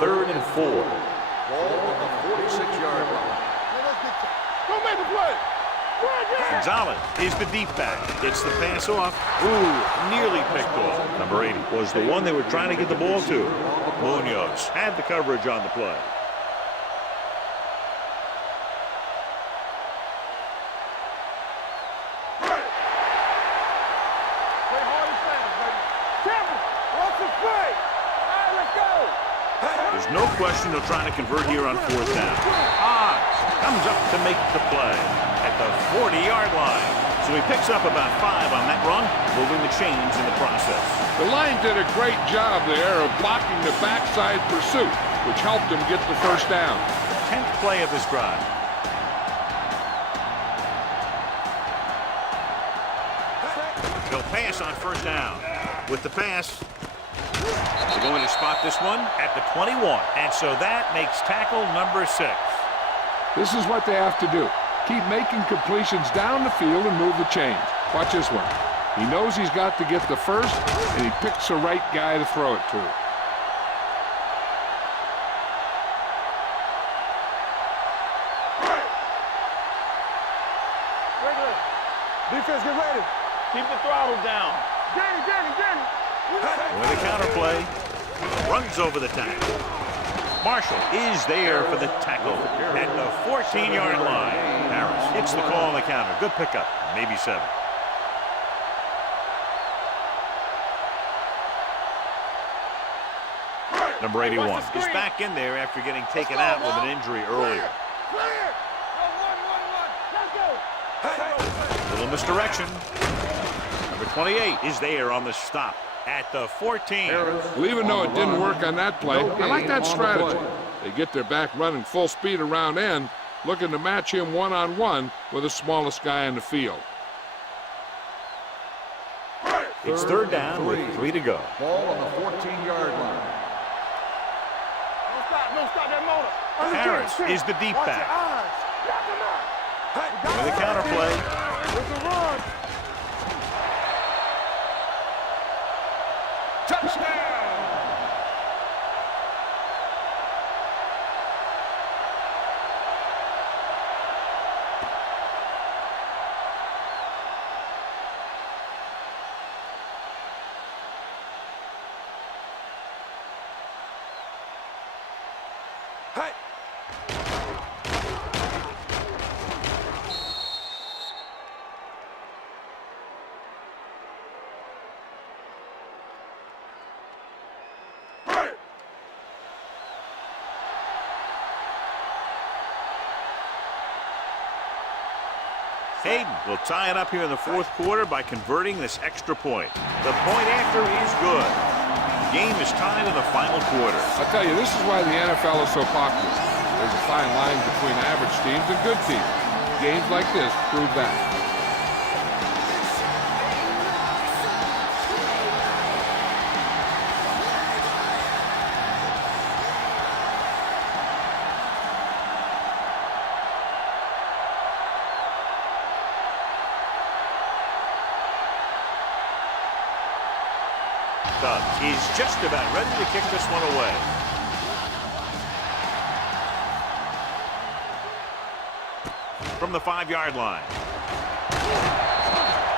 Third and 4. Ball on the 46-yard line. Go make the play. Gonzalez is the deep back. Gets the pass off. Ooh, nearly picked off. Number 80 was the one they were trying to get the ball to. Munoz had the coverage on the play. Play hard and fast, baby. Campbell, what's the play? All right, let's go. There's no question they're trying to convert here on 4th down. Comes up to make the play at the 40-yard line. So he picks up about 5 on that run, moving the chains in the process. The line did a great job there of blocking the backside pursuit, which helped him get the first down. 10th play of this drive. He'll pass on 1st down. With the pass, they're going to spot this one at the 21. And so that makes tackle number 6. This is what they have to do. Keep making completions down the field and move the chains. Watch this one. He knows he's got to get the first, and he picks the right guy to throw it to. Regular. Defense, get ready. Keep the throttle down. Danny. With a counterplay, runs over the tackle. Marshall is there for the tackle at the 14-yard line. Harris hits the call on the counter. Good pickup, maybe 7. Number 81 is back in there after getting taken out with an injury earlier. Clear. Let's go. Little misdirection. Number 28 is there on the stop at the 14. Well, even though it didn't work on that play, I like that strategy. They get their back running full speed around end, looking to match him one-on-one with the smallest guy in the field. It's 3rd down with 3 to go. Ball on the 14-yard line. Don't stop that motor. Harris is the deep Watch back. your eyes. Knock him out. With a counterplay. It's a run. Touchdown! Hey. Hayden will tie it up here in the fourth quarter by converting this extra point. The point after is good. The game is tied in the final quarter. I'll tell you, this is why the NFL is so popular. There's a fine line between average teams and good teams. Games like this prove that. He's just about ready to kick this one away. From the 5-yard line.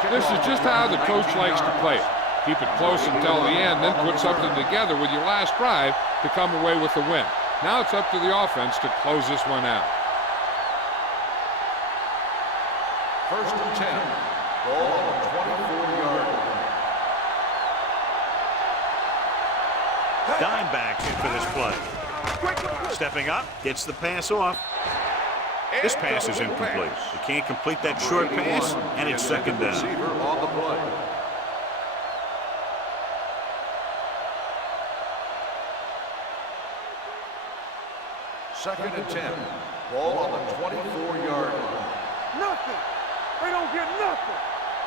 This is just how the coach likes to play it. Keep it close until the end, then put something together with your last drive to come away with the win. Now it's up to the offense to close this one out. 1st and 10. Ball on the 24-yard line. Dime backs in for this play. Stepping up, gets the pass off. This pass is incomplete. He can't complete that short pass, and it's 2nd down. Receiver on the play. Second and 10. Ball on the 24-yard line. Nothing. They don't get nothing.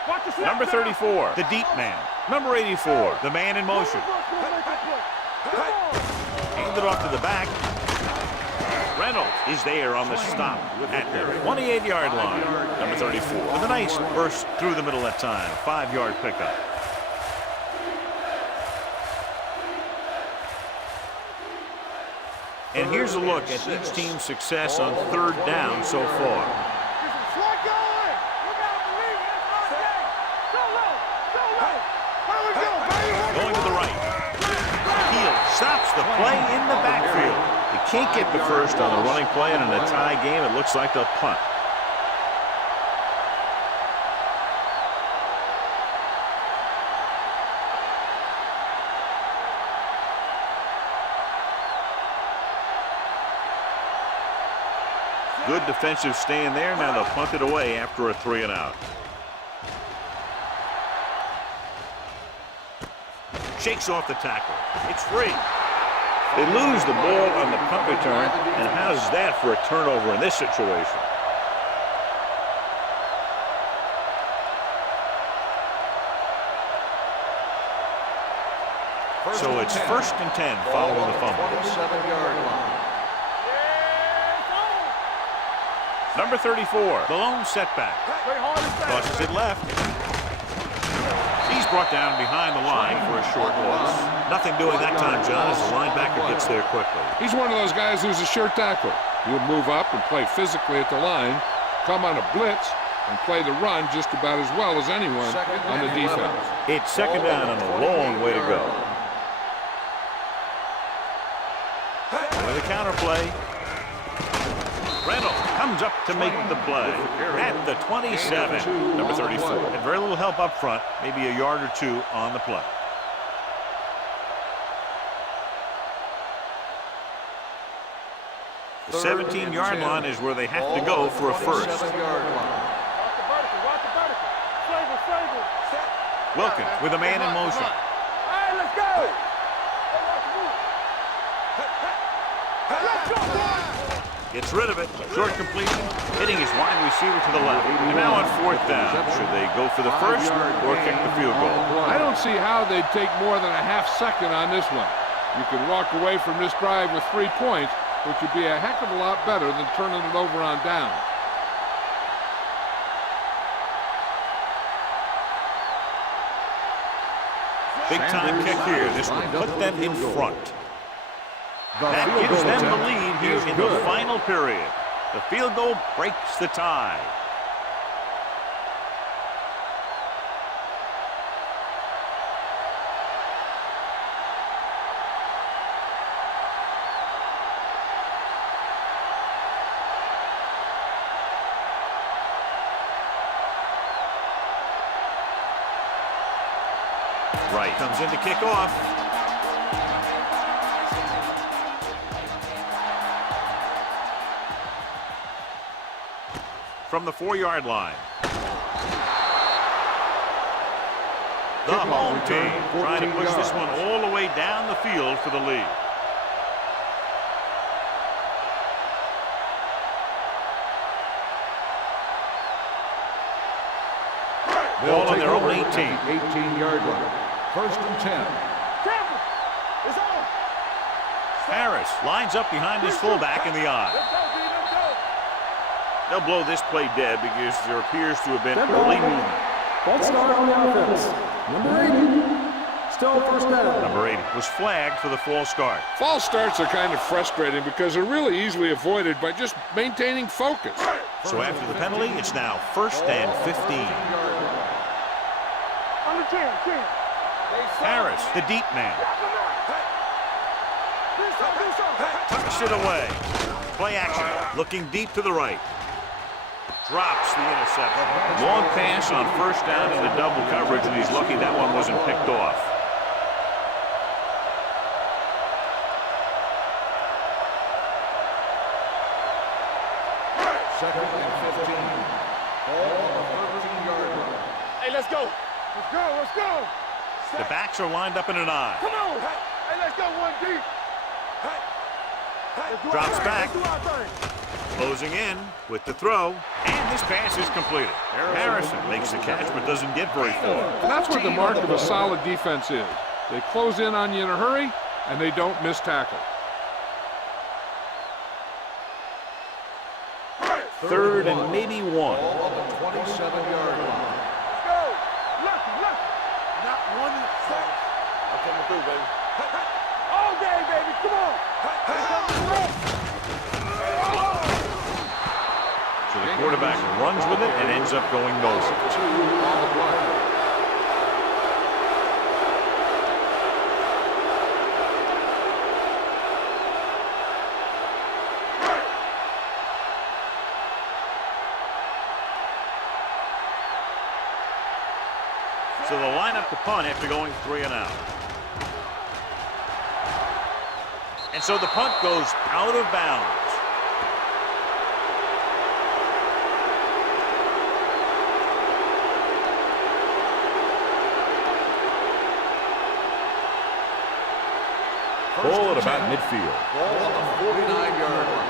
Watch the snap. Number 34, the deep man. Number 84, the man in motion. Hand it off to the back. Reynolds is there on the stop at the 28-yard line. Number 34 with a nice burst through the middle that time. 5-yard pickup. And here's a look at each team's success on 3rd down so far. Going to the right. Heel stops the play in the backfield. They can't get the first on the running play, and in a tie game, it looks like they'll punt. Good defensive stand there. Now they'll punt it away after a 3-and-out. Shakes off the tackle. It's free. They lose the ball on the punt return, and how's that for a turnover in this situation? So it's 1st and 10 following the fumble. 27-yard line. Number 34, the lone setback. Tosses it left. He's brought down behind the line for a short loss. Nothing doing that time, John, as the linebacker gets there quickly. He's one of those guys who's a sure tackler. He'll move up and play physically at the line, come on a blitz, and play the run just about as well as anyone on the defense. It's 2nd down and a long way to go. With a counter play. Reynolds comes up to make the play at the 27. Number 34. Had very little help up front, maybe a yard or two on the play. The 17-yard line is where they have to go for a first. Wilkins with a man in motion. Hey, let's go! Let's go, boys! Gets rid of it. Short completion. Hitting his wide receiver to the left. And now on 4th down. Should they go for the first or kick the field goal? I don't see how they'd take more than a half second on this one. You could walk away from this drive with 3 points, which would be a heck of a lot better than turning it over on down. Big time kick here. This will put them in front. That gives them the lead here in the final period. The field goal breaks the tie. Right comes in to kick off. From the 4-yard line. The home team trying to push this yards. one all the way down the field for the lead. Ball on their own 18. 18-yard line. First and 10. Careful. It's on. Harris lines up behind his fullback in the eye. Let's go, B. Let's go. They'll blow this play dead because there appears to have been Dead ball. early movement. False start on the offense. Number 80. Still first down. Number 80 was flagged for the false start. False starts are kind of frustrating because they're really easily avoided by just maintaining focus. So after the penalty, it's now 1st and 15. On the 10. Harris, the deep man, tucks it away. Play action, looking deep to the right. Drops the interception. Long pass on 1st down into double coverage, and he's lucky that one wasn't picked off. Second and 15. Ball on the 13-yard line. Hey, let's go. Let's go. The backs are lined up in an I. Come on. Hey, let's go, 1 deep. Drops back. Let's do our thing. Closing in with the throw, and this pass is completed. Harrison makes the catch but doesn't get very far. And that's what the mark of a solid defense is. They close in on you in a hurry, and they don't miss tackle. 3rd and maybe 1. Ball on the 27-yard line. Let's go. Lucky. Not one set. I'm coming through, baby. All day, baby. Come on. So the quarterback runs with it and ends up going nowhere. 2 on the play. So they'll line up to punt after going 3 and out. And so the punt goes out of bounds. Ball at about midfield. Ball on the 49-yard line.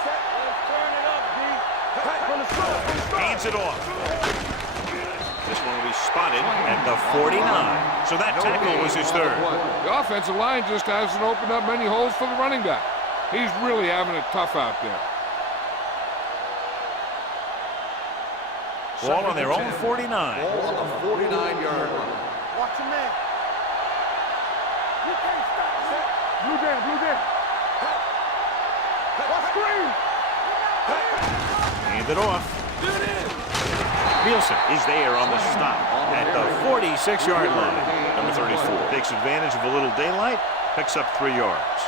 Let's turn it up, D. From the start. Hands it off. This one will be spotted at the 49. So that tackle was his 3rd. The offensive line just hasn't opened up many holes for the running back. He's really having it tough out there. Ball on their own 49. Ball on the 49-yard line. Watch your man. You can't stop. Set. Blue down. Watch screen. Hand it off. Nielsen is there on the stop at the 46-yard line. Number 34 takes advantage of a little daylight, picks up 3 yards.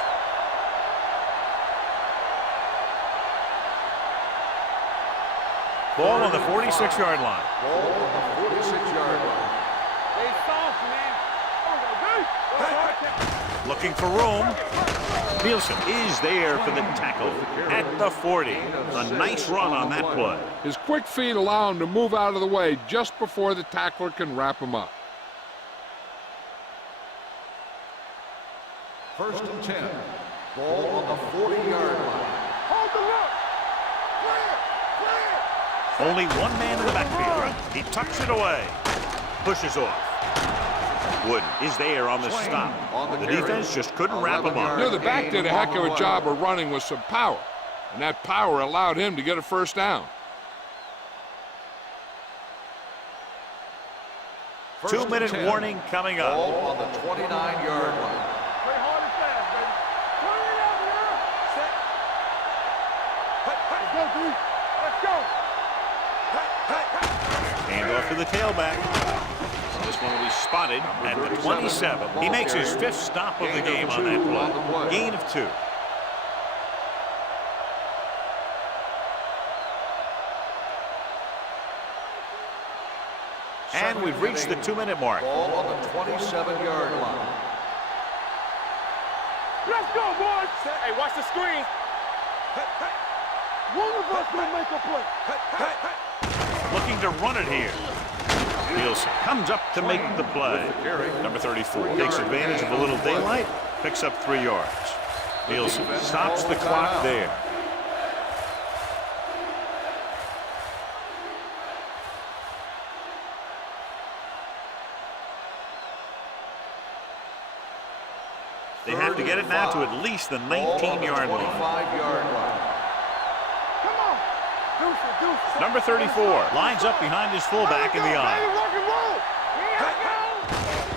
Ball on the 46-yard line. Ball on the 46-yard line. They soft, man. Looking for room. Nielsen is there for the tackle at the 40. A nice run on that play. His quick feet allow him to move out of the way just before the tackler can wrap him up. First and 10. Ball on the 40-yard line. Hold the look. Clear. Only one man in the backfield. He tucks it away. Pushes off. Wooden is there on the stop. The defense just couldn't wrap him up. You know, the back did a heck of a job of running with some power, and that power allowed him to get a 1st down. 2-minute warning coming up. Ball on the 29-yard line. Play hard and fast, baby. Turn it out now. Set. Let's go, D. Let's go. Hand off to the tailback. This one will be spotted at the 27. He makes his 5th stop of the game on that play. Gain of 2. And we've reached the 2-minute mark. Ball on the 27-yard line. Let's go, boys. Hey, watch the screen. One of us will make a play. looking to run it here. Nielsen comes up to make the play. Number 34 takes advantage of a little daylight, picks up 3 yards. Nielsen stops the clock there. They have to get it now to at least the 19-yard line. 25-yard line. Come on. Deuce. Number 34 lines up behind his fullback in the eye.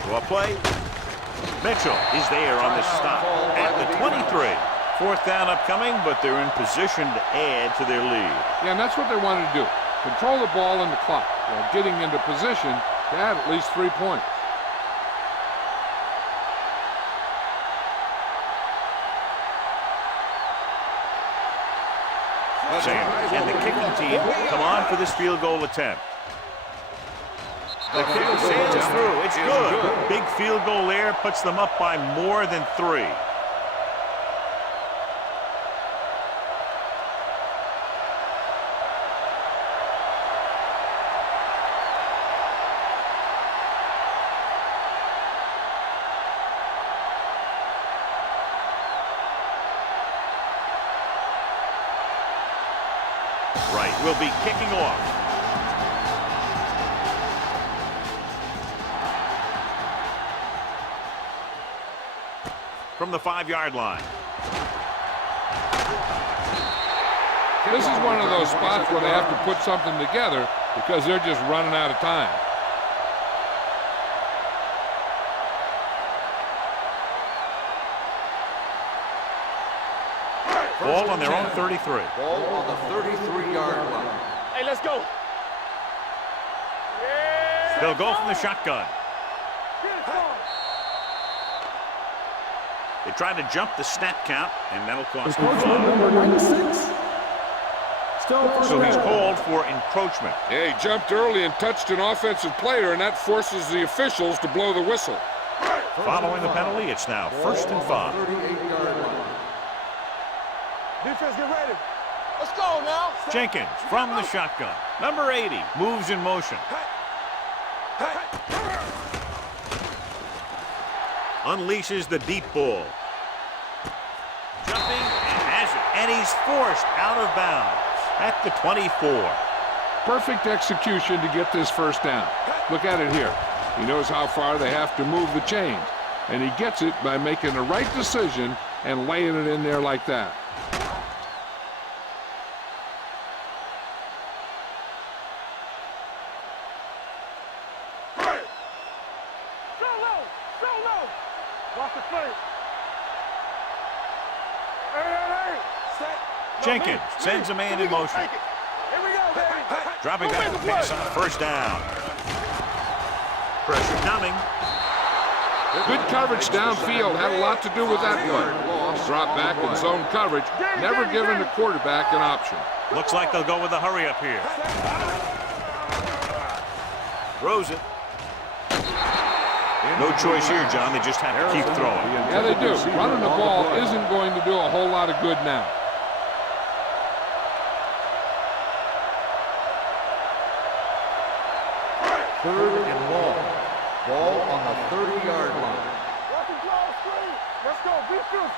To a play. Mitchell is there on the stop at the 23. 4th down upcoming, but they're in position to add to their lead. Yeah, and that's what they wanted to do. Control the ball and the clock while getting into position to add at least 3 points. Sanders and the kicking team come on for this field goal attempt. The kick sails through. It's good. Big field goal there puts them up by more than 3. Right, will be kicking off. From the 5-yard line. This is one of those spots where they have to put something together because they're just running out of time. Ball on their own 33. Ball on the 33-yard line. Hey, let's go. Yeah. They'll go from the shotgun. They try to jump the snap count, and that'll cost them Encroachment number 96. Still first So he's down. called for encroachment. Yeah, he jumped early and touched an offensive player, and that forces the officials to blow the whistle. Following the penalty, it's now 1st and 5. 38-yard line. Defense, get ready. Let's go now. Jenkins from the shotgun. Number 80 moves in motion. Unleashes the deep ball. Jumping and has it. And he's forced out of bounds at the 24. Perfect execution to get this first down. Look at it here. He knows how far they have to move the chains, and he gets it by making the right decision and laying it in there like that. Watch the play. Jenkins sends a man in motion. Here we go, baby. Dropping back to pass on 1st down. Pressure coming. Good coverage downfield had a lot to do with that one. Drop back in zone coverage, never giving the quarterback an option. Looks like they'll go with a hurry up here. Throws it. No choice here, John. They just have to keep throwing. Yeah, they do. Running the ball isn't going to do a whole lot of good now. Third and long. Ball on the 30-yard line. Let's go, defense.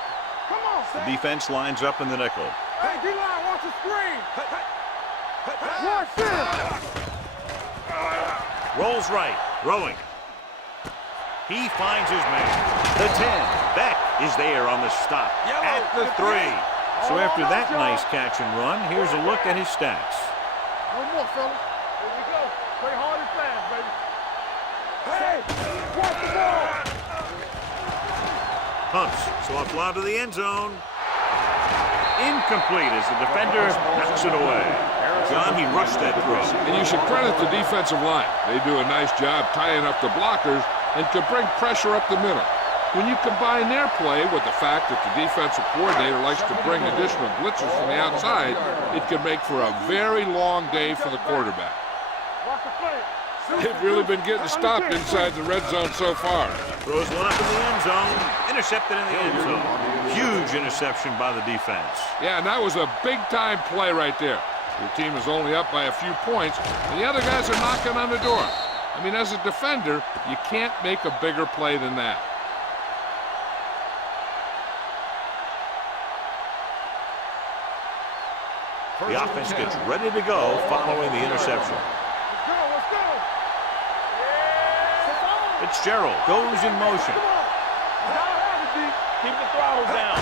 Come on. The defense lines up in the nickel. Hey, D-line, watch the screen. Watch this. Rolls right. Throwing. He finds his man. The 10. Beck is there on the stop at the 3. So after that nice catch and run, here's a look at his stats. One more, fella. Here we go. Play hard and fast, baby. Hey, watch the ball. Hunts. So a fly to the end zone. Incomplete as the defender knocks it away. John, he rushed that throw. And you should credit the defensive line. They do a nice job tying up the blockers and can bring pressure up the middle. When you combine their play with the fact that the defensive coordinator likes to bring additional blitzers from the outside, it can make for a very long day for the quarterback. Watch the play. They've really been getting stopped inside the red zone so far. Throws one up in the end zone. Intercepted in the end zone. Huge interception by the defense. Yeah, and that was a big-time play right there. Your team is only up by a few points, and the other guys are knocking on the door. I mean, as a defender, you can't make a bigger play than that. The offense gets ready to go following the interception. Let's go. Fitzgerald goes in motion. Keep the throttle down.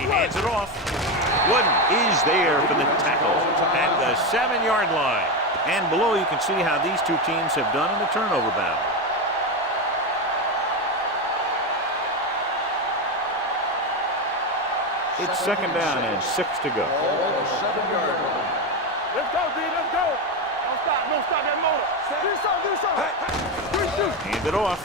He hands it off. Wooden is there for the tackle at the 7-yard line. And below you can see how these two teams have done in the turnover battle. It's second down and 6 to go. Let's go, D. Let's go. Don't stop that motor. Do something. Hand it off.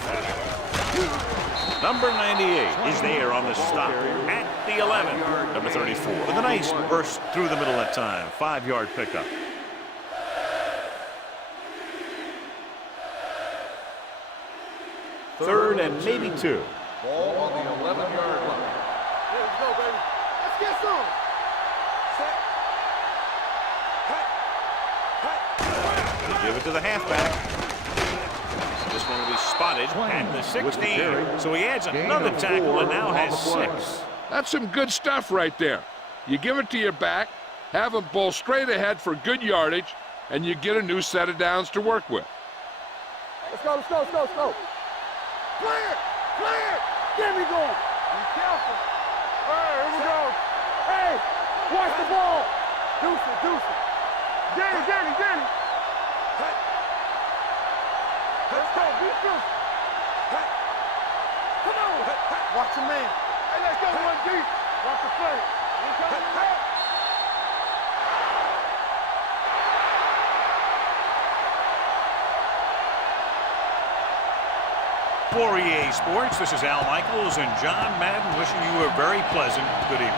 Number 98 is there on the stop at the 11. Number 34 with a nice burst through the middle that time. 5-yard pickup. Third and maybe 2. Ball on the 11-yard line. Let's go, baby. Let's get some. They give it to the halfback. This one will be spotted at the 16. So he adds another tackle and now has 6. That's some good stuff right there. You give it to your back, have him pull straight ahead for good yardage, and you get a new set of downs to work with. Let's go. Clear. Get me going. Be careful. All right, here we go. Hey, watch the ball. Deuce it. Danny. Let's go. Be fierce. Come on. Watch the man. Hey, let's go. 1 deep. Watch the play. For EA Sports, this is Al Michaels and John Madden wishing you a very pleasant good evening.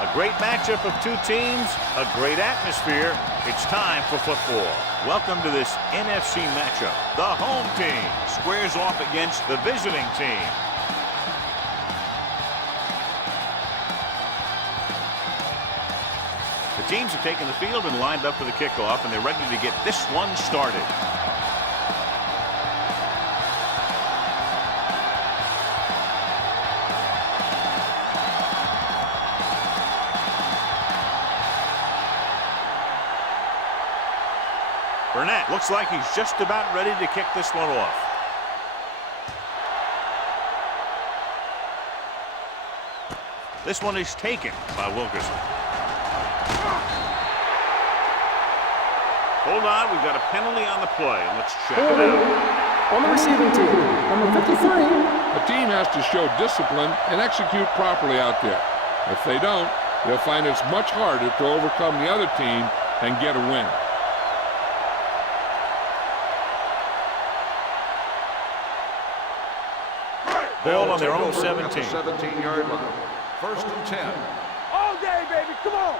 A great matchup of two teams, a great atmosphere. It's time for football. Welcome to this NFC matchup. The home team squares off against the visiting team. The teams have taken the field and lined up for the kickoff, and they're ready to get this one started. Burnett looks like he's just about ready to kick this one off. This one is taken by Wilkerson. Hold on, we've got a penalty on the play, and let's check it out. On the receiving team, number 53. A team has to show discipline and execute properly out there. If they don't, they'll find it's much harder to overcome the other team and get a win. Ball on their own 17. 17-yard line. First and 10. All day, baby. Come on.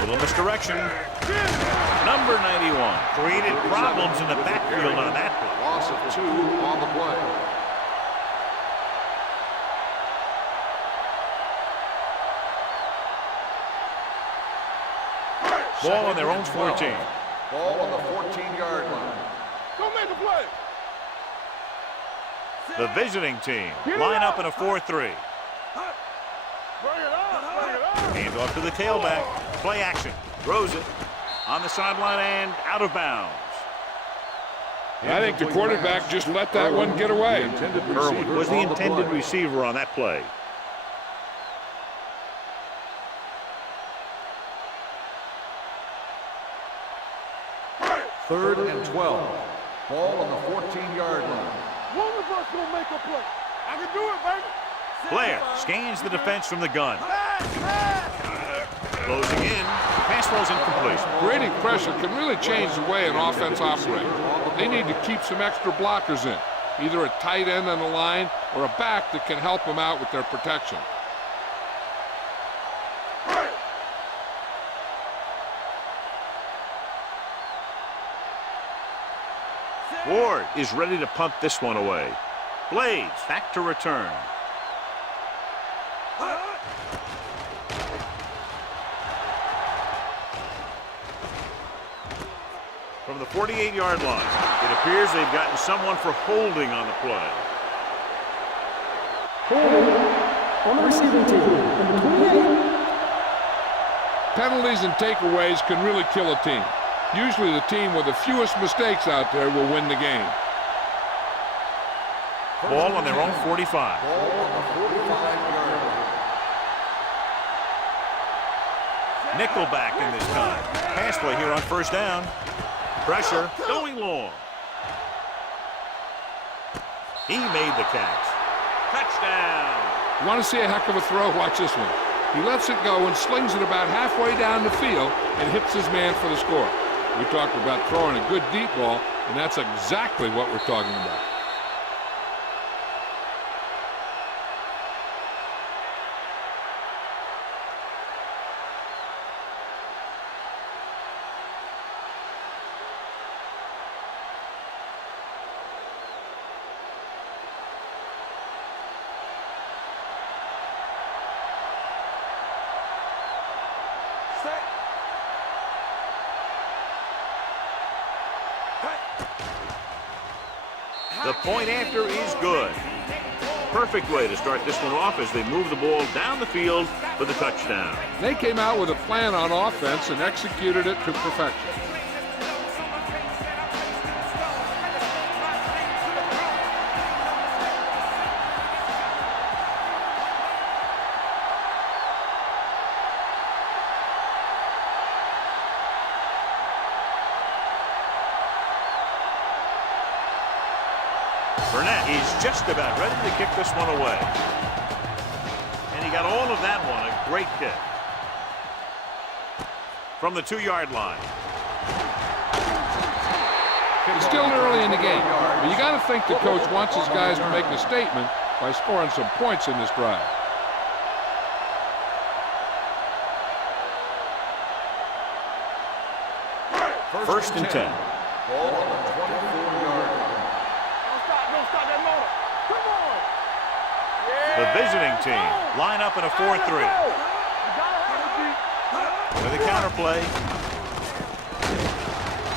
Little misdirection. Number 91 created problems in the backfield on that play. Loss of 2 on the play. Ball on their own 14. Ball on the 14-yard line. Go make the play. The visiting team line up in a 4-3. Bring it on. Bring it on. Hands off to the tailback. Play action. Throws it on the sideline and out of bounds. I think the quarterback just let that one get away. Irwin was the intended receiver on that play. Third and 12. Ball on the 14-yard line. One of us gonna make a play. I can do it, baby. Blair scans the defense from the gun. Closing in. Pass falls incomplete. Creating pressure can really change the way an offense operates. They need to keep some extra blockers in, either a tight end on the line or a back that can help them out with their protection. Ward is ready to punt this one away. Blades back to return. From the 48-yard line, it appears they've gotten someone for holding on the play. On the receiving team, number 28. Penalties and takeaways can really kill a team. Usually the team with the fewest mistakes out there will win the game. Ball on their own 45. Ball on the 45-yard line. Nickelback in this time. Pass play here on first down. Pressure going long. He made the catch. Touchdown. You want to see a heck of a throw? Watch this one. He lets it go and slings it about halfway down the field and hits his man for the score. We talked about throwing a good deep ball, and that's exactly what we're talking about. The point after is good. Perfect way to start this one off as they move the ball down the field for the touchdown. They came out with a plan on offense and executed it to perfection. Burnett is just about ready to kick this one away. And he got all of that one, a great kick. From the 2-yard line. It's still early in the game, but you got to think the coach wants his guys to make a statement by scoring some points in this drive. First and 10. Ball on the 24-yard line. Don't stop that motor. Come on. The visiting team line up in a 4-3. With a counter play.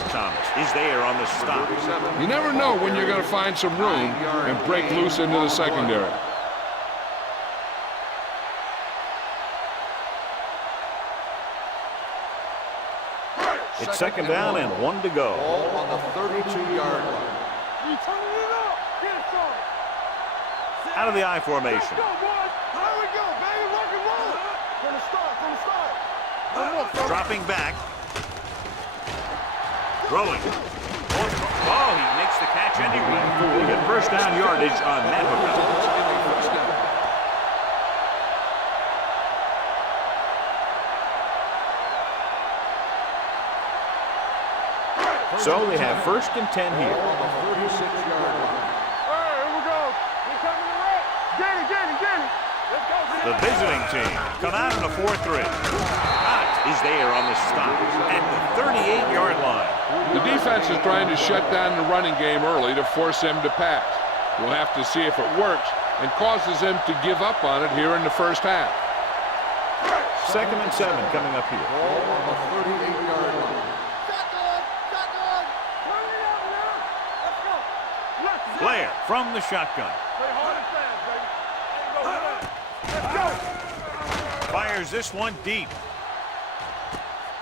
Thomas is there on the stop. You never know when you're going to find some room and break loose into the secondary. It's second down and 1 to go. Ball on the 32-yard line. You turning it up. Get it started. Out of the I formation. Let's go, boys. Here we go, baby. Rock and roll. From the start, from the start. One more, fellas. Dropping back. Throwing. Oh, he makes the catch anyway. He got first down yardage on that hookup. So they have first and 10 here. Ball on the 46-yard line. All right, here we go. We're coming to wreck. Get it. Let's go. The visiting team come out in a 4-3. Hot. is there on the stop at the 38-yard line. The defense is trying to shut down the running game early to force him to pass. We'll have to see if it works and causes him to give up on it here in the first half. 2nd and 7 coming up here. Ball on the 38-yard line. Blair from the shotgun. Fires this one deep.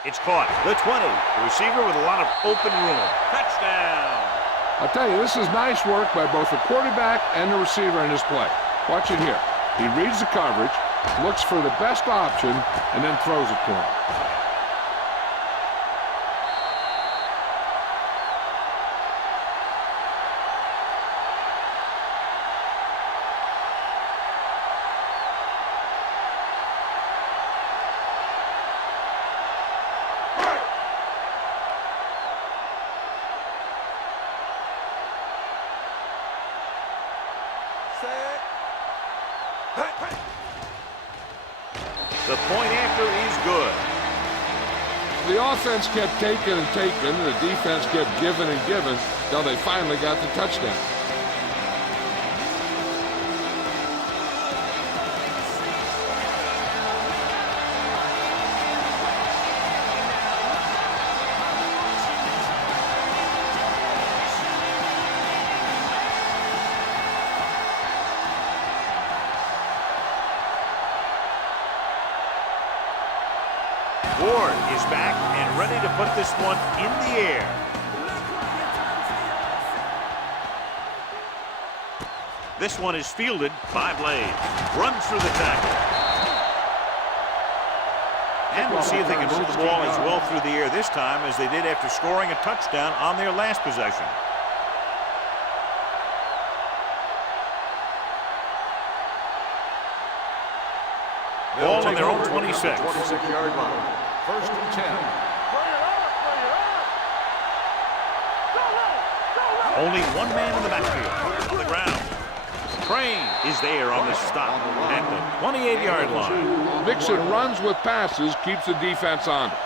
It's caught. The 20. The receiver with a lot of open room. Touchdown. I'll tell you, this is nice work by both the quarterback and the receiver in this play. Watch it here. He reads the coverage, looks for the best option, and then throws it to him. The point after is good. The offense kept taking and taking, and the defense kept giving and giving until they finally got the touchdown. Ward is back and ready to put this one in the air. This one is fielded by Blades. Runs through the tackle. And we'll see if they can move the ball as well through the air this time as they did after scoring a touchdown on their last possession. Ball on their own 26. 26-yard line. 1st and 10. Only one man in the backfield on the ground. Crane is there on the stop at the 28-yard line. Mixing runs with passes keeps the defense honest.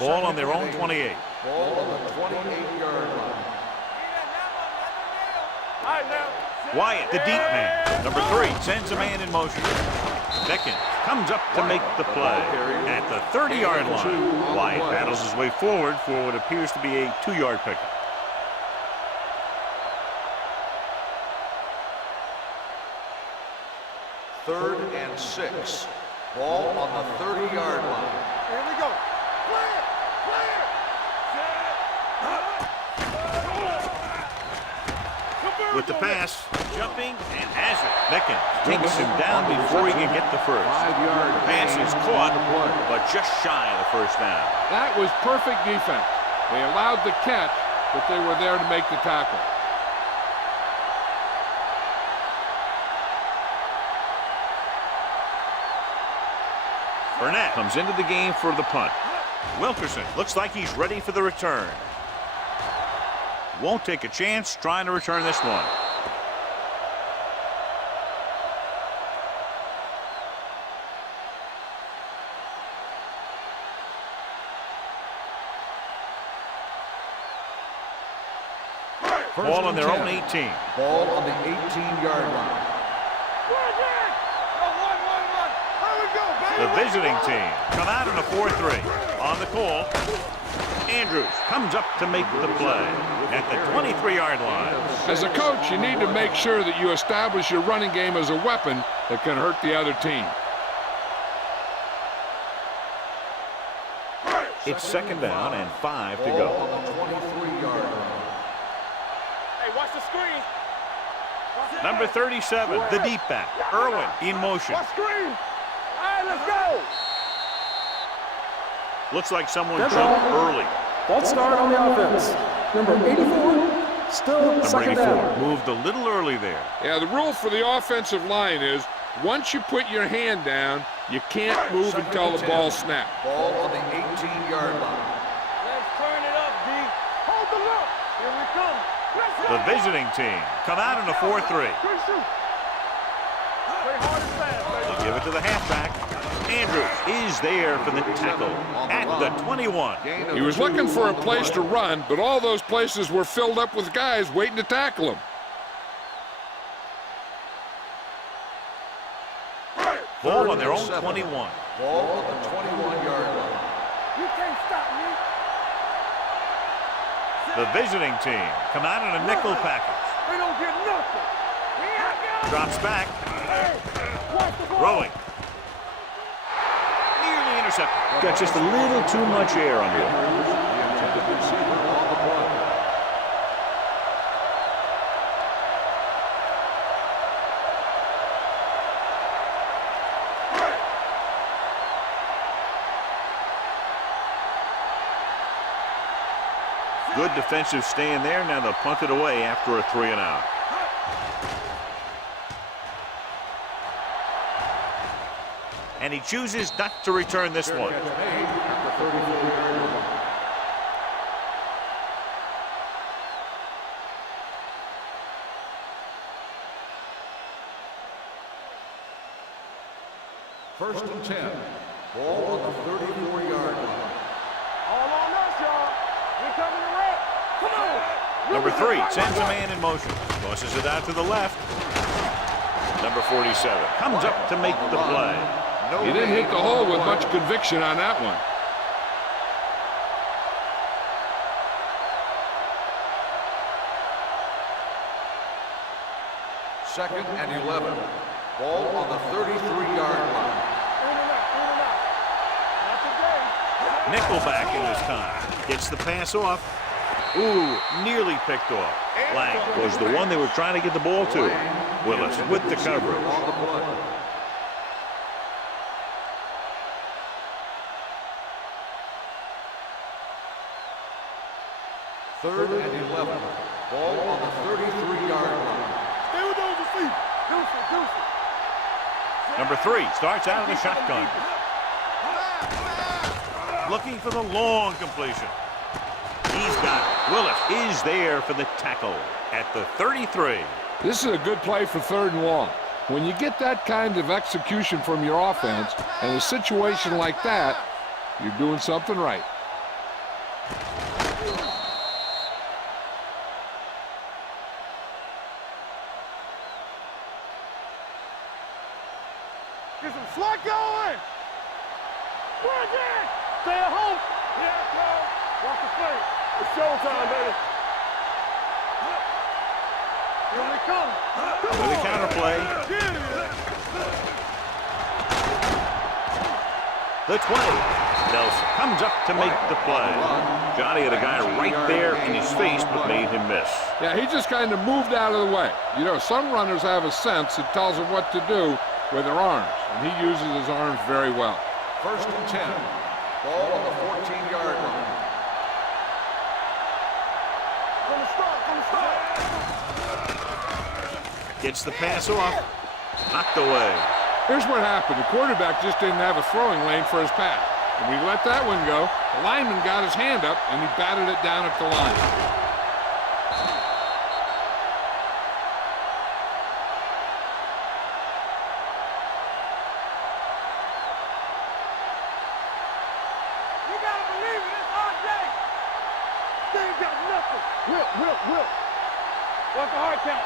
Ball on their own 28. Ball on the 28-yard line. Wyatt, the deep man. Number 3 sends a man in motion. Beckett comes up to make the play at the 30-yard line. Wyatt battles his way forward for what appears to be a 2-yard pickup. Third and 6. Ball on the 30-yard line. Here we go. Clear! With the pass, jumping and has it. Beckett takes him down before he can get the first. 5-yard Pass is caught, but just shy of the first down. That was perfect defense. They allowed the catch, but they were there to make the tackle. Burnett comes into the game for the punt. Wilkerson looks like he's ready for the return. Won't take a chance trying to return this one. Ball on their own 18. Ball on the 18-yard line. The visiting team come out in a 4-3. On the call, Andrews comes up to make the play at the 23-yard line. As a coach, you need to make sure that you establish your running game as a weapon that can hurt the other team. It's 2nd down and 5 to Ball go. on the 23-yard line. Hey, watch the screen. Number 37, the deep back, Irwin in motion. Watch screen. All right, let's go. Looks like someone jumped early. False start on the offense. Number 84, still Number 2nd 84 down. moved a little early there. Yeah, the rule for the offensive line is once you put your hand down, you can't move until the ball snaps. Ball on the 18-yard line. Let's turn it up, D. Hold the look. Here we come. Let's go. The visiting team come out in a 4-3. Good shoot. Give it to the halfback. Andrews is there for the tackle at the 21. He was looking for a place to run, but all those places were filled up with guys waiting to tackle him. Ball on their own 21. Ball on the 21-yard line. You can't stop me. The visiting team come out in a nickel package. They don't get nothing. Here I go. Drops back. Hey, watch the ball. Throwing. Nearly intercepted. Got just a little too much air under it. The intended receiver on the play. Good defensive stand there. Now they'll punt it away after a 3-and-out. And he chooses not to return this one. Catch made at the 34-yard line. First and 10. Ball on the 34-yard line. All on us, y'all. We coming to wreck. Come on. Number 3 sends a man in motion. Tosses it out to the left. Number 47 comes up to make the play. He didn't hit the hole with much conviction on that one. Second and 11. Ball on the 33-yard line. In and out, in and out. Not today. Nickelback in this time. Gets the pass off. Ooh, nearly picked off. Lang was the one they were trying to get the ball to. Willis with the coverage. On the play. Third and 11. Ball on the 33-yard line. Stay with those feet. Deuce it. Number 3 starts out of the shotgun. Looking for the long completion. He's got it. Willis is there for the tackle at the 33. This is a good play for 3rd and long. When you get that kind of execution from your offense in a situation like that, you're doing something right. Get some slot going. Run again. Stay at home. Yeah, Carl. Watch the play. It's showtime, baby. Here we come. With a counter play. The 20. Nelson comes up to make the play. Johnny had a guy right there in his face but made him miss. Yeah, he just kind of moved out of the way. You know, some runners have a sense that tells them what to do with their arms, and he uses his arms very well. First and 10. Ball on the 14-yard line. From the start. Gets the pass off. Knocked away. Here's what happened. The quarterback just didn't have a throwing lane for his pass. And we let that one go. The lineman got his hand up, and he batted it down at the line. Whip. What's the hard count?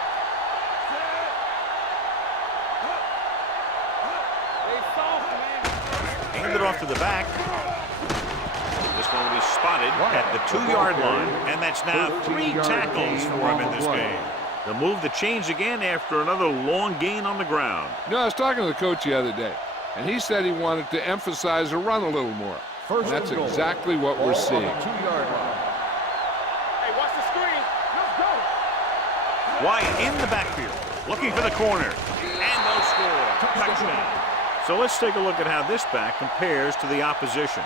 They soft, man. Hand it off to the back. This one will be spotted at the 2-yard line, and that's now 3 tackles for him in this game. The move to change again after another long gain on the ground. You know, I was talking to the coach the other day, and he said he wanted to emphasize the run a little more. And that's exactly what we're seeing. 2-yard line. Wyatt in the backfield, looking for the corner, and they'll score. Touchdown. So let's take a look at how this back compares to the opposition.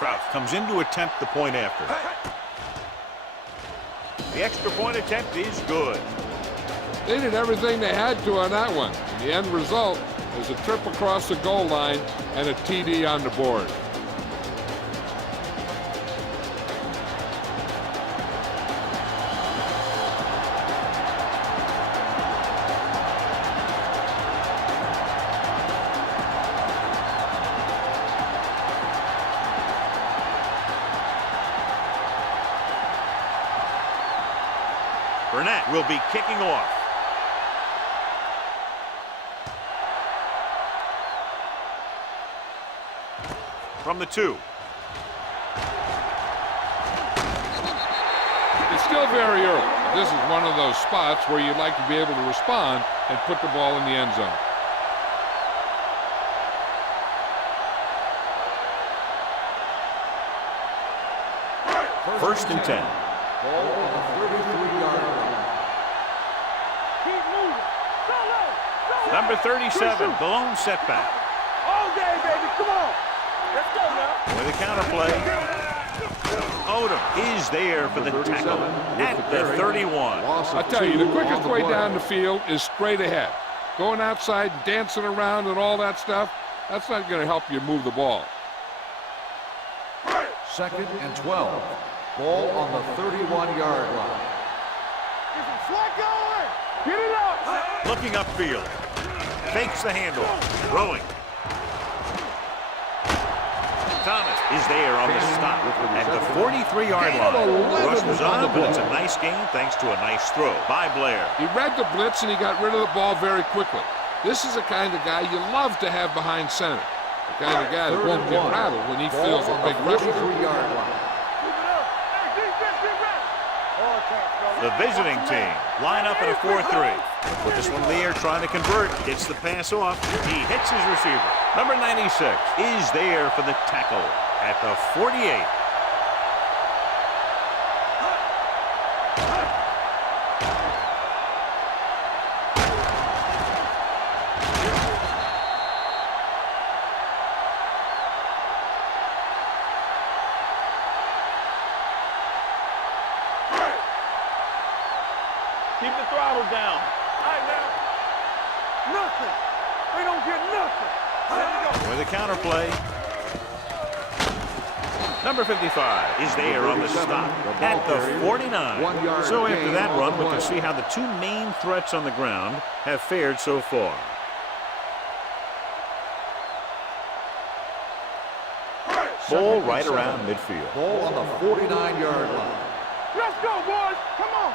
Kraus comes in to attempt the point after. The extra point attempt is good. They did everything they had to on that one. The end result is a trip across the goal line and a TD on the board. Burnett will be kicking off. From the 2. It's still very early. But this is one of those spots where you'd like to be able to respond and put the ball in the end zone. First and 10. Ball on the 33-yard line. Keep moving. Go low. Number 37, the lone setback. All day, baby. Come on. Let's go now. With a counterplay. Otto is there for the tackle at the 31. I tell you, the quickest way down the field is straight ahead. Going outside, dancing around and all that stuff, that's not going to help you move the ball. 2nd and 12. Ball on the 31-yard line. Get some slack going. Get it up. Looking upfield. Fakes the handle. Throwing. Thomas is there on the stop at the 43-yard line. The rush was on, but it's a nice gain thanks to a nice throw by Blair. He read the blitz and he got rid of the ball very quickly. This is the kind of guy you love to have behind center. The kind of guy that won't get rattled when he feels a big rusher. 3-yard line. The visiting team line up in a 4-3. With this one in the air trying to convert. Gets the pass off. He hits his receiver. Number 96 is there for the tackle at the 48. Keep the throttle down. All right, now. Nothing. They don't get nothing. With a counterplay. Number 55 is there on the stop at the 49. So after that run, we can see how the two main threats on the ground have fared so far. Ball right around midfield. Ball on the 49-yard line. Let's go, boys. Come on.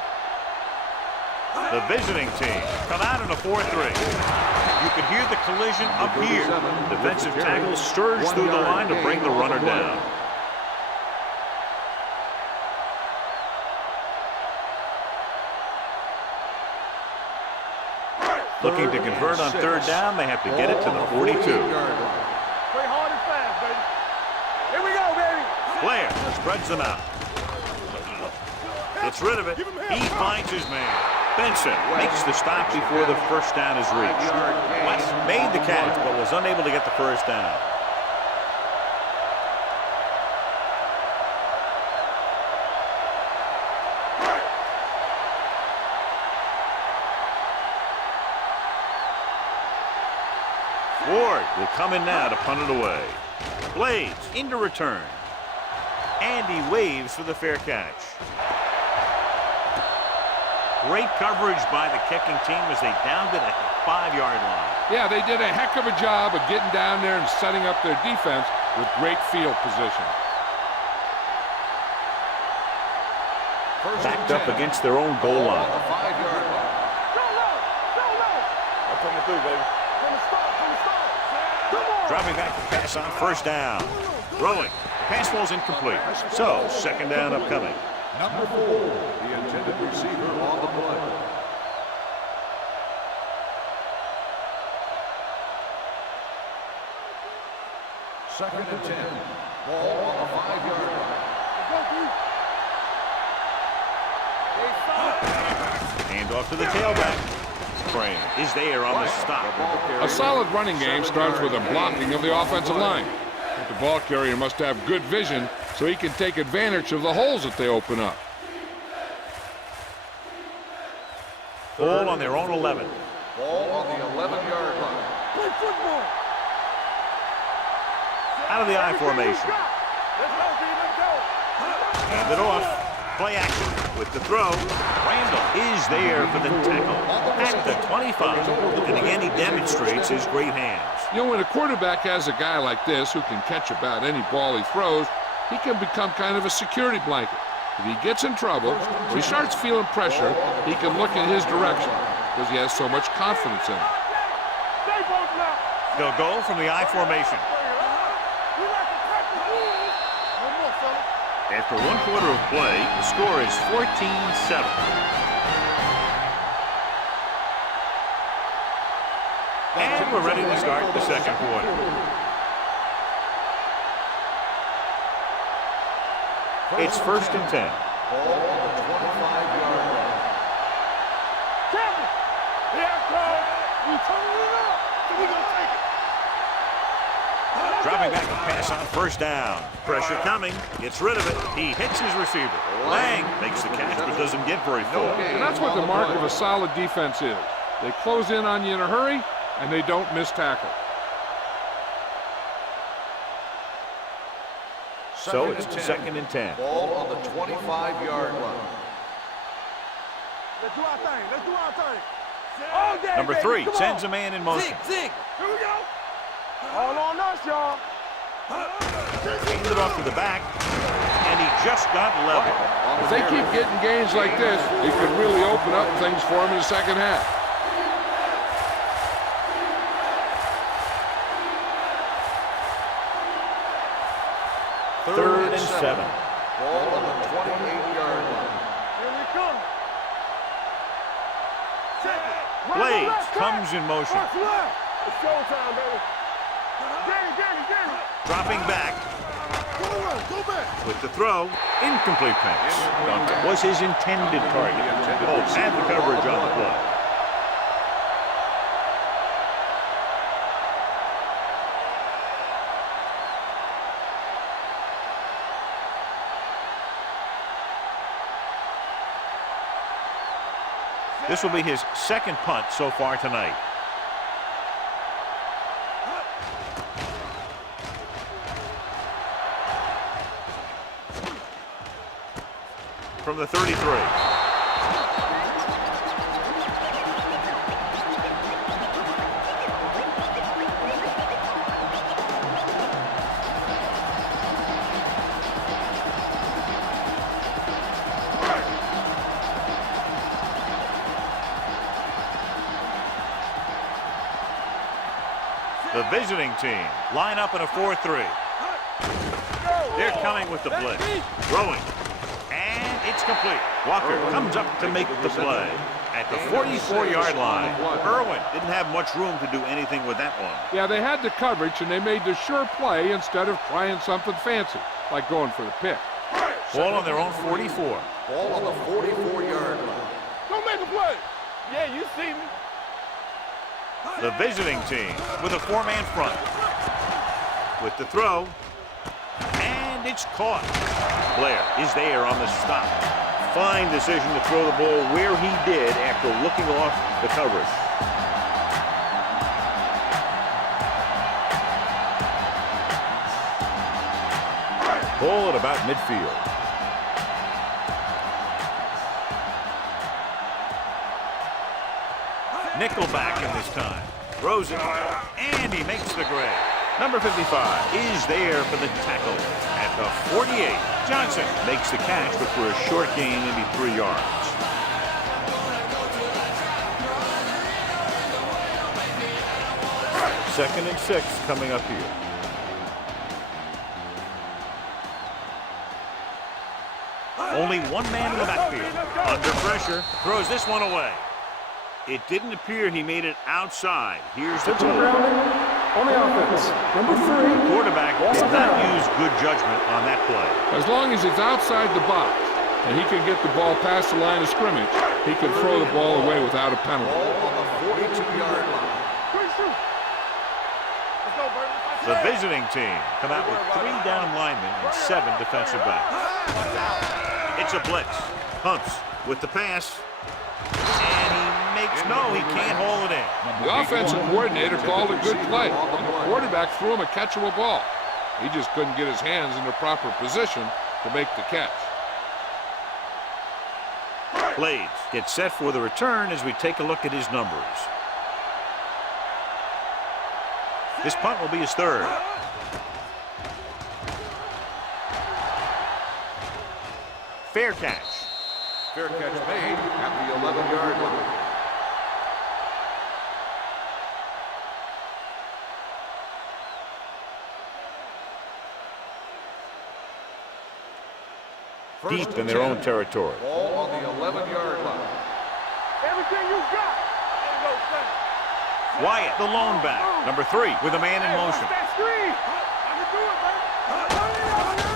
The visiting team come out in a 4-3. You can hear the collision up here. Defensive tackle stirs through the line to bring the runner down. Looking to convert on 3rd down, they have to get it to the 42. Play hard and fast, baby. Here we go, baby. Blair spreads them out. Gets rid of it. He finds his man. Benson makes the stop before the first down is reached. West made the catch, but was unable to get the first down. Ward will come in now to punt it away. Blades into return. And he waves for the fair catch. Great coverage by the kicking team as they downed it at the 5-yard line. Yeah, they did a heck of a job of getting down there and setting up their defense with great field position. Backed up against their own goal line. Go low. Go low. I'm coming through, baby. From the start. Come on. Dropping back to pass on 1st down. Throwing. Pass ball's incomplete. So, 2nd down upcoming. Number 4, the intended receiver on the play. Second and 10. Ball on the 5-yard line. Hand off to the tailback. Crane is there on the stop. A solid running game starts with a blocking of the offensive line. The ball carrier must have good vision so he can take advantage of the holes that they open up. Ball on their own 11. Ball on the 11-yard line. Play football. Out of the I formation. Let's go, D. Let's go. Hand it off. Play action with the throw. Randall is there for the tackle at the 25. And again, he demonstrates his great hands. You know, when a quarterback has a guy like this who can catch about any ball he throws, he can become kind of a security blanket. If he gets in trouble, or he starts feeling pressure, he can look in his direction because he has so much confidence in him. Stay both left. They'll go from the I formation. We like to cut the rules. One more, fella. After 1 quarter of play, the score is 14-7. And we're ready to start the second quarter. It's 1st and 10. Ball on the 25-yard line. Champion. Here comes. We turning it up. So we gonna take it. Dropping back a pass on 1st down. Pressure coming. Gets rid of it. He hits his receiver. Lang makes the catch but doesn't get very far. And that's what the mark of a solid defense is. They close in on you in a hurry, and they don't miss tackle. So it's 2nd and 10. Ball on the 25-yard line. Let's do our thing. Let's do our thing. All day, Number baby. 3 Come sends on. a man in motion. Zig. Here we go. All on us, y'all. Hands it off to the back, and he just got level. If they keep getting gains like this, it could really open up things for them in the second half. Third and 7. Ball on the 28-yard line. Here we come. Blades comes in motion. Watch left. It's showtime, baby. Danny. Dropping back Go back. with the throw. Incomplete pass. Was his intended target. Colts had the coverage on the play. This will be his 2nd punt so far tonight. From the 33. The visiting team line up in a 4-3. They're coming with the blitz. Throwing. And it's complete. Walker comes up to make the play. At the 44-yard line, Irwin didn't have much room to do anything with that one. Yeah, they had the coverage, and they made the sure play instead of trying something fancy, like going for the pick. Ball on their own 44. Ball on the 44-yard line. Don't make a play. Yeah, you see me. The visiting team with a 4-man front. With the throw. And it's caught. Blair is there on the stop. Fine decision to throw the ball where he did after looking off the coverage. Ball at about midfield. Nickelback in this time. Throws it, and he makes the grab. Number 55 is there for the tackle. At the 48, Johnson makes the catch, but for a short gain, maybe 3 yards. Second and 6 coming up here. Only one man in the backfield. Under pressure, throws this one away. It didn't appear he made it outside. Here's the Attention ball. grounding on the offense. Number 3. Quarterback did not use good judgment on that play. As long as it's outside the box and he can get the ball past the line of scrimmage, he can throw the ball away without a penalty. Ball on the 42-yard line. Quick shoot. Let's go, baby. The visiting team come out with 3 down linemen and 7 defensive backs. It's a blitz. Pumps with the pass. And he makes no, he can't hold it in. The offensive coordinator called a good play, and the quarterback threw him a catchable ball. He just couldn't get his hands in the proper position to make the catch. Blades gets set for the return as we take a look at his numbers. This punt will be his 3rd. Fair catch. Fair catch made at the 11-yard line. Deep in their own territory. Ball on the 11-yard line. Everything you got. Wyatt, the lone back, number 3, with a man in motion. That screen. I can do it,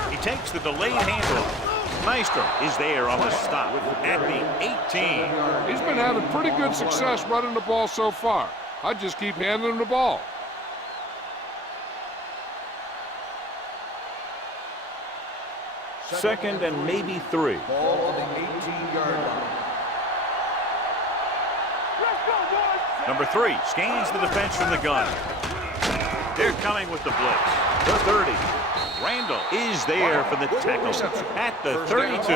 man. He takes the delayed handoff. Maestro is there on the stop at the 18. He's been having pretty good success running the ball so far. I just keep handing him the ball. Second and maybe 3. Ball on the 18-yard line. Let's go, boys. Number 3 scans the defense from the gun. They're coming with the blitz. The 30. Randall is there for the tackle at the 32.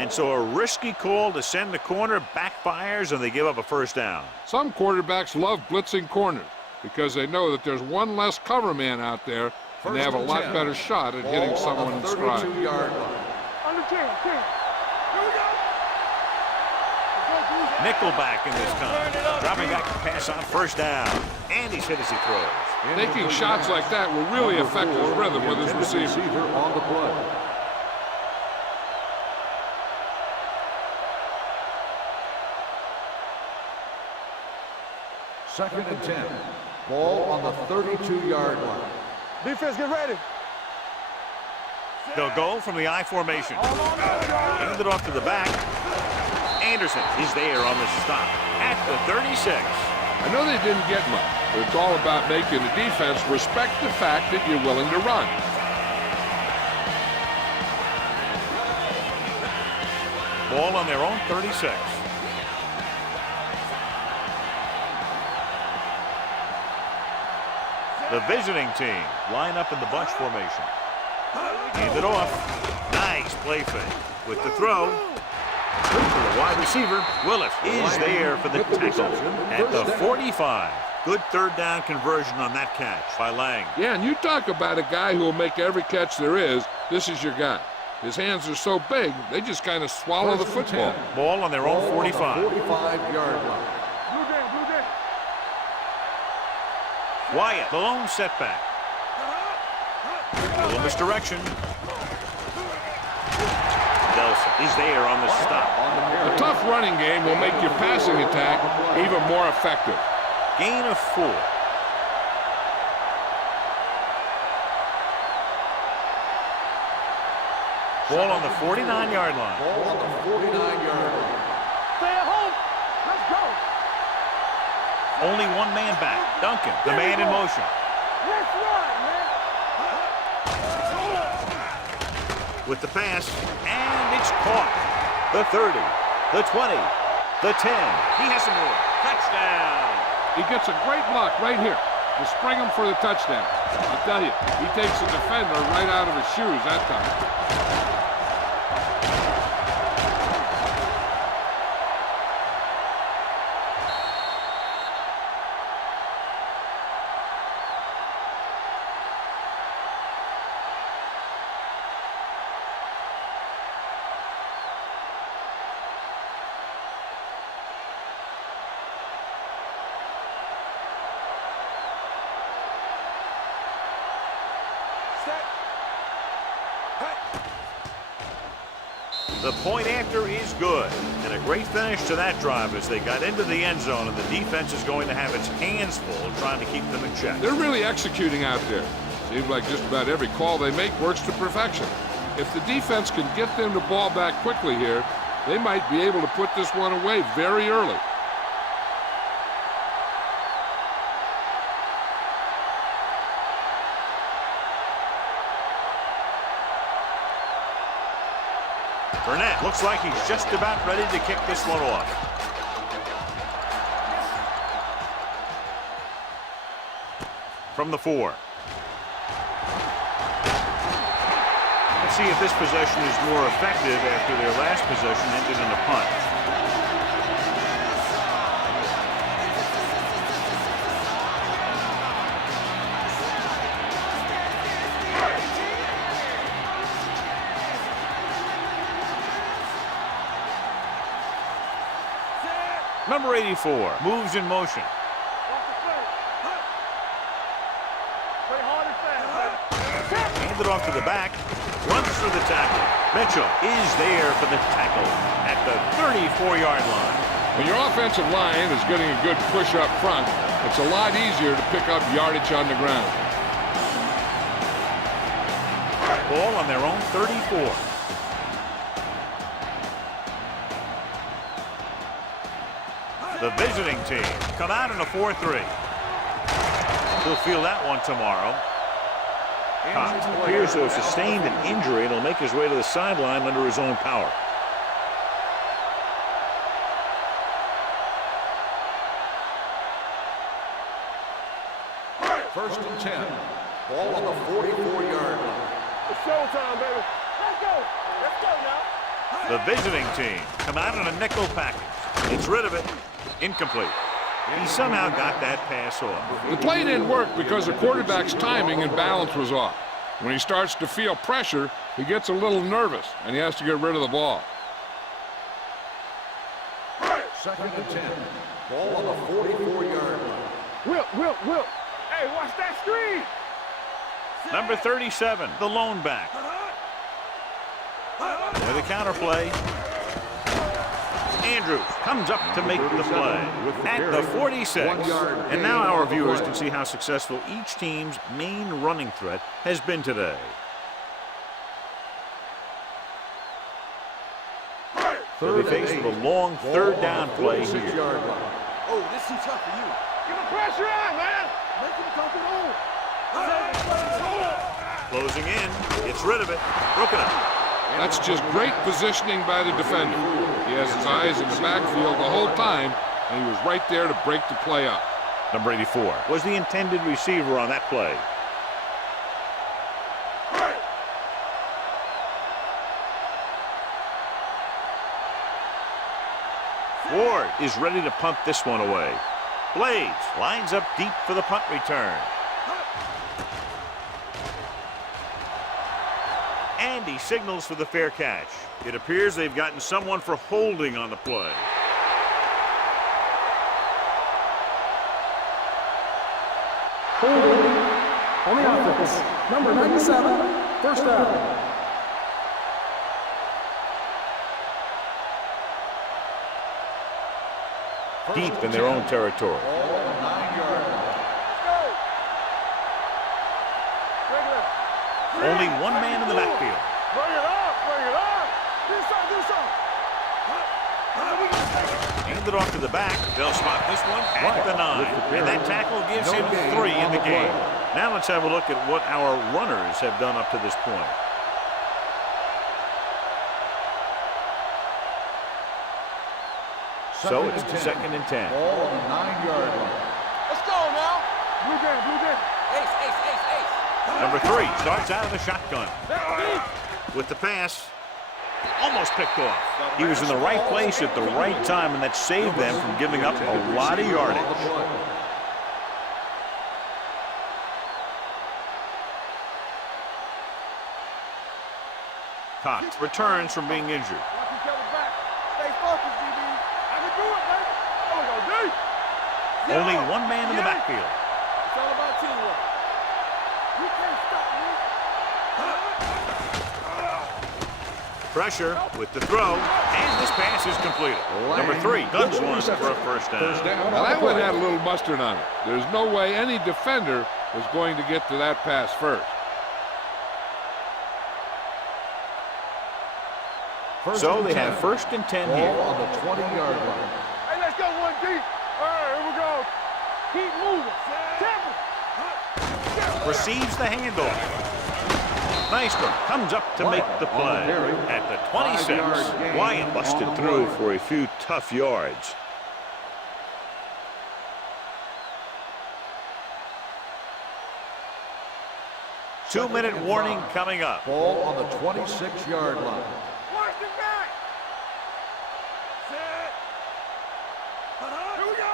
And so a risky call to send the corner backfires, and they give up a 1st down. Some quarterbacks love blitzing corners because they know that there's one less cover man out there, and they have a lot better shot at hitting someone in stride. Under 10, 10. Here we go. Nickelback in this time. Dropping back to pass on 1st down. And he's hit as he throws. Taking shots like that will really affect his rhythm with his receiver. On the play. Second and 10. Ball on the 32-yard line. Defense, get ready. They'll go from the I formation. Hand it off to the back. Anderson is there on the stop at the 36. I know they didn't get much, but it's all about making the defense respect the fact that you're willing to run. Ball on their own 36. The visiting team line up in the bunch formation. Hand it off. Nice play fake. With the throw. To the wide receiver. Willis is there for the tackle at the 45. Good 3rd down conversion on that catch by Lang. Yeah, and you talk about a guy who will make every catch there is. This is your guy. His hands are so big, they just kind of swallow the football. Ball on their own 45. 45-yard line. Blue day. Wyatt, the lone setback. A little misdirection. Nelson is there on the stop. A tough running game will make your passing attack even more effective. Gain of 4. Ball on the 49-yard line. Ball on the 49-yard line. Stay at home. Let's go. Only one man back. Duncan, the man in motion. Let's run, man. With the pass, and it's caught. The 30, the 20, the 10. He has some more. Touchdown. He gets a great block right here to spring him for the touchdown. I'll tell you, he takes the defender right out of his shoes that time. The point after is good, and a great finish to that drive as they got into the end zone, and the defense is going to have its hands full trying to keep them in check. They're really executing out there. Seems like just about every call they make works to perfection. If the defense can get them the ball back quickly here, they might be able to put this one away very early. Burnett looks like he's just about ready to kick this one off. From the 4. Let's see if this possession is more effective after their last possession ended in a punt. Number 84 moves in motion. Handed off to the back, runs through the tackle. Mitchell is there for the tackle at the 34-yard line. When your offensive line is getting a good push up front, it's a lot easier to pick up yardage on the ground. Ball on their own 34. The visiting team come out in a 4-3. He'll feel that one tomorrow. Cox appears to have sustained an injury and will make his way to the sideline under his own power. First and 10. Ball on the 44-yard line. It's showtime, baby. Let's go. Let's go now. The visiting team come out in a nickel package. Gets rid of it. Incomplete. He somehow got that pass off. The play didn't work because the quarterback's timing and balance was off. When he starts to feel pressure, he gets a little nervous, and he has to get rid of the ball. Second and 10. Ball on the 44-yard line. Whip. Hey, watch that screen. Number 37, the lone back. With a counter play. Andrews comes up to make the play at the 46. And now our viewers can see how successful each team's main running threat has been today. They'll be faced with a long third down play here. Oh, this is tough for you. Give the pressure on, man. Make him come to home. Closing in, gets rid of it, broken up. That's just great positioning by the defender. He has his eyes in the backfield the whole time, and he was right there to break the play up. Number 84 was the intended receiver on that play. Ward is ready to punt this one away. Blades lines up deep for the punt return. And he signals for the fair catch. It appears they've gotten someone for holding on the play. Holding on the offense. Number 97, first down. Deep in their own territory. Only one man in the backfield. Bring it up. Do something. Handed off to the back. They'll spot this one at the 9. And that tackle gives him 3 in the game. Now let's have a look at what our runners have done up to this point. So it's 2nd and 10. Ball on the 9-yard line. Let's go now. Blue game. Ace. Number 3 starts out of the shotgun. With the pass, almost picked off. He was in the right place at the right time, and that saved them from giving up a lot of yardage. Cox returns from being injured. Stay focused, DB. I can do it, man. Oh, go deep. Only one man in the backfield. It's all about teamwork. You can't stop me. Pressure with the throw, and this pass is completed. Number 3 guns one for a first down. Now that one had a little mustard on it. There's no way any defender was going to get to that pass first. So they have 1st and 10 here. Ball on the 20-yard line. Hey, let's go one deep. All right, here we go. Keep moving. Temple. Receives the handoff. Meister comes up to make the play. At the 26, Wyatt busted through for a few tough yards. Two-minute warning coming up. Ball on the 26-yard line. Watch the back. Set. Here we go.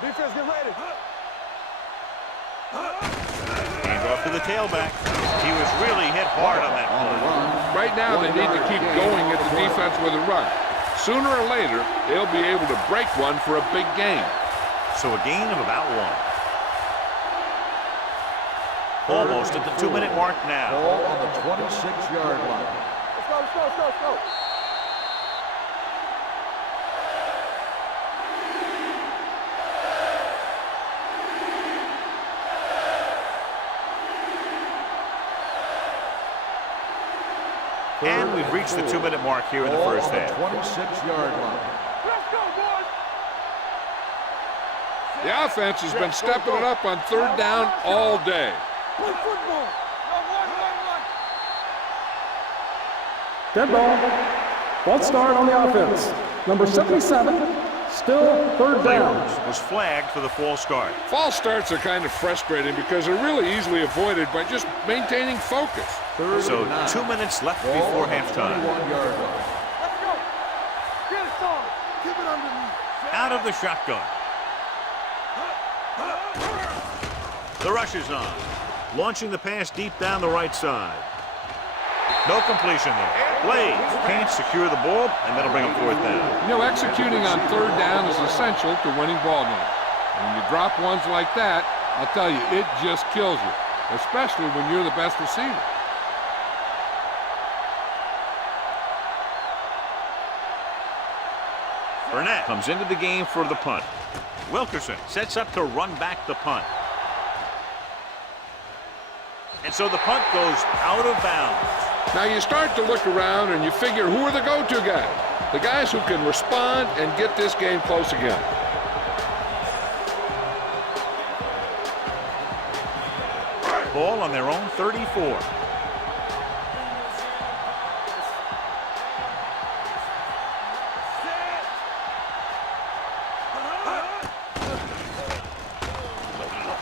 Defense, get ready. Hand off to the tailback. He was really hit hard on that play. Right now, they need to keep going at the defense with a run. Sooner or later, they'll be able to break one for a big gain. So a gain of about 1. Almost at the 2-minute mark now. Ball on the 26-yard line. Let's go, let's go, let's go, let's go. And we've reached the 2-minute mark here in the first half. 26-yard line. Let's go, boys. The offense has been stepping it up on third down all day. Play football. Dead ball. False start on the offense. Number 77, still third down. Was flagged for the false start. False starts are kind of frustrating because they're really easily avoided by just maintaining focus. So 2 minutes left before halftime. 21-yard line. Let's go. Get it started. Keep it underneath. Out of the shotgun. The rush is on. Launching the pass deep down the right side. No completion there. Blaze can't secure the ball, and that'll bring him fourth down. You know, executing on third down is essential to winning ball games. When you drop ones like that, I'll tell you, it just kills you, especially when you're the best receiver. Burnett comes into the game for the punt. Wilkerson sets up to run back the punt. And so the punt goes out of bounds. Now you start to look around and you figure, who are the go-to guys? The guys who can respond and get this game close again. Ball on their own 34.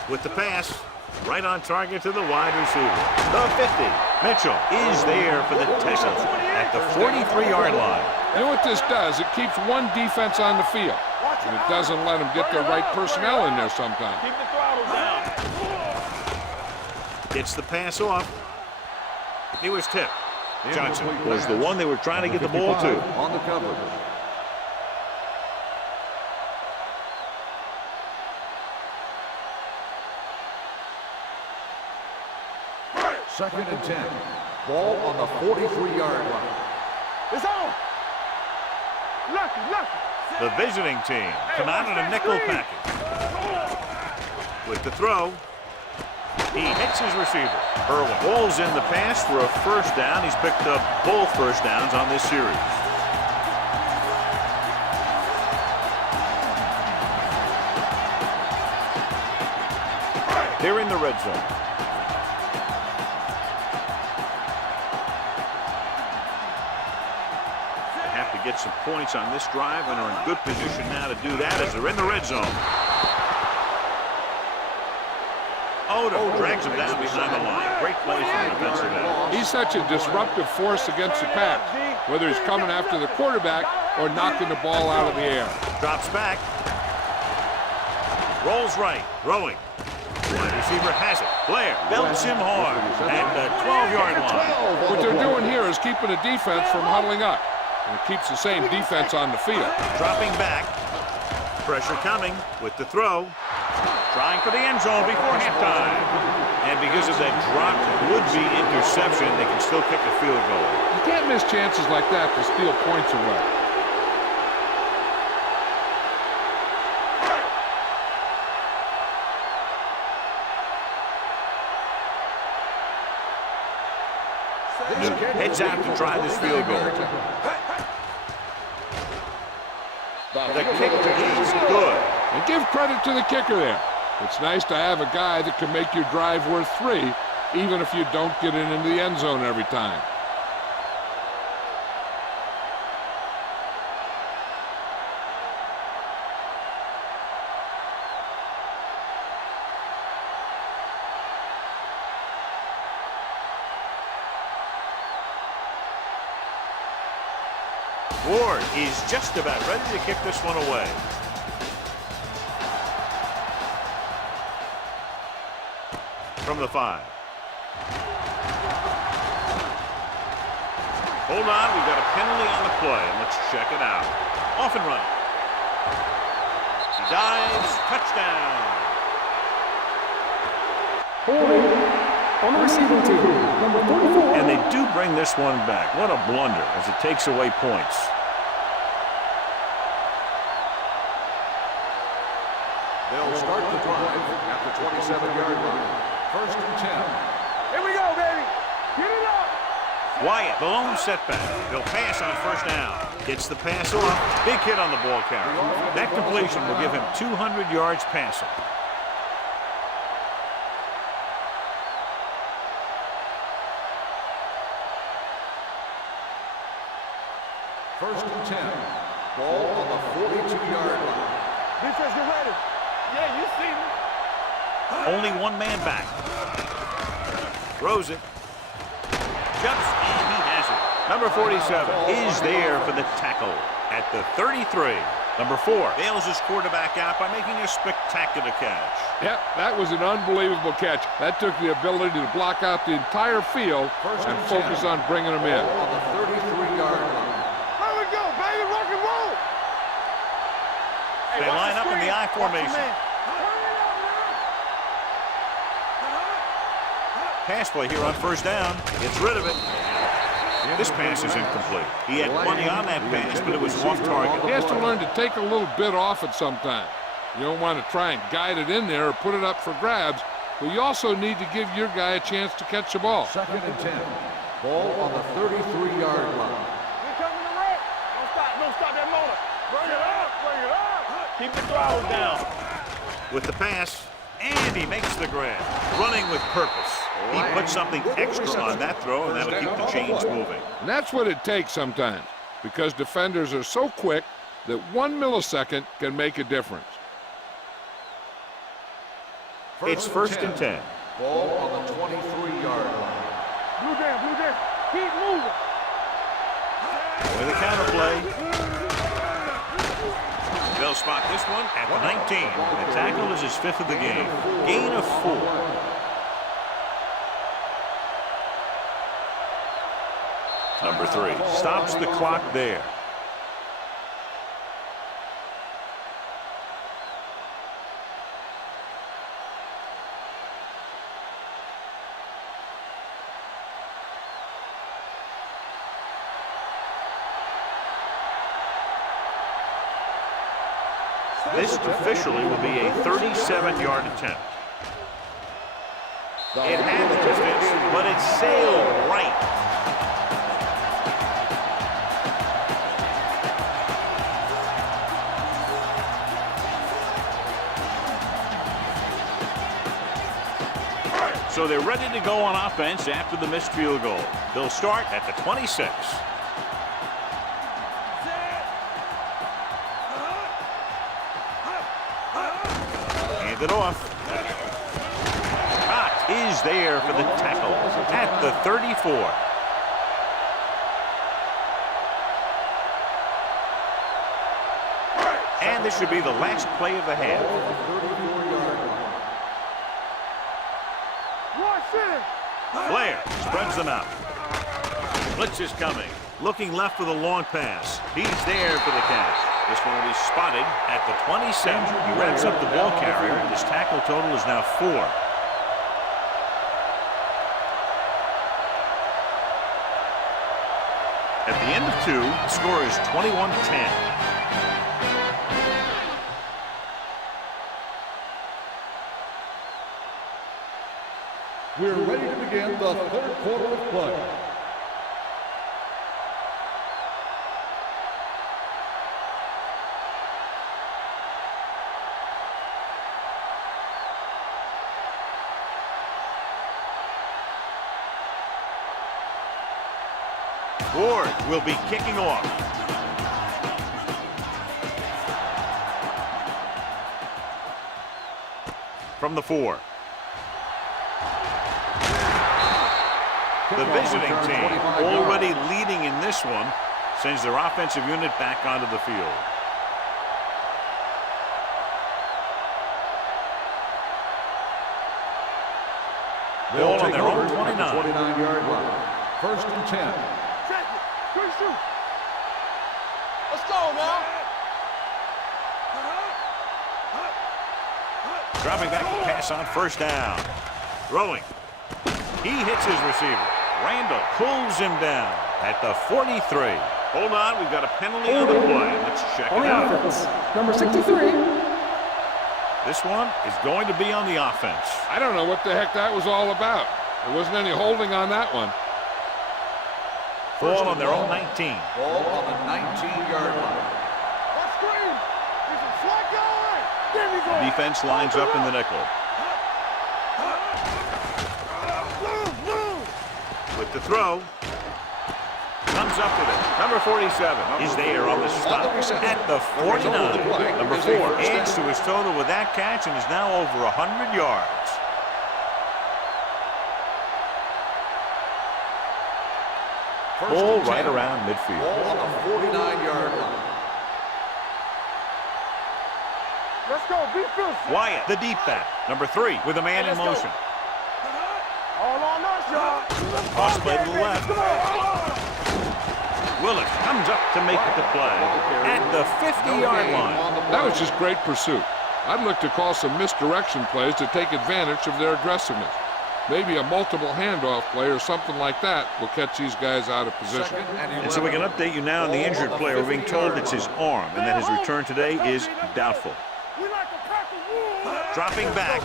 With the pass, right on target to the wide receiver. The 50. Mitchell is there for the tackle at the 43-yard line. You know what this does? It keeps one defense on the field, and it doesn't let them get the right personnel in there sometimes. Keep the throttle down. Gets the pass off. He was tipped. Johnson was the one they were trying to get the ball to. On the coverage. Second and 10. Ball on the 43-yard line. It's on. Lucky, lucky. The visiting team come out in a nickel package. With the throw, he hits his receiver. Irwin rolls in the pass for a first down. He's picked up both first downs on this series. They're in the red zone. Get some points on this drive and are in good position now to do that as they're in the red zone. Otto drags him down behind the line. Great play from the defensive end. He's such a disruptive force against the pass, whether he's coming after the quarterback or knocking the ball out of the air. Drops back. Rolls right. Throwing. Wide receiver has it. Blair belts him hard at the 12-yard line. What they're doing here is keeping the defense from huddling up. And it keeps the same defense on the field. Dropping back. Pressure coming with the throw. Trying for the end zone before halftime. And because of that dropped would-be interception, they can still kick a field goal. You can't miss chances like that to steal points away. Heads out to try this field goal. The kick is good. And give credit to the kicker there. It's nice to have a guy that can make your drive worth 3 even if you don't get it into the end zone every time. Ward is just about ready to kick this one away. From the 5. Hold on, we've got a penalty on the play, and let's check it out. Off and running. He dives, touchdown. Holding on the receiving team, number 44. And they do bring this one back. What a blunder as it takes away points. They'll start the drive at the 27-yard line. 1st and 10. Here we go, baby. Get it up. Wyatt, the lone setback. They'll pass on 1st down. Gets the pass off. Big hit on the ball carrier. That completion will give him 200 yards passing. First and 10. Ball on the 42-yard line. Defense, get ready. Yeah, you see me. Only one man back. Throws it. Jumps, and he has it. Number 47 is there for the tackle at the 33. Number 4 bails his quarterback out by making a spectacular catch. Yep, that was an unbelievable catch. That took the ability to block out the entire field and focus on bringing them in. On the 33-yard line. Here we go, baby. Rock and roll. They line up in the I formation. Pass play here on 1st down. Gets rid of it. This pass is incomplete. He had plenty on that pass, but it was off target. He has to learn to take a little bit off it sometimes. You don't want to try and guide it in there or put it up for grabs, but you also need to give your guy a chance to catch the ball. 2nd and 10. Ball on the 33-yard line. We're coming to roll. Don't stop that motor. Bring it up, bring it up. Keep the throttle down. With the pass, and he makes the grab. Running with purpose. He puts something extra on that throw, and that'll keep the chains moving. And that's what it takes sometimes, because defenders are so quick that 1 millisecond can make a difference. It's 1st and 10. Ball on the 23-yard line. Blue down. Keep moving. With a counter play. They'll spot this one at the 19. The tackle is his 5th of the game. Gain of 4. Number 3 stops the clock there. This officially will be a 37-yard attempt. It had the distance, but it sailed right. So they're ready to go on offense after the missed field goal. They'll start at the 26. Hand it off. Cott is there for the tackle at the 34. And this should be the last play of the half. Blair spreads them out. Blitz is coming. Looking left for the long pass. He's there for the catch. This one will be spotted at the 27. He wraps up the ball carrier, and his tackle total is now 4. At the end of 2, the score is 21-10. We're ready to begin the 3rd quarter of play. Ward will be kicking off. From the 4. The visiting team, already leading in this one, sends their offensive unit back onto the field. Ball on their own 29-yard line. 1st and 10. Check it. Quick shoot. Let's go now. Dropping back to pass on 1st down. Throwing. He hits his receiver. Randall pulls him down at the 43. Hold on, we've got a penalty on the play. Let's check On it the out. offense, number 63. This one is going to be on the offense. I don't know what the heck that was all about. There wasn't any holding on that one. Ball on their own 19. Ball on the 19-yard line. Let's screen. He's a flat guy. There we go. Defense lines up in the nickel. With the throw. Comes up with it. Number 47 is there on the stop at the 49. Number 4 adds to his total with that catch and is now over 100 yards. Ball right around midfield. Ball on the 49-yard line. Let's go. Defense. Wyatt, the deep back. Number 3 with a man in motion. All on us, y'all. Cross play to the left. Willis comes up to make the play at the 50-yard line. That was just great pursuit. I'd look to call some misdirection plays to take advantage of their aggressiveness. Maybe a multiple handoff play or something like that will catch these guys out of position. And so we can update you now on the injured player. We're being told it's his arm and that his return today is doubtful. We like a pack of wolves. Dropping back.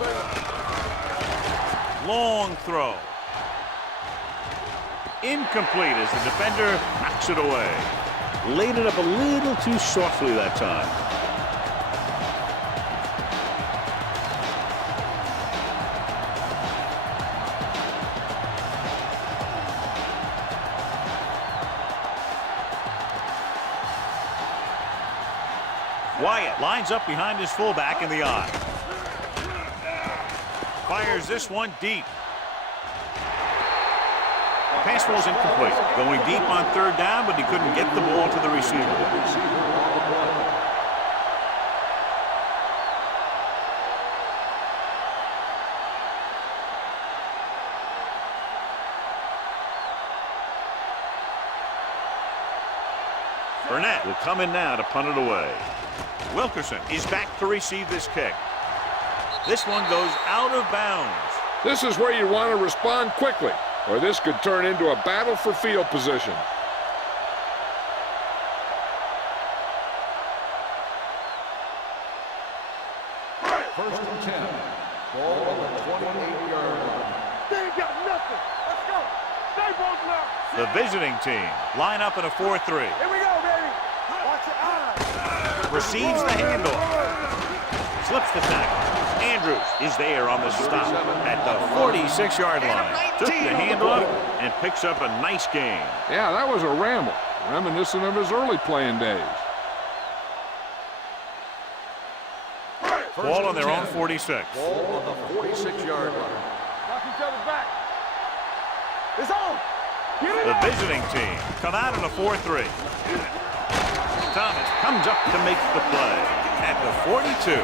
Long throw. Incomplete as the defender knocks it away. Laid it up a little too softly that time. Wyatt lines up behind his fullback in the eye. Fires this one deep. Pass falls incomplete. Going deep on 3rd down, but he couldn't get the ball to the receiver. Burnett will come in now to punt it away. Wilkerson is back to receive this kick. This one goes out of bounds. This is where you want to respond quickly, or this could turn into a battle for field position. First and 10. Ball on the 28-yard line. They ain't got nothing. Let's go. Stay both now. The visiting team line up in a 4-3. Here we go, baby. Watch your eyes. Receives the handoff. Slips the tackle. Andrews is there on the stop at the 46-yard line. Took the handoff and picks up a nice gain. Yeah, that was a ramble, reminiscent of his early playing days. Ball on their own 46. Ball on the 46-yard line. Knock each other back. It's on. Get it The up. visiting team come out in a 4-3. Thomas comes up to make the play at the 42.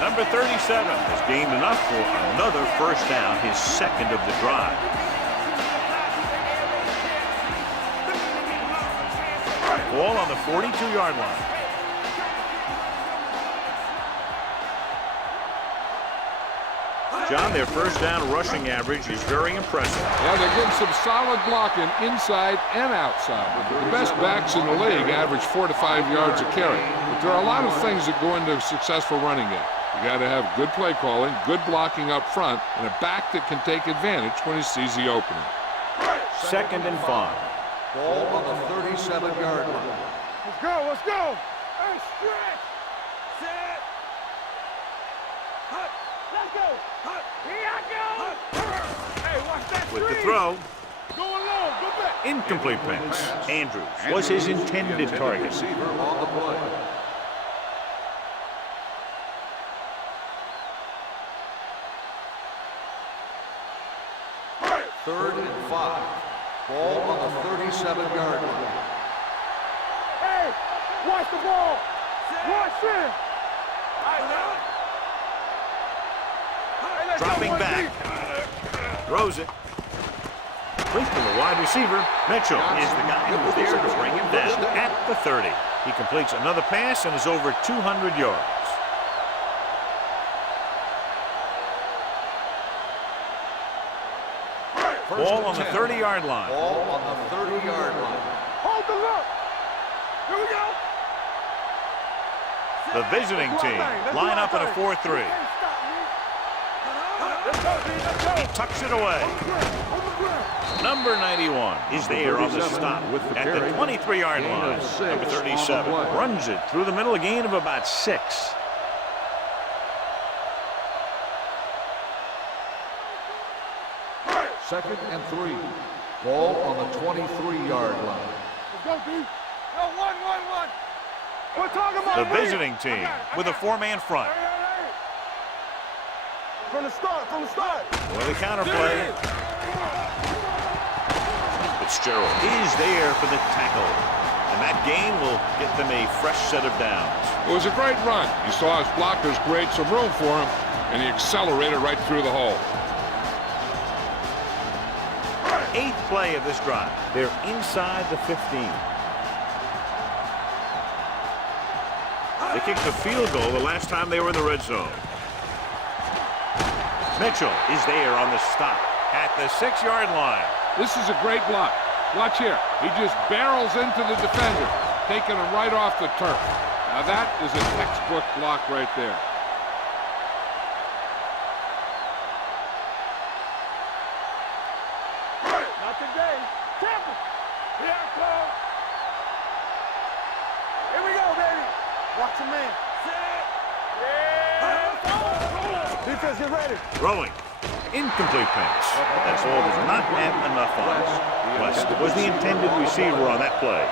Number 37 has gained enough for another 1st down, his 2nd of the drive. Ball on the 42-yard line. John, their 1st down rushing average is very impressive. Yeah, they're getting some solid blocking inside and outside. The best backs in the league average 4 to 5 yards a carry. But there are a lot of things that go into a successful running game. You got to have good play calling, good blocking up front, and a back that can take advantage when he sees the opening. 2nd and 5. Ball on the 37-yard line. Let's go. Let's go. Hey, stretch. Set. Hut. Let's go. Hut. Here I go. Hey, watch that With the screen. throw, Going long. Go back. Incomplete pass. Andrews was his intended target. Receiver on the play. Third and 5. Ball on the 37-yard line. Hey, watch the ball. Watch it. Dropping back. Throws it. Complete to the wide receiver. Mitchell is the guy who was there to bring him down at the 30. He completes another pass and is over 200 yards. Ball on the 30-yard line. Ball on the 30-yard line. Hold the look. Here we go. The visiting team line up in a 4-3. He tucks it away. Number 91 is there on the stop at the 23-yard line. Number 37 runs it through the middle, a gain of about 6. Second and 3. Ball on the 23-yard line. Let's go, D. No, one. We're talking about The visiting team with a 4-man front. From the start. With a counterplay. Fitzgerald is there for the tackle. And that gain will get them a fresh set of downs. It was a great run. You saw his blockers create some room for him, and he accelerated right through the hole. 8th play of this drive. They're inside the 15. They kicked the field goal the last time they were in the red zone. Mitchell is there on the stop at the 6-yard line. This is a great block. Watch here. He just barrels into the defender, taking him right off the turf. Now that is a textbook block right there. Not today. Careful. Here I come. Here we go, baby. Watch your man. Yeah. Defense, get ready. Throwing. Incomplete pass. That's all does not have enough on it. West was the intended receiver on that play.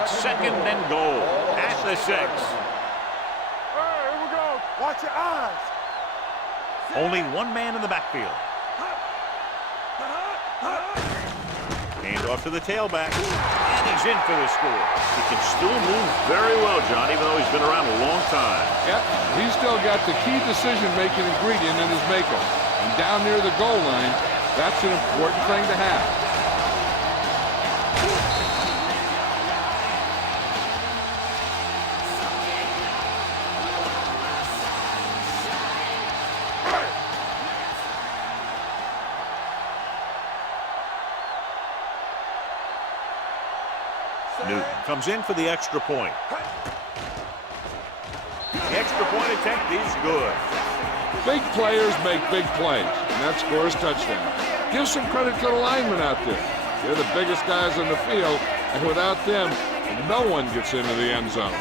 It's second and goal at the 6. Here we go. Watch your eyes. Only one man in the backfield. Hand off to the tailback. And he's in for the score. He can still move very well, John, even though he's been around a long time. Yep, he's still got the key decision-making ingredient in his makeup. And down near the goal line, that's an important thing to have. Newton comes in for the extra point. The extra point attempt is good. Big players make big plays, and that scores touchdown. Give some credit to the linemen out there. They're the biggest guys on the field, and without them, no one gets into the end zone.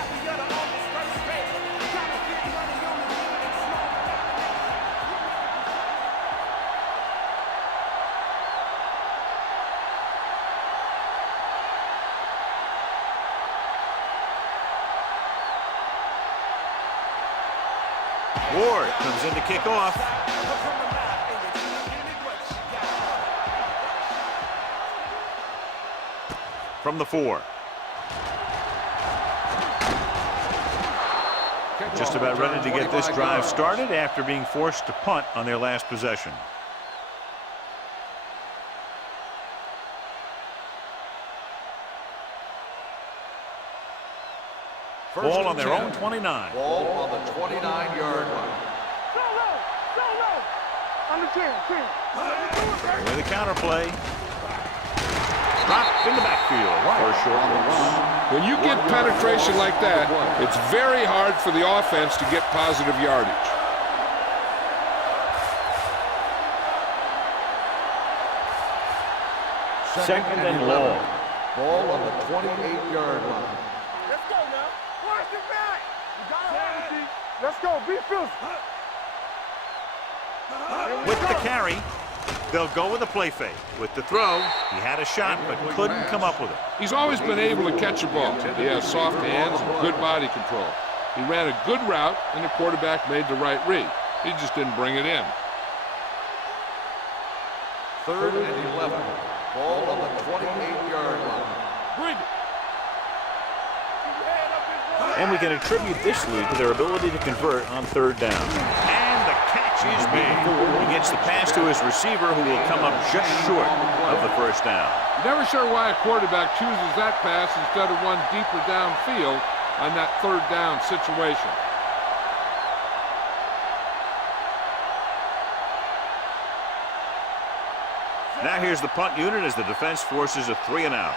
Ward comes in to kick off. From the 4. Just about ready to get this drive started after being forced to punt on their last possession. Ball on their own 29. Ball on the 29-yard line. Solo. On the 10. With a counterplay. Dropped in the backfield for a short loss. When you get penetration like that, it's very hard for the offense to get positive yardage. Second and long. Ball on the 28-yard line. Let's go now. Watch your back. You got it. Let's go. Be fierce. With the carry, they'll go with a play fake. With the throw, he had a shot but couldn't come up with it. He's always been able to catch a ball. He has soft hands and good body control. He ran a good route, and the quarterback made the right read. He just didn't bring it in. 3rd and 11. Ball on the 28-yard line. Bring it. And we can attribute this lead to their ability to convert on 3rd down. And the catch is made. He gets the pass to his receiver, who will come up just short of the 1st down. Never sure why a quarterback chooses that pass instead of one deeper downfield on that 3rd down situation. Now here's the punt unit as the defense forces a 3 and out.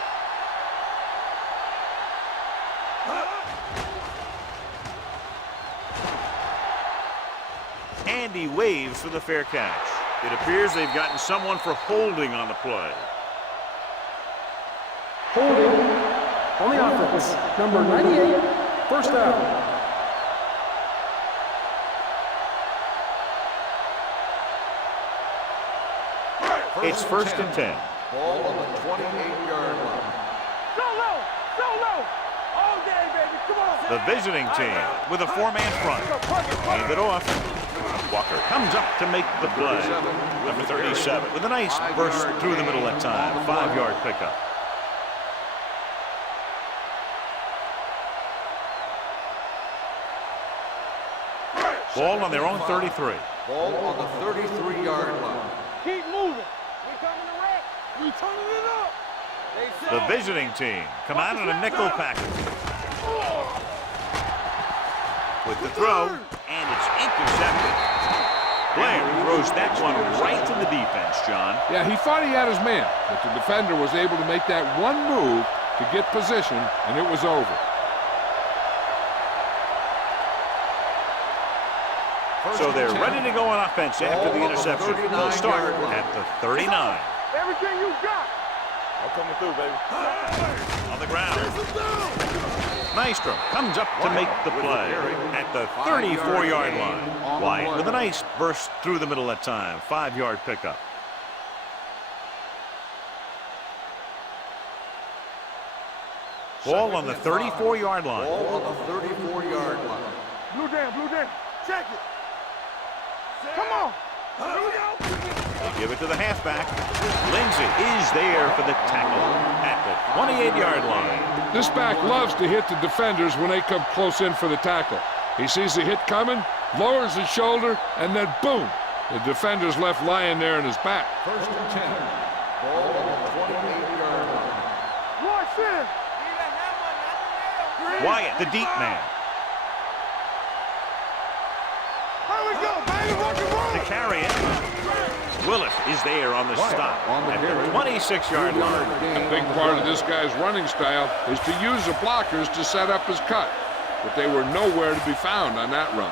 And he waves for the fair catch. It appears they've gotten someone for holding on the play. Holding on the offense. Number 98, 1st down. It's 1st and 10. Ball on the 28-yard line. Go low. Go low. All day, baby. Come on. The visiting team with a 4-man front. Hand it off. Walker comes up to make the play. Number 37 with a nice burst through the middle that time. 5-yard pickup. Ball on their own 33. Ball on the 33-yard line. Keep moving. We coming to wreck. We turning it up. The visiting team come out in a nickel package. With the throw, and it's intercepted. Blair throws that one right to the defense, John. Yeah, he thought he had his man, but the defender was able to make that one move to get position, and it was over. So they're ready to go on offense after the interception. They'll start at the 39. Everything you got. I'm coming through, baby. On the ground. Maestro comes up to make the play at the 34-yard line. Wyatt with a nice burst through the middle that time. 5-yard pickup. Ball on the 34-yard line. Ball on the 34-yard line. Blue down. Check it. Come on. Here we go. They give it to the halfback. Lindsey is there for the tackle at the 28-yard line. This back loves to hit the defenders when they come close in for the tackle. He sees the hit coming, lowers his shoulder, and then boom, the defender's left lying there in his back. 1st and 10. Ball on the 28-yard line. Watch in. Wyatt, the deep man. Here we go, baby. Rock and roll. To carry it. Willis is there on the stop at the 26-yard line. A big part of this guy's running style is to use the blockers to set up his cut, but they were nowhere to be found on that run.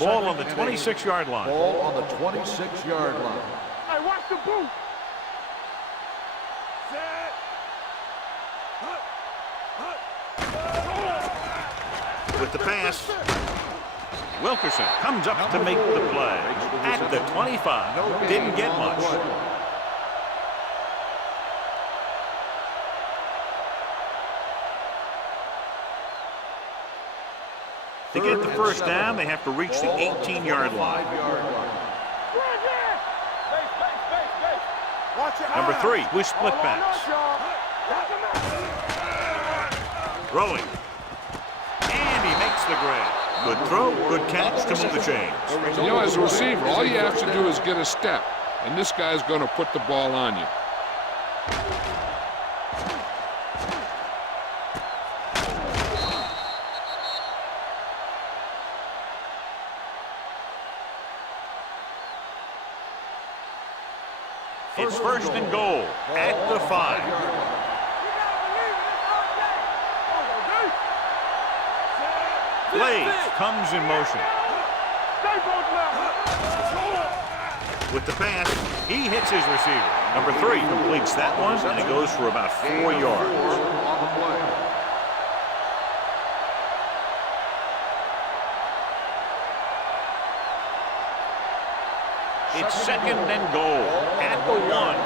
Ball on the 26-yard line. Ball on the 26-yard line. Hey, watch the boot. With the pass, Wilkerson comes up to make the play at the 25. Didn't get much. To get the 1st down, they have to reach the 18-yard line. Number 3 with split backs. Throwing. And he makes the grab. Good throw, good catch to move the chains. You know, as a receiver, all you have to do is get a step, and this guy's going to put the ball on you. It's 1st and goal at the 5. Blaze comes in motion. With the pass, he hits his receiver. Number 3 completes that one, and it goes for about 4 yards. It's second and goal at the 1.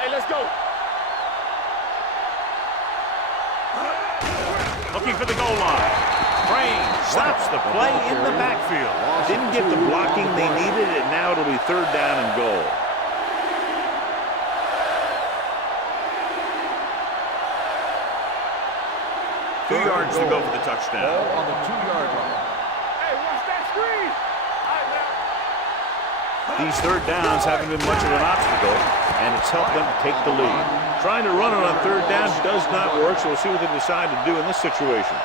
Hey, let's go. Looking for the goal line. Crane stops the play in the backfield. Didn't get the blocking they needed, and now it'll be third down and goal. Two yards to go for the touchdown. Ball on the 2-yard line. Hey, watch that screen. These third downs haven't been much of an obstacle, and it's helped them to take the lead. Trying to run it on third down does not work, so we'll see what they decide to do in this situation.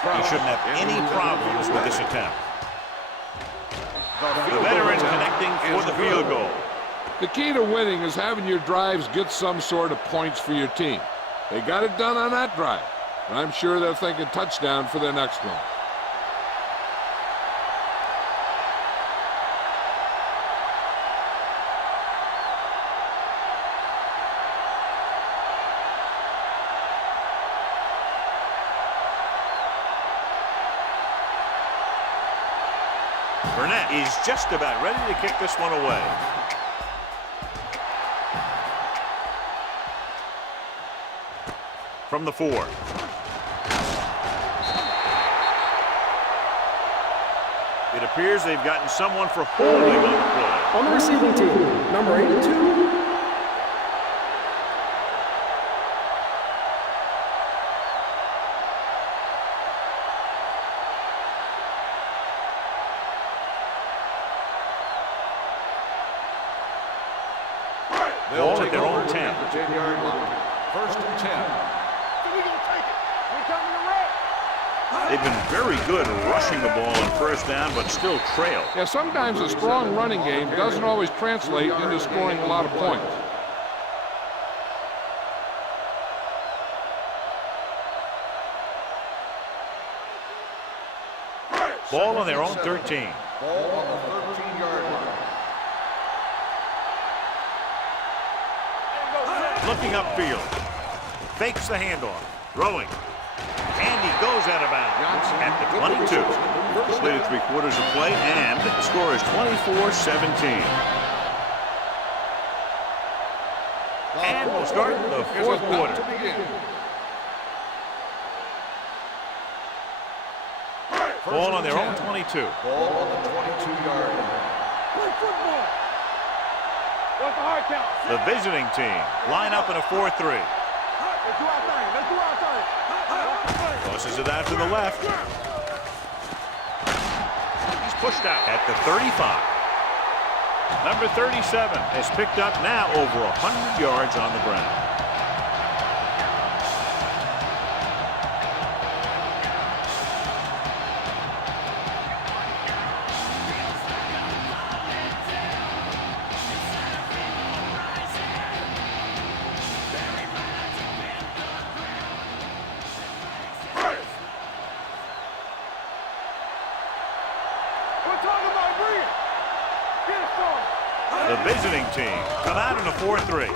He shouldn't have any problems with this attempt. The veterans connecting for the field goal. The key to winning is having your drives get some sort of points for your team. They got it done on that drive, and I'm sure they're thinking touchdown for their next one. Burnett is just about ready to kick this one away. From the 4. It appears they've gotten someone for holding on the play. On the receiving team, number 82. They'll Ball take at their own 10. The 10-yard line. First and 10. We gonna take it. We coming to wreck. They've been very good rushing the ball on first down, but still trail. Yeah, sometimes a strong running game doesn't always translate into scoring a lot of points. Ball on their own 13. Ball on the 13-yard line. Looking upfield. Fakes the handoff. Throwing. And he goes out of bounds at the 22. Completed 3/4 of play, and the score is 24-17. And we'll start the fourth quarter. Ball on their own 22. Ball on the 22-yard line. Play football. What's the hard count? The visiting team line up in a 4-3. Let's do our thing. Let's do our thing. Tosses it out to the left. He's pushed out at the 35. Number 37 has picked up now over 100 yards on the ground. The visiting team come out in a 4-3.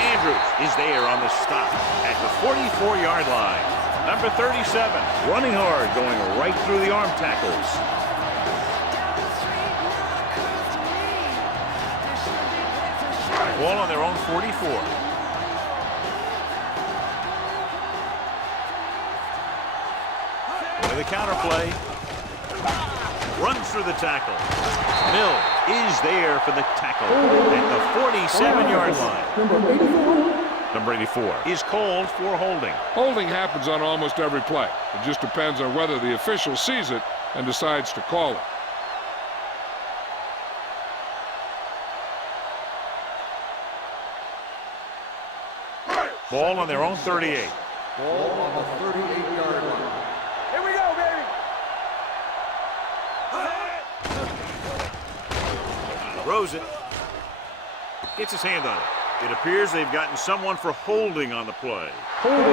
Andrews is there on the stop at the 44-yard line. Number 37 running hard, going right through the arm tackles. Ball on their own 44. With the counter play. Runs through the tackle. Mill is there for the tackle at the 47-yard line. Number 84 is called for holding. Holding happens on almost every play. It just depends on whether the official sees it and decides to call it. Ball on their own 38. Ball on the 38-yard line. Here we go, baby. Throws it. Gets his hand on it. It appears they've gotten someone for holding on the play. Holding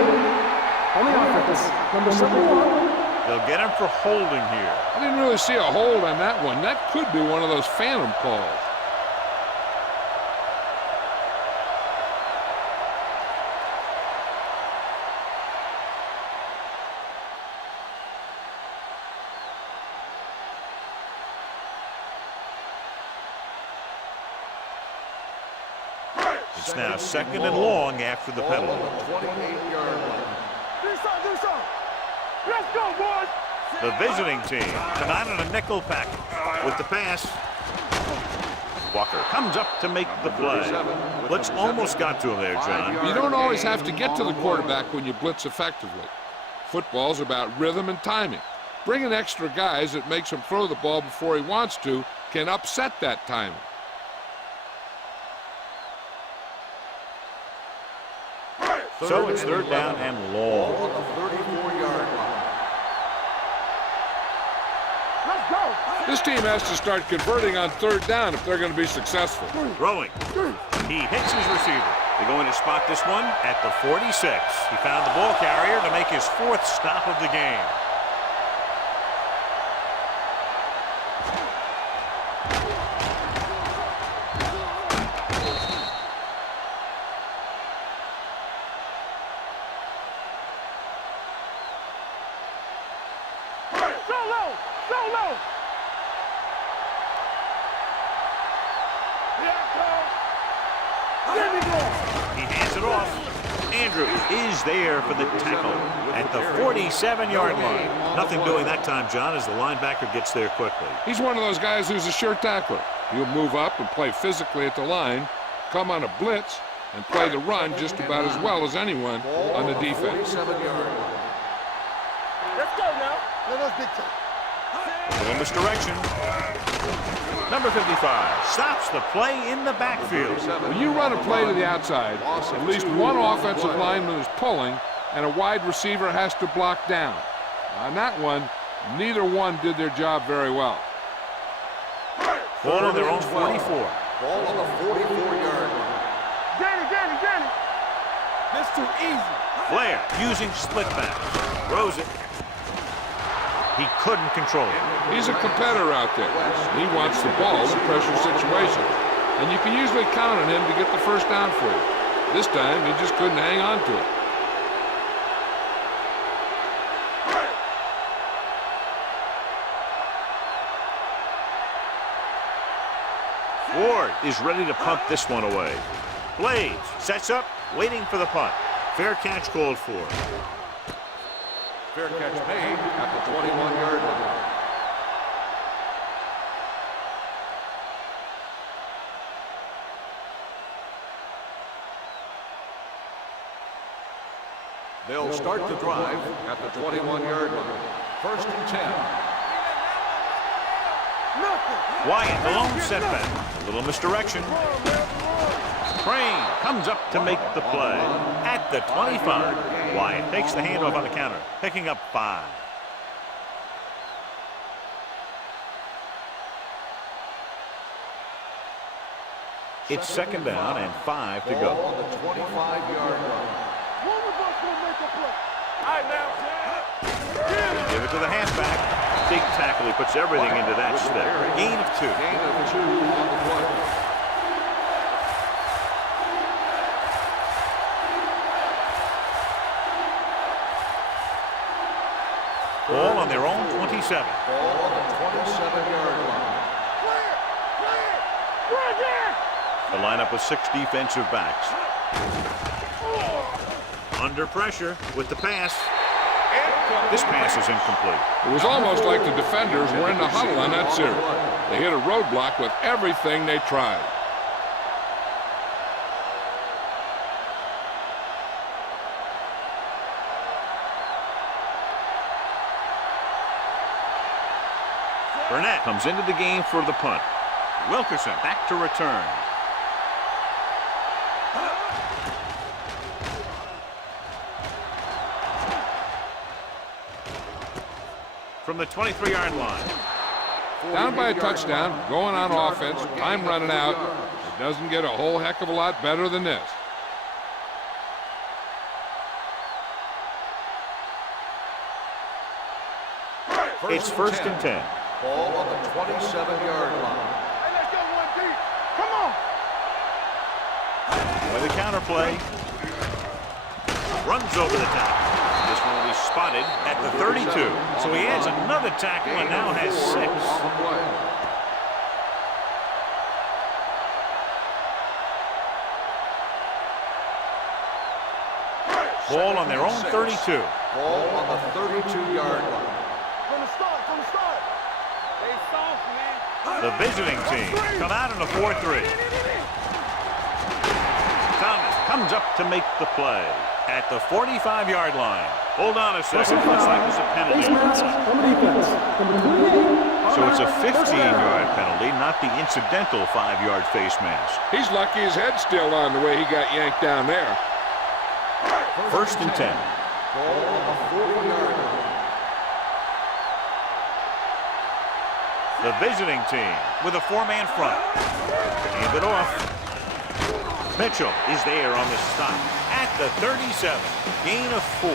on the offense, number 71. They'll get him for holding here. I didn't really see a hold on that one. That could be one of those phantom calls. It's now 2nd and long after the penalty. 28-yard line. Do something. Let's go, boys. The visiting team tonight on a nickel package with the pass. Walker comes up to make the play. Blitz almost got to him there, John. You don't always have to get to the quarterback when you blitz effectively. Football's about rhythm and timing. Bringing extra guys that makes him throw the ball before he wants to can upset that timing. So it's 3rd down and long. On the 34-yard line. Let's go. This team has to start converting on 3rd down if they're going to be successful. Throwing. He hits his receiver. They're going to spot this one at the 46. He found the ball carrier to make his 4th stop of the game. Solo. He hands it off. Andrews is there for the tackle at the 47-yard line. Nothing doing that time, John, as the linebacker gets there quickly. He's one of those guys who's a sure tackler. He'll move up and play physically at the line, come on a blitz, and play the run just about as well as anyone on the defense. 47-yard line. Let's go now. Let us big time. Little misdirection. Number 55 stops the play in the backfield. When you run a play to the outside, at least one offensive lineman is pulling, and a wide receiver has to block down. On that one, neither one did their job very well. Ball on their own 44. Ball on the 44-yard line. Danny. This too easy. Blair using split back. Throws it. He couldn't control it. He's a competitor out there. He wants the ball in pressure situations, and you can usually count on him to get the first down for you. This time, he just couldn't hang on to it. Ward is ready to punt this one away. Blades sets up, waiting for the punt. Fair catch called for. Fair catch made at the 21-yard line. They'll start the drive at the 21-yard line. 1st and 10. Wyatt, the lone setback. A little misdirection. Crane comes up to make the play at the 25. Wyatt takes the handoff on the counter, picking up 5. It's 2nd down and 5 to go. On the 25-yard line. One of us will make a play. All right, now. Give it to the halfback. Big tackle. He puts everything into that step. Gain of 2. Gain of 2 on the play. Ball on their own 27. Ball on the 27-yard line. The lineup with 6 defensive backs. Under pressure with the pass. This pass is incomplete. It was almost like the defenders were in the huddle on that series. They hit a roadblock with everything they tried. Burnett comes into the game for the punt. Wilkerson back to return. From the 23-yard line. Down by a touchdown, going on offense, time running out. It doesn't get a whole heck of a lot better than this. It's first and 10. Ball on the 27-yard line. Hey, let's go one deep. Come on. With a counter play. Runs over the tackle. This one will be spotted at the 32. So he adds another tackle and now has 6. On the play. Ball on their own 32. Ball on the 32-yard line. From the start, from the start. They soft, man. The visiting team come out in a 4-3. Thomas comes up to make the play at the 45-yard line. Hold on a second. Looks like there's a penalty. Face mask on the defense. Number 28. So it's a 15-yard penalty, not the incidental 5-yard face mask. He's lucky his head's still on the way he got yanked down there. First and 10. Ball on the 40-yard line. The visiting team with a 4-man front. Hand it off. Mitchell is there on the stop at the 37. Gain of 4.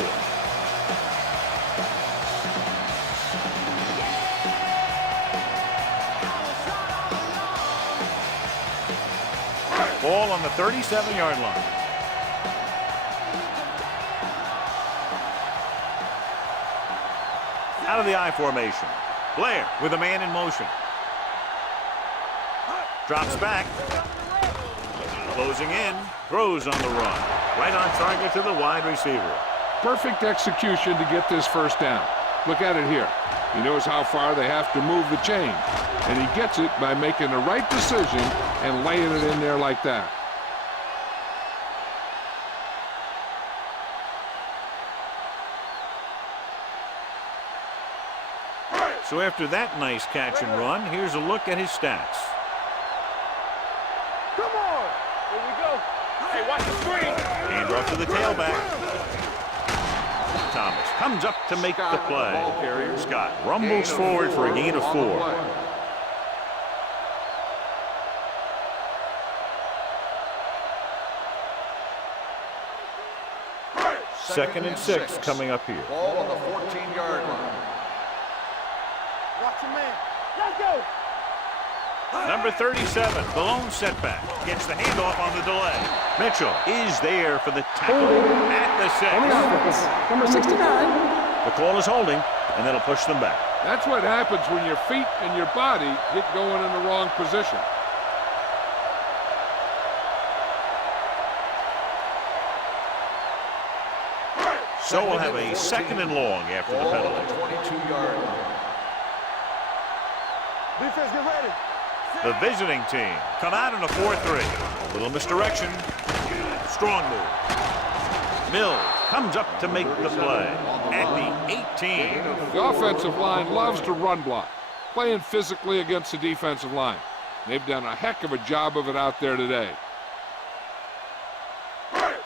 Ball on the 37-yard line. Out of the I formation. Blair with a man in motion. Drops back. Closing in. Throws on the run. Right on target to the wide receiver. Perfect execution to get this first down. Look at it here. He knows how far they have to move the chain. And he gets it by making the right decision and laying it in there like that. So after that nice catch and run, here's a look at his stats. Come on. Here we go. Hey, watch the screen. Hand off to the tailback. Thomas comes up to make the play. Scott rumbles forward for a gain of 4. Second and 6 coming up here. Ball on the 14-yard line. Watch your man. Let's go. Number 37, the lone setback. Gets the handoff on the delay. Mitchell is there for the tackle at the On the 6. offense. Number 69. The call is holding, and that'll push them back. That's what happens when your feet and your body get going in the wrong position. So we'll have a second and long after the Ball on penalty. the 22-yard line. Defense, get ready. The visiting team come out in a 4-3. Little misdirection. Strong move. Mills comes up to make the play at the 18. The offensive line loves to run block, playing physically against the defensive line. They've done a heck of a job of it out there today.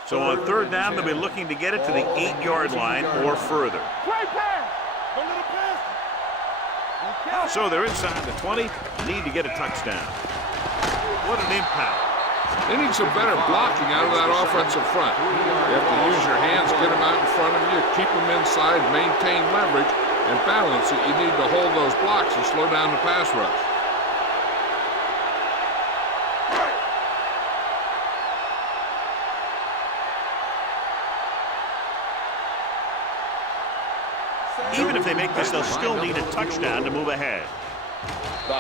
So on third down, they'll be looking to get it to the 8-yard line or further. Great pass. Don't let it pass. So they're inside the 20, need to get a touchdown. What an impact. They need some better blocking out of that offensive front. You have to use your hands, get them out in front of you, keep them inside, maintain leverage, and balance it. You need to hold those blocks and slow down the pass rush. Even if they make this, they'll still need a touchdown to move ahead.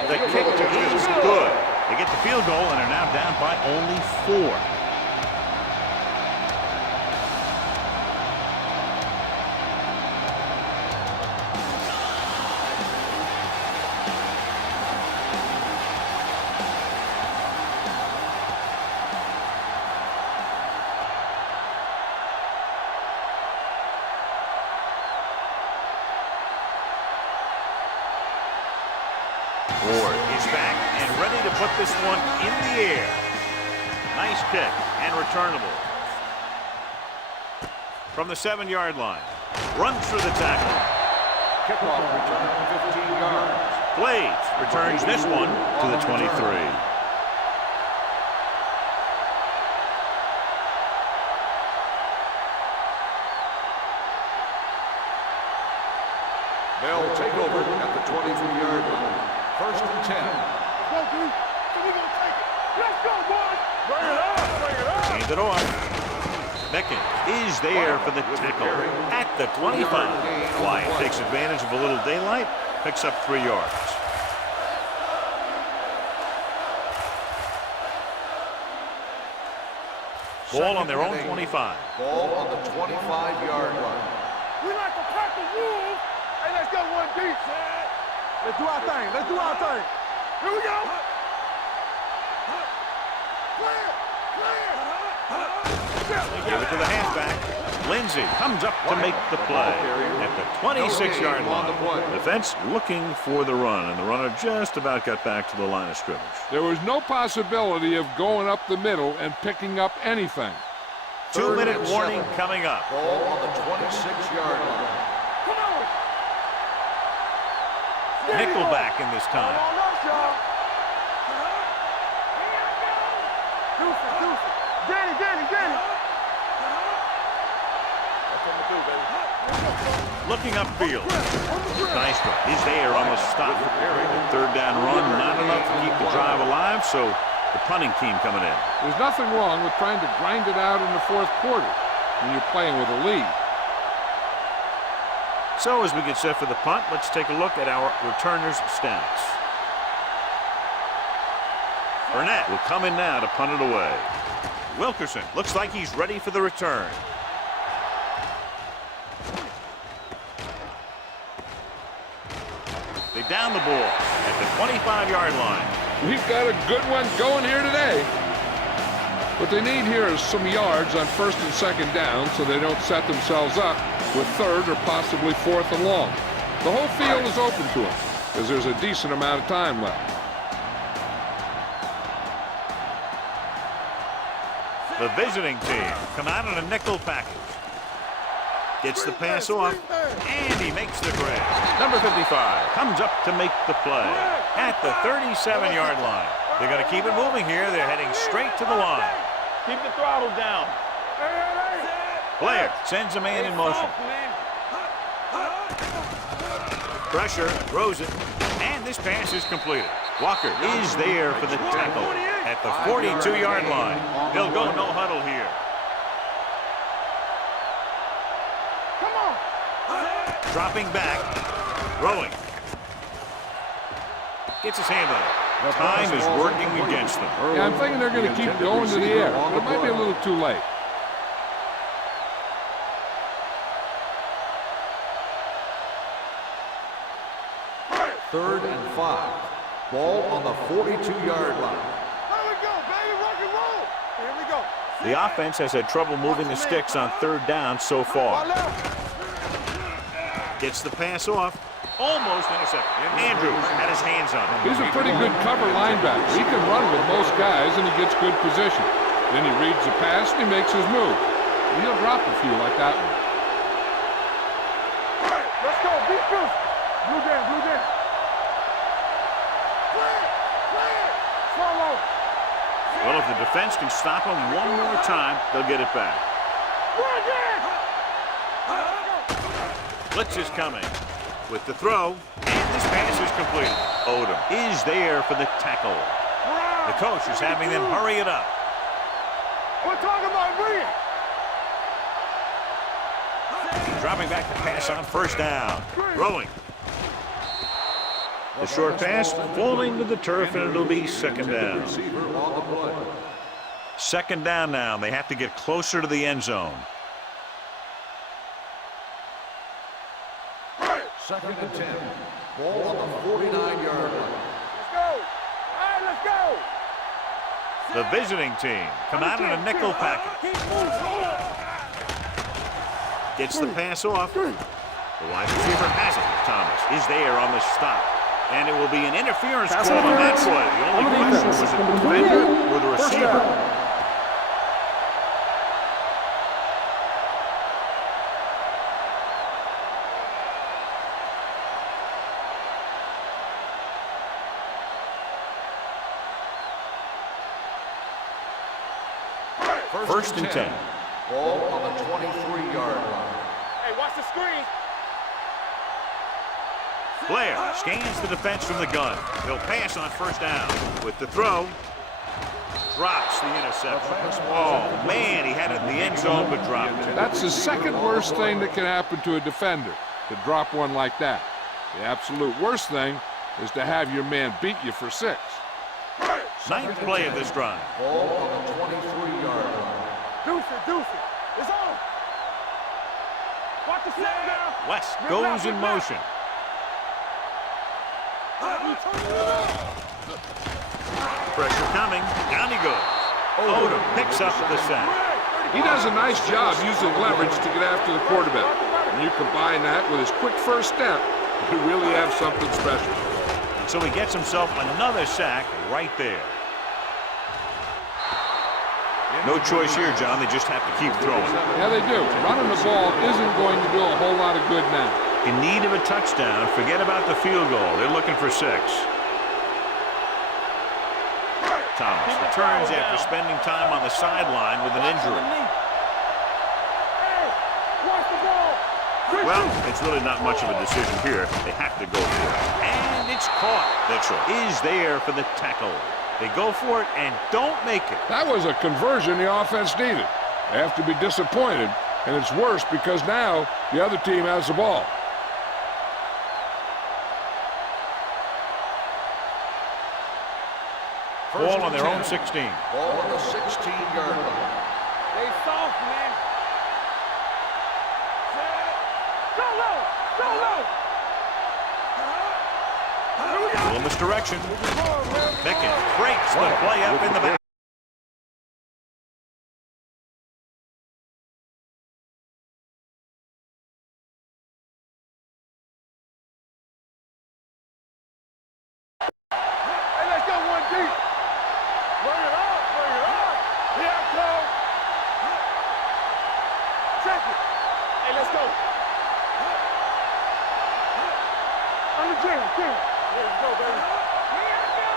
The kick is good. They get the field goal and are now down by only 4. Ward is back and ready to put this one in the air. Nice kick and returnable. From the 7-yard line. Runs through the tackle. Kickoff return 15 yards. Blades returns this one to the 23. They'll take over 10. Let's go, dude. So we gonna take it. Let's go, boys. Bring it up. Bring it up. Hand it off. Beckett is there for the tackle at the 25. Wyatt takes advantage of a little daylight, picks up 3 yards. Ball on their own 25. Ball on the 25-yard line. We like to pack the wolves. Hey, let's go one deep. Let's do our thing. Let's do our thing. Here we go. Clear. Give it to the halfback. Lindsey comes up to make the play at the 26-yard line. Defense looking for the run, and the runner just about got back to the line of scrimmage. There was no possibility of going up the middle and picking up anything. 2-minute warning coming up. Ball on the 26-yard line. Come on. Nickelback in this time. Hold on, y'all. Deuce. Danny. Looking upfield. Nice one. He's there on the stop. The 3rd down run, not enough to keep the drive alive, so the punting team coming in. There's nothing wrong with trying to grind it out in the 4th quarter when you're playing with a lead. So as we get set for the punt, let's take a look at our returners' stats. Burnett will come in now to punt it away. Wilkerson looks like he's ready for the return. They down the ball at the 25-yard line. We've got a good one going here today. What they need here is some yards on 1st and 2nd down so they don't set themselves up with 3rd or possibly 4th and long. The whole field is open to them because there's a decent amount of time left. The visiting team come out in a nickel package. Gets the pass off, and he makes the grab. Number 55 comes up to make the play at the 37-yard line. They're going to keep it moving here. They're heading straight to the line. Keep the throttle down. Blair sends a man in motion. Pressure, throws it, and this pass is completed. Walker is there for the tackle at the 42-yard line. They'll go no huddle here. Dropping back, throwing. Gets his hand on it. Time is working against them. Yeah, I'm thinking they're going to keep going to the air. It might be a little too late. Third and 5. Ball on the 42-yard line. Here we go, baby. Rock and roll. Here we go. The offense has had trouble moving the sticks on 3rd down so far. Gets the pass off. Almost intercepted. Andrews had his hands on it. He's a pretty good cover linebacker. He can run with most guys, and he gets good position. Then he reads the pass, and he makes his move. And he'll drop a few like that one. Let's go. Beat Goose. Blue down. Solo. Well, if the defense can stop him one more time, they'll get it back. Blitz is coming with the throw, and this pass is completed. Odom is there for the tackle. The coach is having them hurry it up. We're talking about brilliant. Dropping back the pass on 1st down. Throwing. The short pass falling to the turf, and it'll be 2nd down. 2nd down now. They have to get closer to the end zone. 2nd and 10. Ball on the 49-yard line. Let's go. All right, let's go. The visiting team come out in a nickel package. Gets the pass off. The wide receiver has it. Thomas is there on the stop. And it will be an interference call on that play. The only question was it the defender or the receiver. First and 10. Ball on the 23-yard line. Hey, watch the screen. Blair scans the defense from the gun. He'll pass on first down. With the throw, drops the interception. Oh, man, he had it in the end zone, but dropped it. That's the second worst thing that can happen to a defender, to drop one like that. The absolute worst thing is to have your man beat you for 6. Ninth play of this drive. Ball on the 23-yard line. Deuce it. It's on. Watch the snap down. West goes in motion. Pressure coming. Down he goes. Otto picks up the sack. He does a nice job using leverage to get after the quarterback. When you combine that with his quick first step, you really have something special. And so he gets himself another sack right there. No choice here, John. They just have to keep throwing. Yeah, they do. Running the ball isn't going to do a whole lot of good now. In need of a touchdown, forget about the field goal. They're looking for 6. Thomas returns after spending time on the sideline with an injury. Well, it's really not much of a decision here. They have to go for it. And it's caught. Mitchell is there for the tackle. They go for it and don't make it. That was a conversion the offense needed. They have to be disappointed, and it's worse because now the other team has the ball. Ball on their own 16. Ball on the 16-yard line. They soft, man. Go low. Pull in this direction. Mickens breaks the play up in the back. Hey, let's go one deep. Bring it up. Here I come. Check it. Hey, let's go. On the jam. Let's go, baby. Here I go.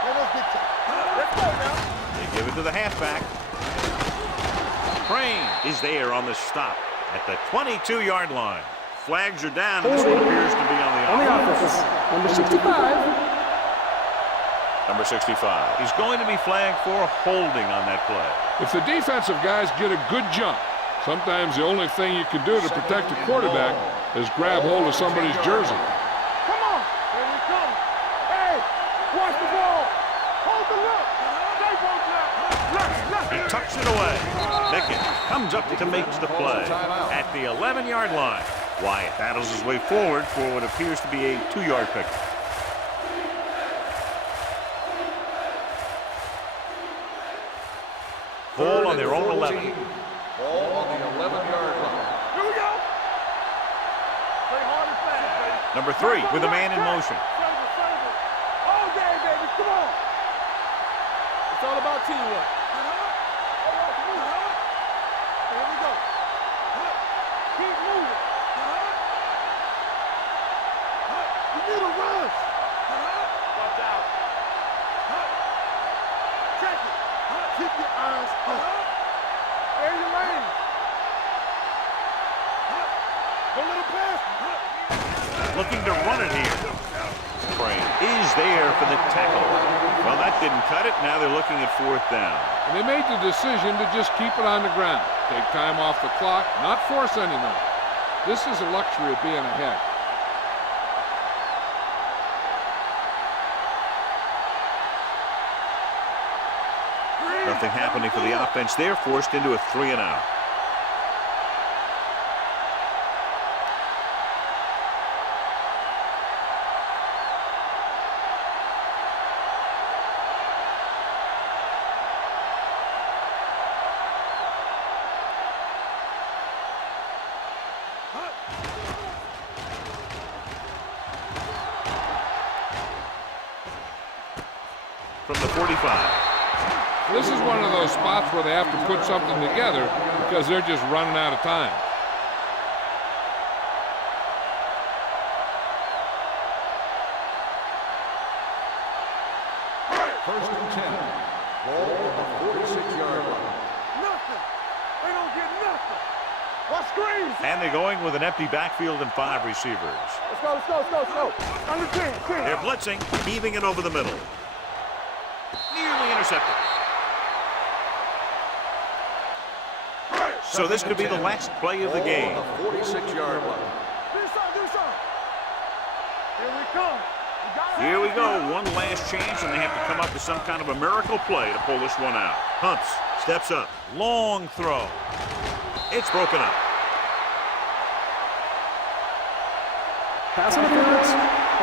Hey, let's get you. Let's go now. They give it to the halfback. Crane is there on the stop at the 22-yard line. Flags are down, and this one appears to be on the offense. Number 65. Number 65. He's going to be flagged for holding on that play. If the defensive guys get a good jump, sometimes the only thing you can do to protect the quarterback is grab hold of somebody's jersey. Come on. Here we come. Hey, watch the ball. Hold the look. Stay both left. He tucks it away. Mickens comes up to make the play at the 11-yard line. Wyatt battles his way forward for what appears to be a 2-yard pickup. Ball on their own 11. Ball on the 11-yard line. Here we go. Play hard and fast, baby. Number 3 with a man in motion. Save it. All day, baby. Come on. It's all about teamwork. Here we go. Keep moving. You need a rush. Watch out. Check it. Keep your eyes up. Stay in your lane. Go a little past. Looking to run it here. Crane is there for the tackle. Well, that didn't cut it. Now they're looking at 4th down. And they made the decision to just keep it on the ground. Take time off the clock, not force anything. This is a luxury of being ahead. Nothing happening for the offense. They're forced into a 3-and-out. From the 45. This is one of those spots where they have to put something together because they're just running out of time. First and 10. Ball on the 46-yard line. Nothing. They don't get nothing. What screens? And they're going with an empty backfield and 5 receivers. Let's go, let's go, let's go, let's go. Under 10, 10. They're blitzing, heaving it over the middle. Nearly intercepted. So this could be the last play of the game. The 46-yard line. Do something. Here we come. Here we go. One last chance, and they have to come up with some kind of a miracle play to pull this one out. Humps, steps up. Long throw. It's broken up. Pass interference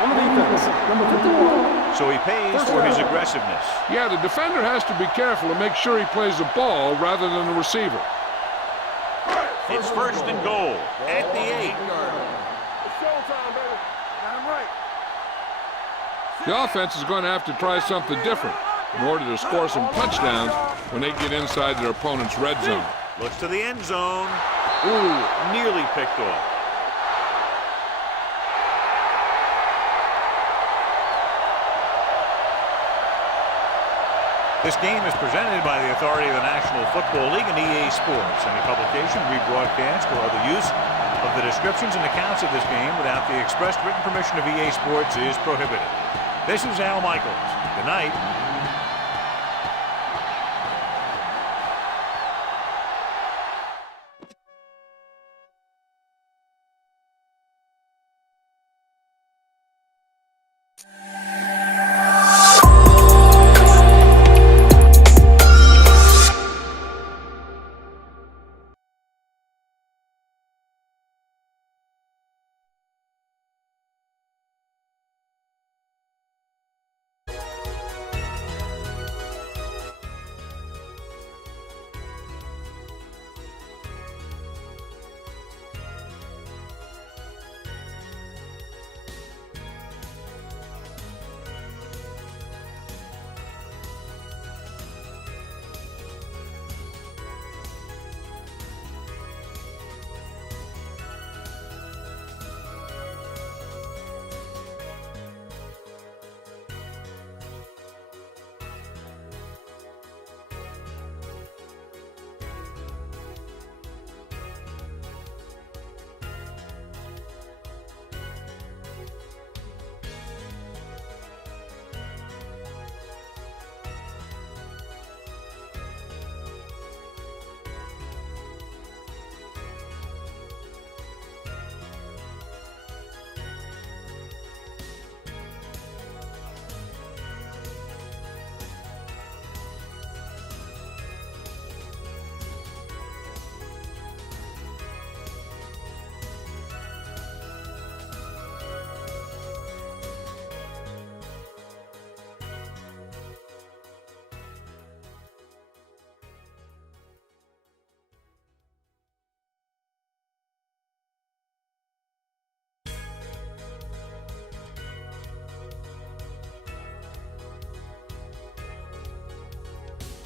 on the defense. Number 51. So he pays for his aggressiveness. Yeah, the defender has to be careful to make sure he plays the ball rather than the receiver. It's first and goal at the 8. It's showtime, baby. I'm right. The offense is going to have to try something different in order to score some touchdowns when they get inside their opponent's red zone. Looks to the end zone. Ooh, nearly picked off. This game is presented by the authority of the National Football League and EA Sports. Any publication, rebroadcast, or other use of the descriptions and accounts of this game without the express written permission of EA Sports is prohibited. This is Al Michaels. Good night.